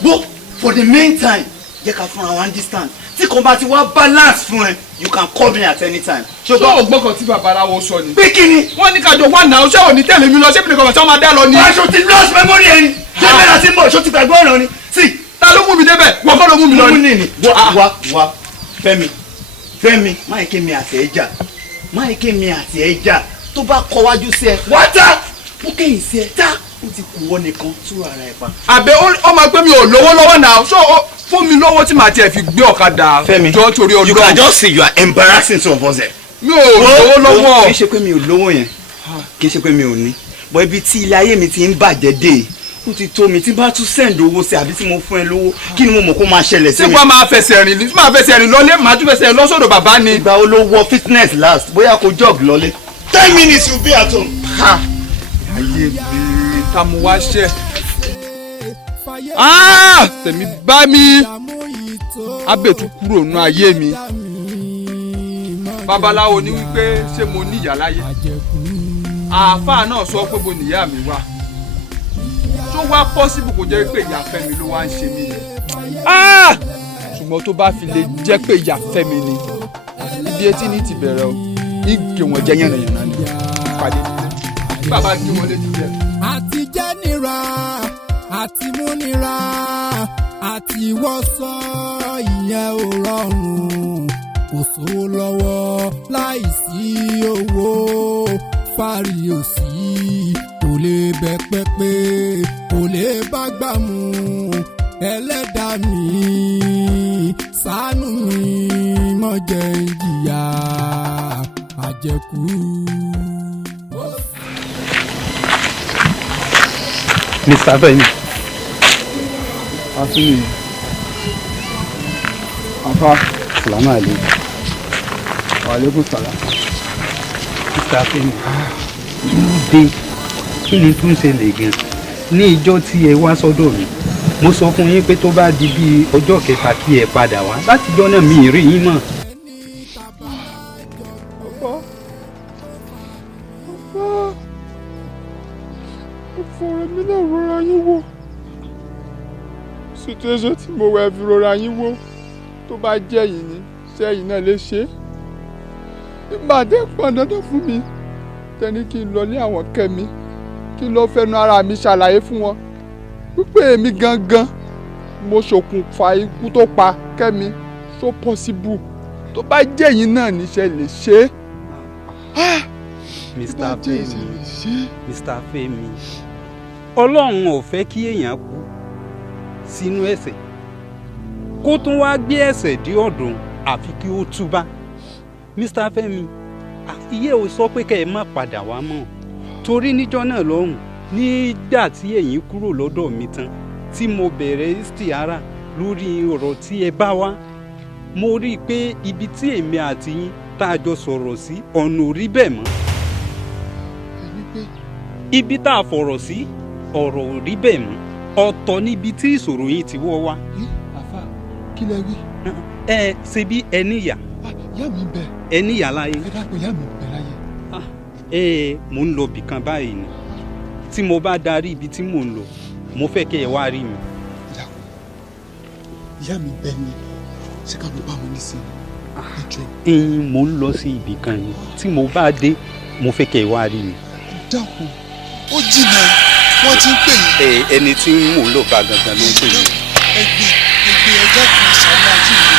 but for the meantime jẹ́ ká fúnra wa understand tí kan bá ti wá balance fún ẹ you can call me at any time. ṣé o gbọ́kàn tí babaláwo sọ ni. pé kí ni. wọ́n ní kájọ wà náà ṣé ò ní tẹ̀lé mi lọ ṣé mi nìkan tí wọ́n máa dá lọ ni. aṣọ ti lost memory ẹni ṣé bẹ́ẹ̀ láti mọ̀ ṣó ti gbàgbé ọ̀rọ̀ ni. sí. ta ló mú mi débẹ̀ wọ́n kọ́ ló mú mi lọ ni. wá Fẹ́mi máa ké mi àti ẹ̀ jà máa ké mi àti ẹ̀ jà tó bá kọ wájú sí ẹ wá tá ó kẹ́yìn sí ẹ tá ó ti kú wọ́n nìkan tú ara ẹ̀ pa. àbẹ ó máa gbé mi ò lówó lọ́wọ́ náà ṣó fún mi lówó tí màá tiẹ̀ fi gbé ọ̀kadà. Fẹ́mi jọ torí Ọlọ́run. you can just say you are embarrassing some of us. mi ò lówó lọ́wọ́. kì í ṣe pé mi ò lówó yẹn kì í ṣe pé mi ò ní bọ́ ibi tí ilé ayé mi ti ń bàjẹ́ dé ó ti tó mi tí bá tún send owó sí àbí tí mo fún ẹ lówó kí ni mo mọ̀ kó máa ṣẹlẹ̀ sí mi. tí wọ́n máa fẹsẹ̀ rìn ní tí máa fẹsẹ̀ rìn lọ́lé màá tún fẹsẹ̀ rìn lọ́sọ̀dọ̀ bàbá ni. ìgbà wo ló wọ fitness last bóyá kó jog lọ́lé 10 minutes you be at home. ayé mi ta mo wá ṣe. tèmi bá mi abẹ́tú kúrò nínú ayé mi. babaláwo ní wípé ṣé mo ní ìyá láyé àáfàá náà sọ pé mo níyà mi wá tó wá pọ́sibù kò jẹ́ pé ìyá Fẹ́mi ló wá ń ṣe mí ni ṣùgbọ́n tó bá fi lè jẹ́ pé ìyá Fẹ́mi ni ibi etí ní ti bẹ̀rẹ̀ o ìgè wọn jẹ́ yànnàyànnà ni pàdé bàbá gé wọn létí jẹ. àti jẹ́ nira àti mú nira àti wọ́sọ ìyẹn ò rọrùn kò sówó lọ́wọ́ láìsí owó fárí òsì kò lè bẹ pẹ́pẹ́ kò lè bá gbà mú ẹlẹ́dàá mi ṣàánú mi má jẹ́ n jìyà àjẹkù. Mr. Fẹ́mi Asini. Afa. Salamu alaikum. Wa alaikum salam. Mr. Femi. Dé kí ni tún ṣẹlẹ̀ gan? Ní ìjọ́ tí ẹ wá sọ́dọ̀ mi, mo sọ fún yín pé tó bá di bí ọjọ́ kẹta kí ẹ padà wá. Látijọ́ náà mi ì rí yín mọ́. Fọ̀rọ̀ mi náà rọra yín wò. Situation tí mo wẹ̀ fi rọra yín wò tó bá jẹ́ yìí ni sẹ́yìn náà lè ṣe é. Nígbà tẹ́ pọn dandan fún mi tẹ́ni kí n lọlé àwọn kẹ́mi kí n lọ fẹnu ara mi ṣàlàyé fún wọn wípé èmi gangan mo ṣokùnfà ikú tó pa kẹ́mi so possible tó bá jẹ́ yìí náà níṣẹ́ lè ṣe é. Mr. Femi, Ọlọ́run ò fẹ́ kí èèyàn kú sínú ẹ̀ṣẹ̀ kó tún wá gbé ẹ̀ṣẹ̀ dé ọ̀dọ̀ àfi kí ó túbá. Mr. Femi, iye ò sọ pé kẹ́ ẹ má padà wá mọ́ torí níjọ́ náà lọ́hùn nígbà tí ẹ̀yin kúrò lọ́dọ̀ mi tán tí mo bẹ̀rẹ̀ istiara lórí ọ̀rọ̀ tí ẹ bá wá mo rí i pé ibi tí èmi àti yín tá a jọ sọ̀rọ̀ sí ọ̀nà ò rí bẹ́ẹ̀ mọ́. Ibi tá a fọ̀rọ̀ sí ọ̀rọ̀ ò rí bẹ́ẹ̀ mọ́ ọ̀tọ̀ níbi tí ìṣòro yìí ti wọ́ wá. Àfà kí lẹ wí. Ẹ ṣe bí ẹníyà. Ìyá mi bẹ. Ẹníyà láyé. Ẹ dápẹ́ ìyá mi bẹ láyé. Mò ń lọ bìkan báyìí ni tí mo bá darí ibi tí mò ń lọ mo fẹ́ kẹ́ ẹ wá rí mi. Ìyá mi bẹ ni ṣé ká ló bá wọn nísìnyí. Mò ń lọ sí ibì kan ni tí mo bá dé mo fẹ́ kẹ́ ẹ wá rí mi. Dákun ó jìnnà wọ́n ti ń pè yín. Ẹni tí mò ń lò bá gangan ló ń pè mí. ẹgbẹ́ ẹjọ́ kan ṣàlá àti ìwé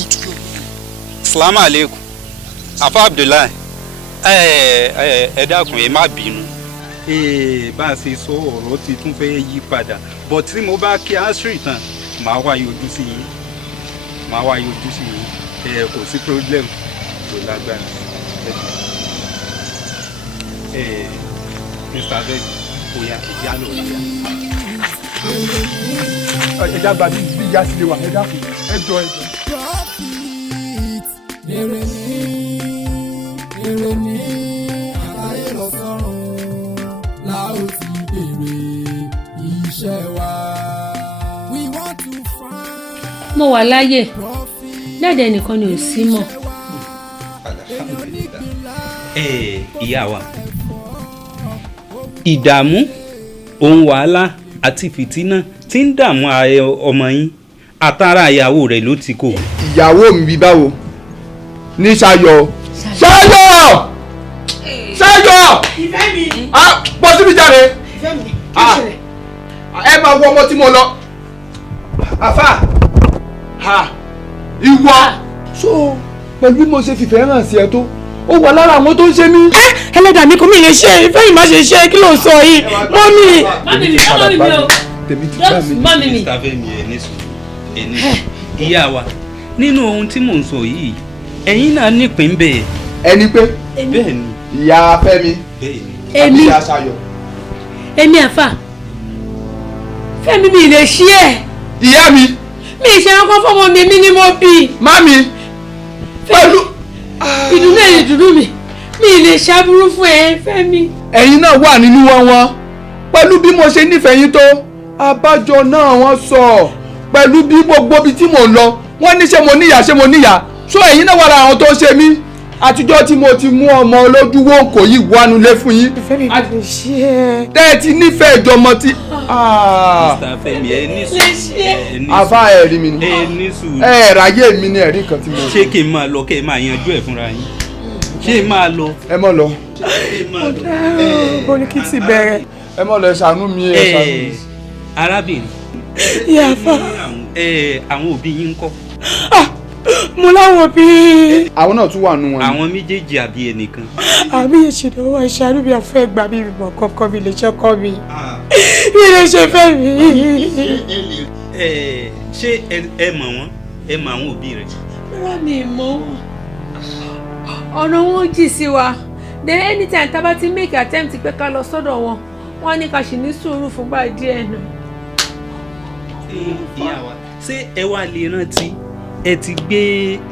ojú tó lọ. Salamu alaikum. Afa Abdullahi. Ẹ dákun ẹ má bínú. Bá a ṣe sọ ọ̀rọ̀ ti tún fẹ́ yí padà but tí mo bá kí asiri tán màá wá yọjú sí yín. Kò sí problem kò lágbára. Mr. Bed oya ìyá lọ ìyá. Ẹja gba bí ìyá sílé wa ẹ dákun ẹ jọ. Èrè ní àlàyé lọ sọ́run la ó ti bèrè iṣẹ́ wa. We want to find. Mo wà láyé lẹ́dẹ̀ nìkan ni ò sí mọ́. Ìyá wa ìdààmú ohun wàhálà àti fìtínà tí ń dààmú ọmọ yín àtàrà ìyàwó rẹ̀ ló ti kó. Ìyàwó mi bí báwo ní Ṣayọ̀. Ìfẹ́ mi. Bọ́ síbi jáde. Ìfẹ́ mi. Kí ló ṣẹlẹ̀? Ẹ máa wọ ọmọ tí mo lọ. Àfà ìwọ. So pẹ̀lú bí mo ṣe fìfẹ́ hàn sí ẹ tó ó wà lára àwọn tó ń ṣe mí. Ẹlẹ́dàá mi kò mí lè ṣe ìfẹ́ yìí má ṣe ṣe kí ló ń sọ yìí mọ́mì. Mọ́mì mi o. Tèmi ti bá mi. Mọ́mì mi. Mr. Femi ẹni sùn. Ìyá wa nínú ohun tí mò ń sọ yìí ẹ̀yin náà nípìn bẹ́ẹ̀. Ẹni pé. Bẹ́ẹ̀ ni. Ìyá Fẹ́mi. Bẹ́ẹ̀ ni. Èmi. Ìyá Ṣayọ̀. Èmi àfà. Fẹ́mi mi lè ṣí ẹ̀. Ìyá mi. Mi ìṣe ọkọ fọmọ mi ni mo bí. Mami. Pẹ̀lú ìdùnnú ẹ̀ ìdùnnú mi lè ṣàbúrú fún ẹ Fẹ́mi. Ẹ̀yin náà wà nínú wọn pẹ̀lú bí mo ṣe nífẹ̀ẹ́ yín tó abájọ náà wọ́n sọ pẹ̀lú bí gbogbo ibi tí mò ń lọ wọ́n ní ṣé mo níyà so ẹ̀yin náà wà lára àwọn tó ń ṣe mí àtijọ́ tí mo ti mú ọmọ olójú wọ́nkò yìí wánulé fún yín. Ìfẹ́ mi lè ṣí ẹ. tẹ́ ẹ ti nífẹ̀ẹ́ ìjọmọ tí. Mr. Femi ẹ ní sùúrù. Àfà ẹ rí mi ni. Ẹ ní sùúrù. Ẹ ráyè mi ní ẹ̀rí kan tí mo. Ṣé kí n máa lọ kẹ́ ẹ máa yanjú ẹ̀ fúnra yín? Ṣé máa lọ? Ẹ mọ̀ lọ. Bó ní kí n ti bẹ̀rẹ̀. Ẹ mọ̀ lọ ẹ ṣàánú mi ẹ ṣàánú mi. Arábìnrin. Ìyàfà. Àwọn òbí yín ń kọ́. Mo láwọn òbí. Àwọn náà tún wà nù wọn. Àwọn méjèèjì àbí ẹnìkan. Àbí ìṣèdánwò ìṣàánú mi àfẹ́ gbà mí ìmọ̀ kọ́kọ́ mi lè ṣe kọ́ mi. Mi lè ṣe fẹ́ mi. Ṣé ẹ mọ̀ wọ́n? Ẹ mọ̀ àwọn òbí rẹ̀? Rárá mi mọ̀ wọ́n. Ọ̀nà wọn jì sí wa. Then anytime tá bá ti make attempt pé ká lọ sọ́dọ̀ wọn, wọ́n ní ká ṣì ní sùúrù fúngbà díẹ̀ náà. ìyá wa ṣé ẹ wá lè rántí ẹ ti gbé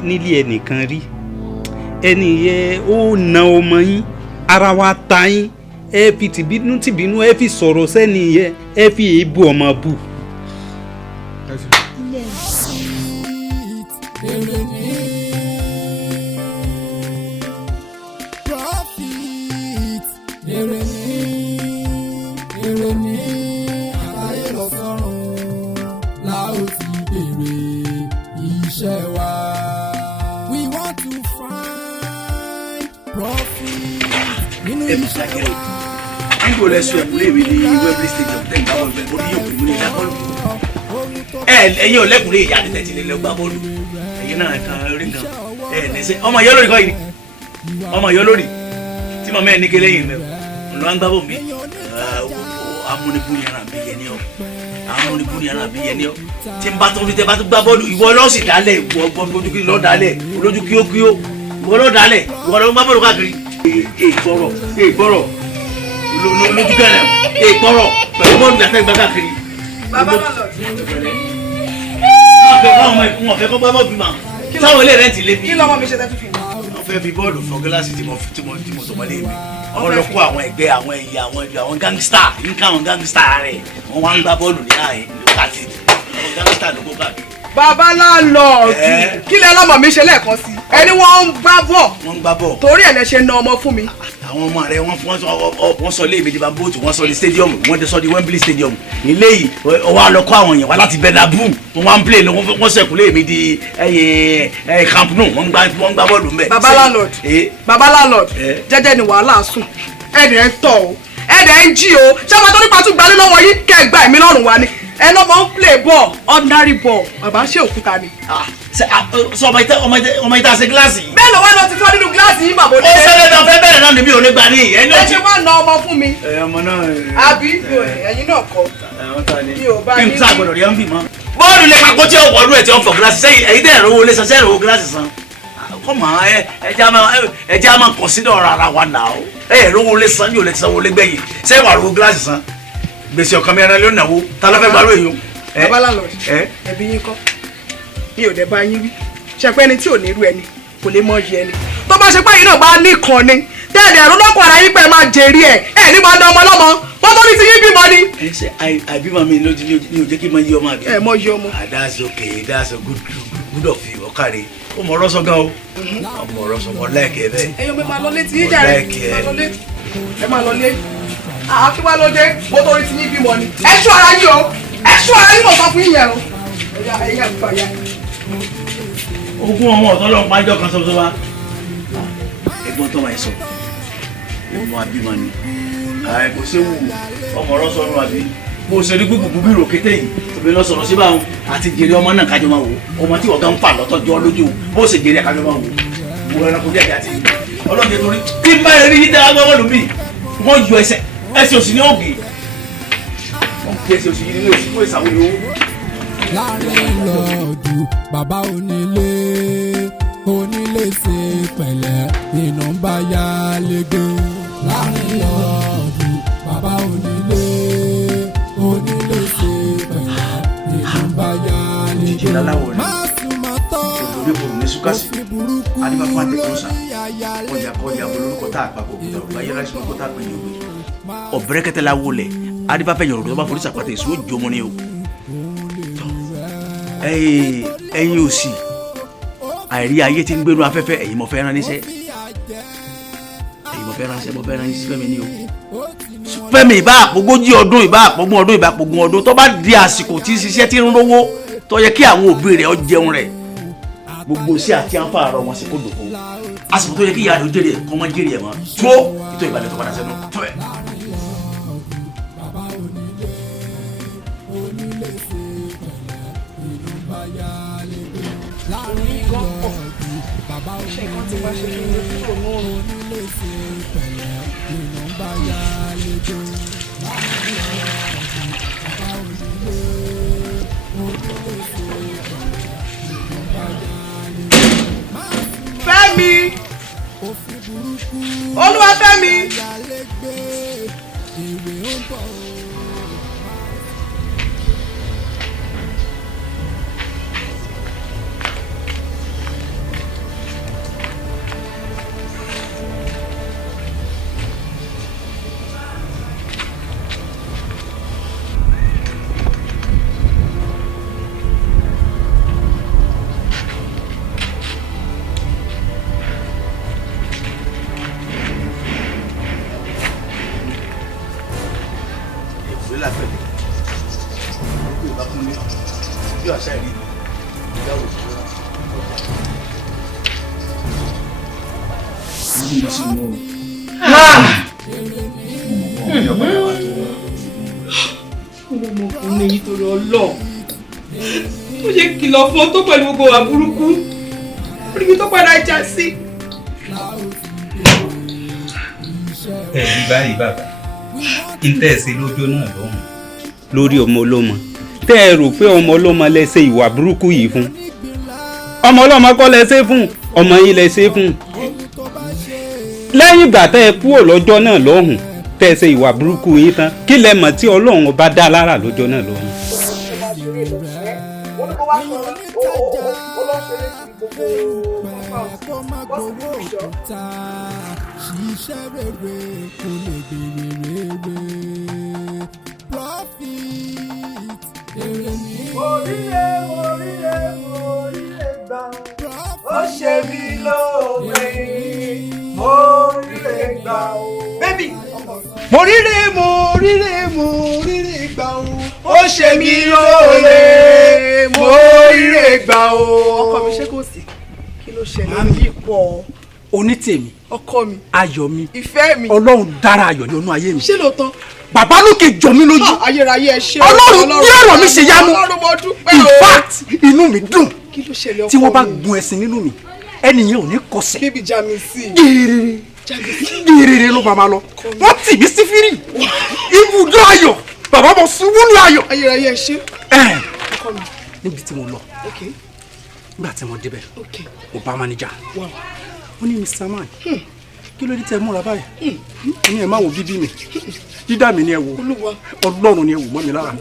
nílé ẹnìkan rí ẹni yẹn ó na ọmọ yín ara wa ta yín ẹ fi tìbínú ẹ fi sọ̀rọ̀ sẹ́ni yẹn ẹ fi èébú ọmọ bù. Nígbò lẹ́sùn ẹ̀kúnlé mi ní Wembley Stadium tẹ̀ ń gbá bọ́ọ̀lù bẹ́ẹ̀ ó ní òkú ní ìdá bọ́ọ̀lù. Ẹ̀yin ọ̀lẹ́kùnrin ìyá àti tẹ̀tì lè gbá bọ́ọ̀lù. Ẹ̀yin náà kan orí kan. Ẹ̀ẹ́dẹ́sẹ̀ ọmọ ìyá olórí kọ́ yìí. Ọmọ ìyá olórí tí màmá ẹ̀ ní kélé yìí mẹ́wọ̀. Ọ̀nà wa ń gbá bọ́ọ̀lù mi. Amúnibú yàrá mi yẹ ní ọ. Amúnibú yàrá mi yẹ ní ọ. Tí n bá tó ń tẹ́ bá tó gbá bọ́ọ̀lù ìwọ lọ́ọ̀sì dálẹ̀ ìwọ lójú kí lọ́ọ̀ dálẹ̀ olójú kí ó ìwọ lọ́ọ̀ dálẹ̀ ìwọ lọ́ọ̀ gbá bọ́ọ̀lù káàkiri. Èègbọ́rọ̀ lójú kẹrẹ èègbọ́rọ̀ pẹ̀lú bọ́ọ̀lù yàtọ̀ ìgbà káàkiri. Bàbá náà lọ sí wọn fẹ́ kọ́ gbá bọ́ọ̀lù mà táwọn ilé rẹ̀ ti lé mi. kí lọ́mọ mi ṣe tẹ́ fífi. wọ́n fẹ́ fi bọ́ọ̀lù fọ gíláàsì tí mo tọmọlé mi. wọ́n lọ kó àwọn ẹgbẹ́ àwọn ẹ̀yà àwọn gángstà nǹkan àwọn gángstà rẹ̀ wọ́n wá ń gbá bọ́ọ̀lù ní ààyè lókàtì àwọn gángstà ló kó káàkiri. Bàbá láńlọ́ọ̀dù kí lẹ lọ́mọ mi ṣe lẹ́ẹ̀kan sí ẹni wọ́n ń gbá bọ̀ torí ẹ̀ lẹ ṣe na ọmọ fún mi. àwọn ọmọ rẹ wọ́n sọ ilé ìbejì bá bóòtù wọ́n sọ di stadium wọ́n ti sọ di Wembley Stadium ilé yìí ọwọ́ àlọ́kọ́ àwọn èèyàn wá láti Bernabeu wọ́n ń play wọ́n sẹ̀kú lé mi di Camp Nou wọ́n gbá bọ́ọ̀lù mbẹ́. Bàbá landlord jẹ́jẹ́ ni wàhálà sùn ẹ̀dẹ̀ ń tọ̀ o ẹ̀dẹ̀ ń jí o ṣé ọmọ tó nípa tún gbalé lọ́wọ́ yìí kẹ́ ẹ̀ gba ẹ̀mí lọ́rùn wa ni ẹ lọ́mọ ń play ball ordinary ball bàbá ṣé òkúta ni. sọ ọmọ ìta ṣe gíláàsì yìí. bẹ́ẹ̀ ló wá lọ ti fọ́ nínú gíláàsì yìí bàbá olóde. ó ṣẹlẹ̀ náà fẹ́ bẹ̀rẹ̀ náà níbi òní gbà ní ẹni ó ti. ẹ ṣe wá na ọmọ fún mi. ọmọ náà. àbí ẹ̀yin náà kọ́. mi ò bá yín. kí n sá gbọdọ̀ rí ẹ́ ń bì mọ́. bọ́ọ̀lù lè pàkó tí ọ̀wọ́ ọdún ẹ̀ tí wọ́n fọ gíláàsì sẹ́yìn ẹ̀yin tẹ̀ ẹ̀rọ wọlé san sẹ́yìn ẹ̀rọ gíláàsì san. kọ́mọ ẹja máa consider ara wa nà ó ẹ̀rọ wọlé san yóò lè ti san wọlé gbẹ̀yìn sẹ́yìn wà ẹ̀rọ gíláàsì san gbèsè ọ̀kan mi ẹran ló nà wo ta ló fẹ́ gbàrú èyí. Bàbá landlord ẹbí yín kọ́ mi ò dẹ̀ bá yín wí ṣẹpẹ́ ẹni tí ò ní irú ẹni kò lè mọ yí ẹni tó bá ṣe pé yín náà bá nìkan ni tẹ́ẹ̀dẹ̀ ẹ̀rọ lọ́kọ̀ ara yín pẹ́ máa jèrè ẹ̀ ní máa dán ọmọ lọ́mọ wọ́n tó ní ti yín bímọ ni. ẹ ṣe àbímọ mi ló ní òjé kí n máa yí ọmọ àbí. ẹ mọ yí ọmọ. that's okay that's a good of you ọkàrẹ ó mọ ọ̀rọ̀ sọ gan o ọmọ ọ̀rọ̀ sọ mọ láìkẹ bẹ́ẹ̀. ẹyọ mi máa lọ létí yín jàre ẹ máa lọ lé àfi wá lóde mo tó ní ti yín bímọ ni ẹ ṣọ́ ara yín o ẹ ṣọ́ ara yín mọ̀ sọ fún yín yẹn o ẹ̀yà ìgbàyà. ogún ọmọ ọ̀tọ́ lọ́n pájọ́ kan sọ́sọ́ wa ẹ̀gbọ́n tó máa sọ ọmọ abímọ ni kò séwu ọmọ ọ̀rọ̀ sọ̀rọ̀ àbí bó ṣe rí gbogbo bí ròkété yìí tòbí lọ sọ̀rọ̀ síbà wọn àti jèrè ọmọ náà kájọ máa wò ọmọ tí ọ̀gá ń fà lọ́tọ̀jọ́ lójú bó ṣe jèrè kájọ máa wò mo rẹ̀ kó díẹ̀ àti ọlọ́dẹ torí kí n bá rí yín dára gbọ́ bọ́ọ̀lù mi wọ́n yọ ẹsẹ̀ òsì ní ògì wọ́n fi ẹsẹ̀ òsì yìí ní òsì fún ìsàwọ̀ owó. láàrin lọ́ọ̀dù bàbá onílé ṣe pẹ̀lẹ́ iná ń bá yá lége. láàrin lọ́ọ̀dù bàbá onílé ṣe pẹ̀lẹ́ iná ń bá yá lége. má sùn má tọ́ òfin burúkú lórí ayálé. ọ̀bẹ̀rẹ̀kẹ̀tẹ̀ la wọlé adibafẹ́ yọ̀rọ̀ tó bá forí sàpàtà èso jọmọ ni o ẹ̀yin ò sí àìrí ayé tí ń gbénu afẹ́fẹ́ ẹ̀yin mo fẹ́ rán níṣẹ́ fẹ́mi ni o fẹ́mi ìbá àpògójì ọdún ìbá àpògún ọdún ìbá àpògún ọdún tó bá di àsìkò tí ṣiṣẹ́ tí ń rówó tó yẹ kí àwọn òbí rẹ̀ ọ jẹun rẹ̀ gbogbo sí àti àǹfà àrọ wọn sì kó dòkó àsìkò tó yẹ kí ìyá rẹ̀ ó jèrè kọ́ mọ́ jèrè ẹ̀ mọ́ tó ètò ìbàdàn tó padà sẹ́nu tó ẹ̀. ṣe nǹkan tí wàá ṣe kí n lè kúrò náà. Fẹ́mi Olúwafẹ́mi. bá fún mi bí àṣà ìrí ìdáwó mo sì mú ọmọkùnrin yìí torí ọlọ́ tó ṣe kìlọ̀ fún ọ tó pẹ̀lú gbogbo wà burúkú orí tó padà já sí. ẹ̀rí báyìí bàbá kí n tẹ̀sí lójó náà lọ́hùn lórí ọmọ ọlọ́mọ tẹ́ ẹ rò pé ọmọ ọlọ́mọ lẹ ṣe ìwà burúkú yìí fún ọmọ ọlọ́mọ kọ́ lẹ ṣe fún ọmọ yìí lẹ ṣe fún lẹ́yìn ìgbà tẹ́ ẹ kúrò lọ́jọ́ náà lọ́hùn tẹ́ ẹ ṣe ìwà burúkú yìí tán kí lẹ mọ̀ tí ọlọ́run bá dá lára lọ́jọ́ náà lọ́hùn. ṣiṣẹ́ rere kò lè béèrè rere profit èrè ní. oríire gbà ó ṣe mí lóore oríire gbà ó. bébì mo ríre gbà ó ó ṣe mí lóore mo ríre gbà ó. ọkọ mi ṣé kò sí kí ló ṣẹlẹ̀ ní ipò onítèmi ọkọ mi ayọ̀ mi ìfẹ́ mi ọlọ́run dára ayọ̀ ní ọnú ayé mi. ṣé lóòótọ́. bàbá lókè jọ mí lójú. ayérayé ẹ ṣé ọlọ́run ní ọ̀rọ̀ mi ṣe yá mu. ọlọ́run mo dúpẹ́ o. in fact inú mi dùn. kí ló ṣẹlẹ̀ ọkọ mi. tí wọ́n bá gun ẹṣin nínú mi ẹnìyẹn ò ní kọsẹ̀. bíbí já mi sí i. gírírírì ló bá ma lọ. wọ́n tì mí sí fírì. ibùdó ayọ̀ bàbá mo ṣubú ní ayọ̀. ayérayé ẹ ṣé. ọkọ mi. níbi tí mo lọ nígbà tí mo débẹ̀ mo bá mánéjà ó ní Mr. Man kí ló dé tẹ múra báyìí ó ní ẹ má wo bíbí mi dídá mi ni ẹ wò ọlọ́run ni ẹ wò mọ́ mi lára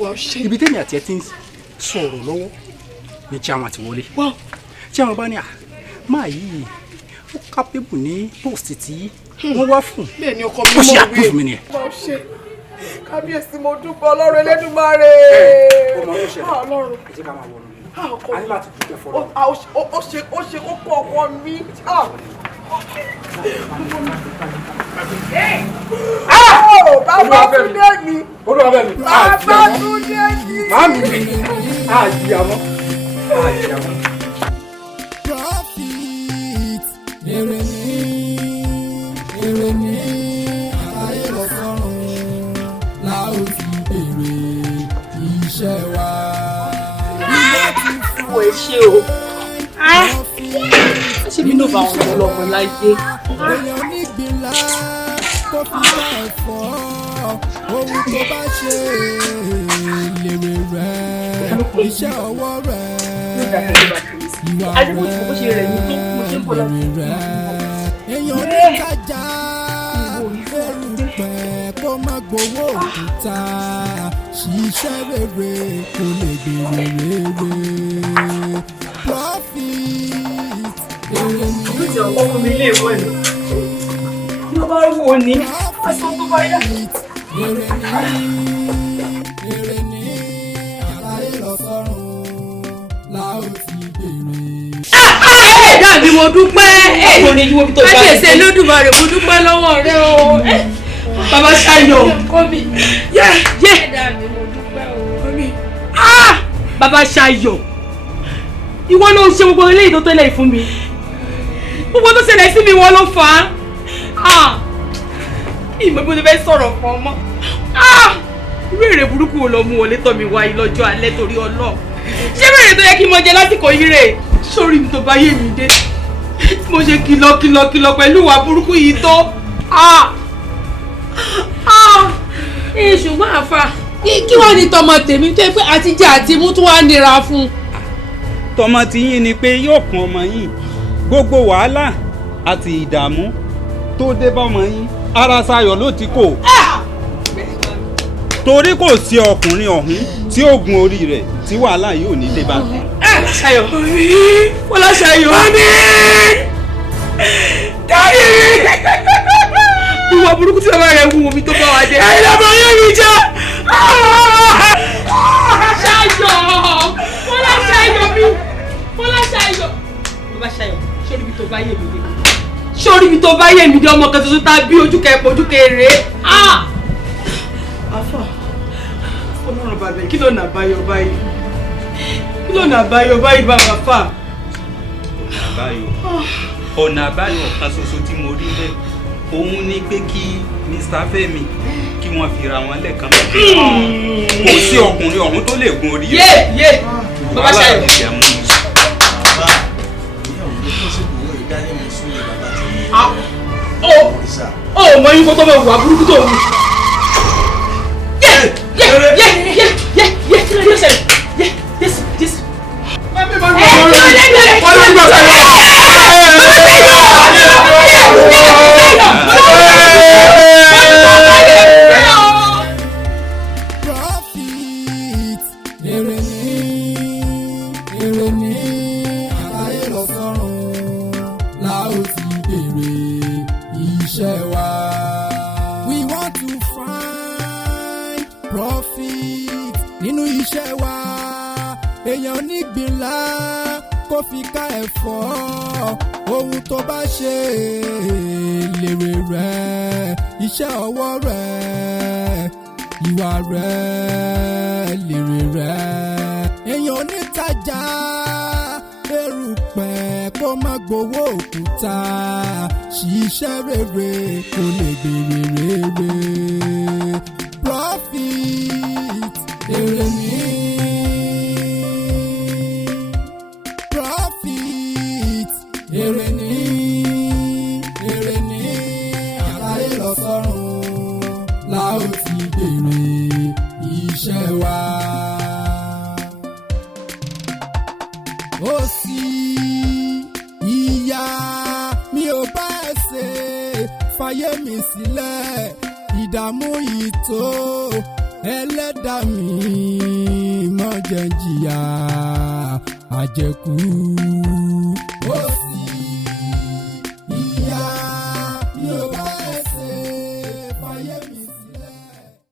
ibi tẹ́mi àti ẹ ti ń sọ̀rọ̀ lọ́wọ́ ní chairman ti wọlé chairman bá ní à máa yìí ó kápẹ́bù ní post tí wọ́n wá fún ó ṣe approve mi nìyẹn. kábíyèsí mo dúpẹ́ ọlọ́run Elédùmarè. ọlọ́run ẹ jẹ́ ká máa wọ̀ ọkọ mi láti dúpẹ́ fọlọ́. ó ṣe kókó ọkọ mi. bàbá Túndé mi. olúwàbẹ̀ mi. bàbá Túndé mi. màámi mi. àjìyàmọ́. àjìyàmọ́. profit èrè ní ayé lọ́sọ̀rùn la ó ti èrè iṣẹ́ wa. Ìwọ ẹ ṣé o. Ṣé mi ló bá wọn lọ lọ́mọ láyé? Èèyàn nígbìnlá kó fi bá ẹ̀fọ́ ohun tó bá ṣe lèrè rẹ̀ iṣẹ́ ọwọ́ rẹ̀ ìwà rẹ̀ lèrè rẹ̀ èèyàn nítajà erùpẹ̀ kó má gbowó òkúta ṣiṣẹ́ rere kó lè gbèrè rere profit èrè ní. ìjọ ọkọ mi lè wọ ẹ ló bá wò ní aṣọ tó bá yá. èrè ní àlàyé lọ́sọ̀rùn la ó ti bèrè. ẹ̀dá mi mo dúpẹ́ káṣẹ̀ṣẹ̀ lódùmarè mo dúpẹ́ lọ́wọ́ rẹ o. bàbá Ṣayọ̀ ẹ̀dá mi mo dúpẹ́ o. bàbá Ṣayọ̀ ìwọ ló ń ṣe gbogbo eléyìí tó tẹ́lẹ̀ fún mi gbogbo tó ṣẹlẹ̀ sí mi wọ́n ló fà á ìmọ̀ bí mo ti fẹ́ sọ̀rọ̀ fún ọmọ irú èrè burúkú wo lọ mú wọlé tọ̀ mí wáyé lọ́jọ́ alẹ́ torí Ọlọ́run ṣé bèrè tó yẹ kí n mọ jẹ lásìkò yìí rè sórí mi tó bá yé mi dé tí mo ṣe kìlọ̀ pẹ̀lú ìwà burúkú yìí tó ṣùgbọ́n àfa kí wọ́n ní tọmọ tèmi tó yẹ pé àtijọ́ àti mú tún wá nira fún un. tọmọ tiyín ni pé yóò kan ọmọ yín gbogbo wàhálà àti ìdààmú tó dé bá ọmọ yín ara Ṣayọ̀ ló ti kó torí kò sí ọkùnrin ọ̀hún tí ó gun orí rẹ̀ tí wàhálà yóò ní dé bá. Ṣayọ̀ Fọlá Ṣayọ̀ dáyé ìwà burúkú tí bàbá rẹ̀ wù mí tó bá wa dé. ẹ̀yin lọ́mọ yóò mi jẹ́. Ṣayọ̀ Fọlá Ṣayọ̀ mi Fọlá Ṣayọ̀ bàbá Ṣayọ̀ sórí ibi tó bá yé mi dé sórí ibi tó bá yé mi dé ọmọ kan tuntun tá a bí ojú kẹpọ̀ ojú kẹrẹ. àfọ Ọlọ́run bàbá kí lọ́nà àbáyọ báyìí kí lọ́nà àbáyọ báyìí bàbá fà. ọ̀nà àbáyọ kan ṣoṣo tí mo rí bẹ́ẹ̀ òun ni pé kí Mr. Fẹ́mi kí wọ́n fi ra wọn lẹ́ẹ̀kan mọ́ kò sí ọkùnrin ọ̀hún tó lè gun orí rẹ̀ bàbá ṣayọ. ó mọ yín kó tó bẹ wà burúkú tó wù. èèyàn onígbìnlá kó fi ká ẹ̀fọ́ ohun tó bá ṣe lèrè rẹ̀ iṣẹ́ ọwọ́ rẹ̀ ìwà rẹ̀ lèrè rẹ̀ èèyàn onítàjà erùpẹ̀ kó má gbowó òkúta ṣiṣẹ́ rere kó lè gbèrè rere profit èrè ní. èrè ní àtàyè lọ sọ́run la ó ti bèrè iṣẹ́ wa. ó sì ìyá mi ò bá ẹ ṣe fàyè mi sílẹ̀ ìdààmú yìí tó ẹlẹ́dàá mi má jẹ́ jìyà àjẹkù.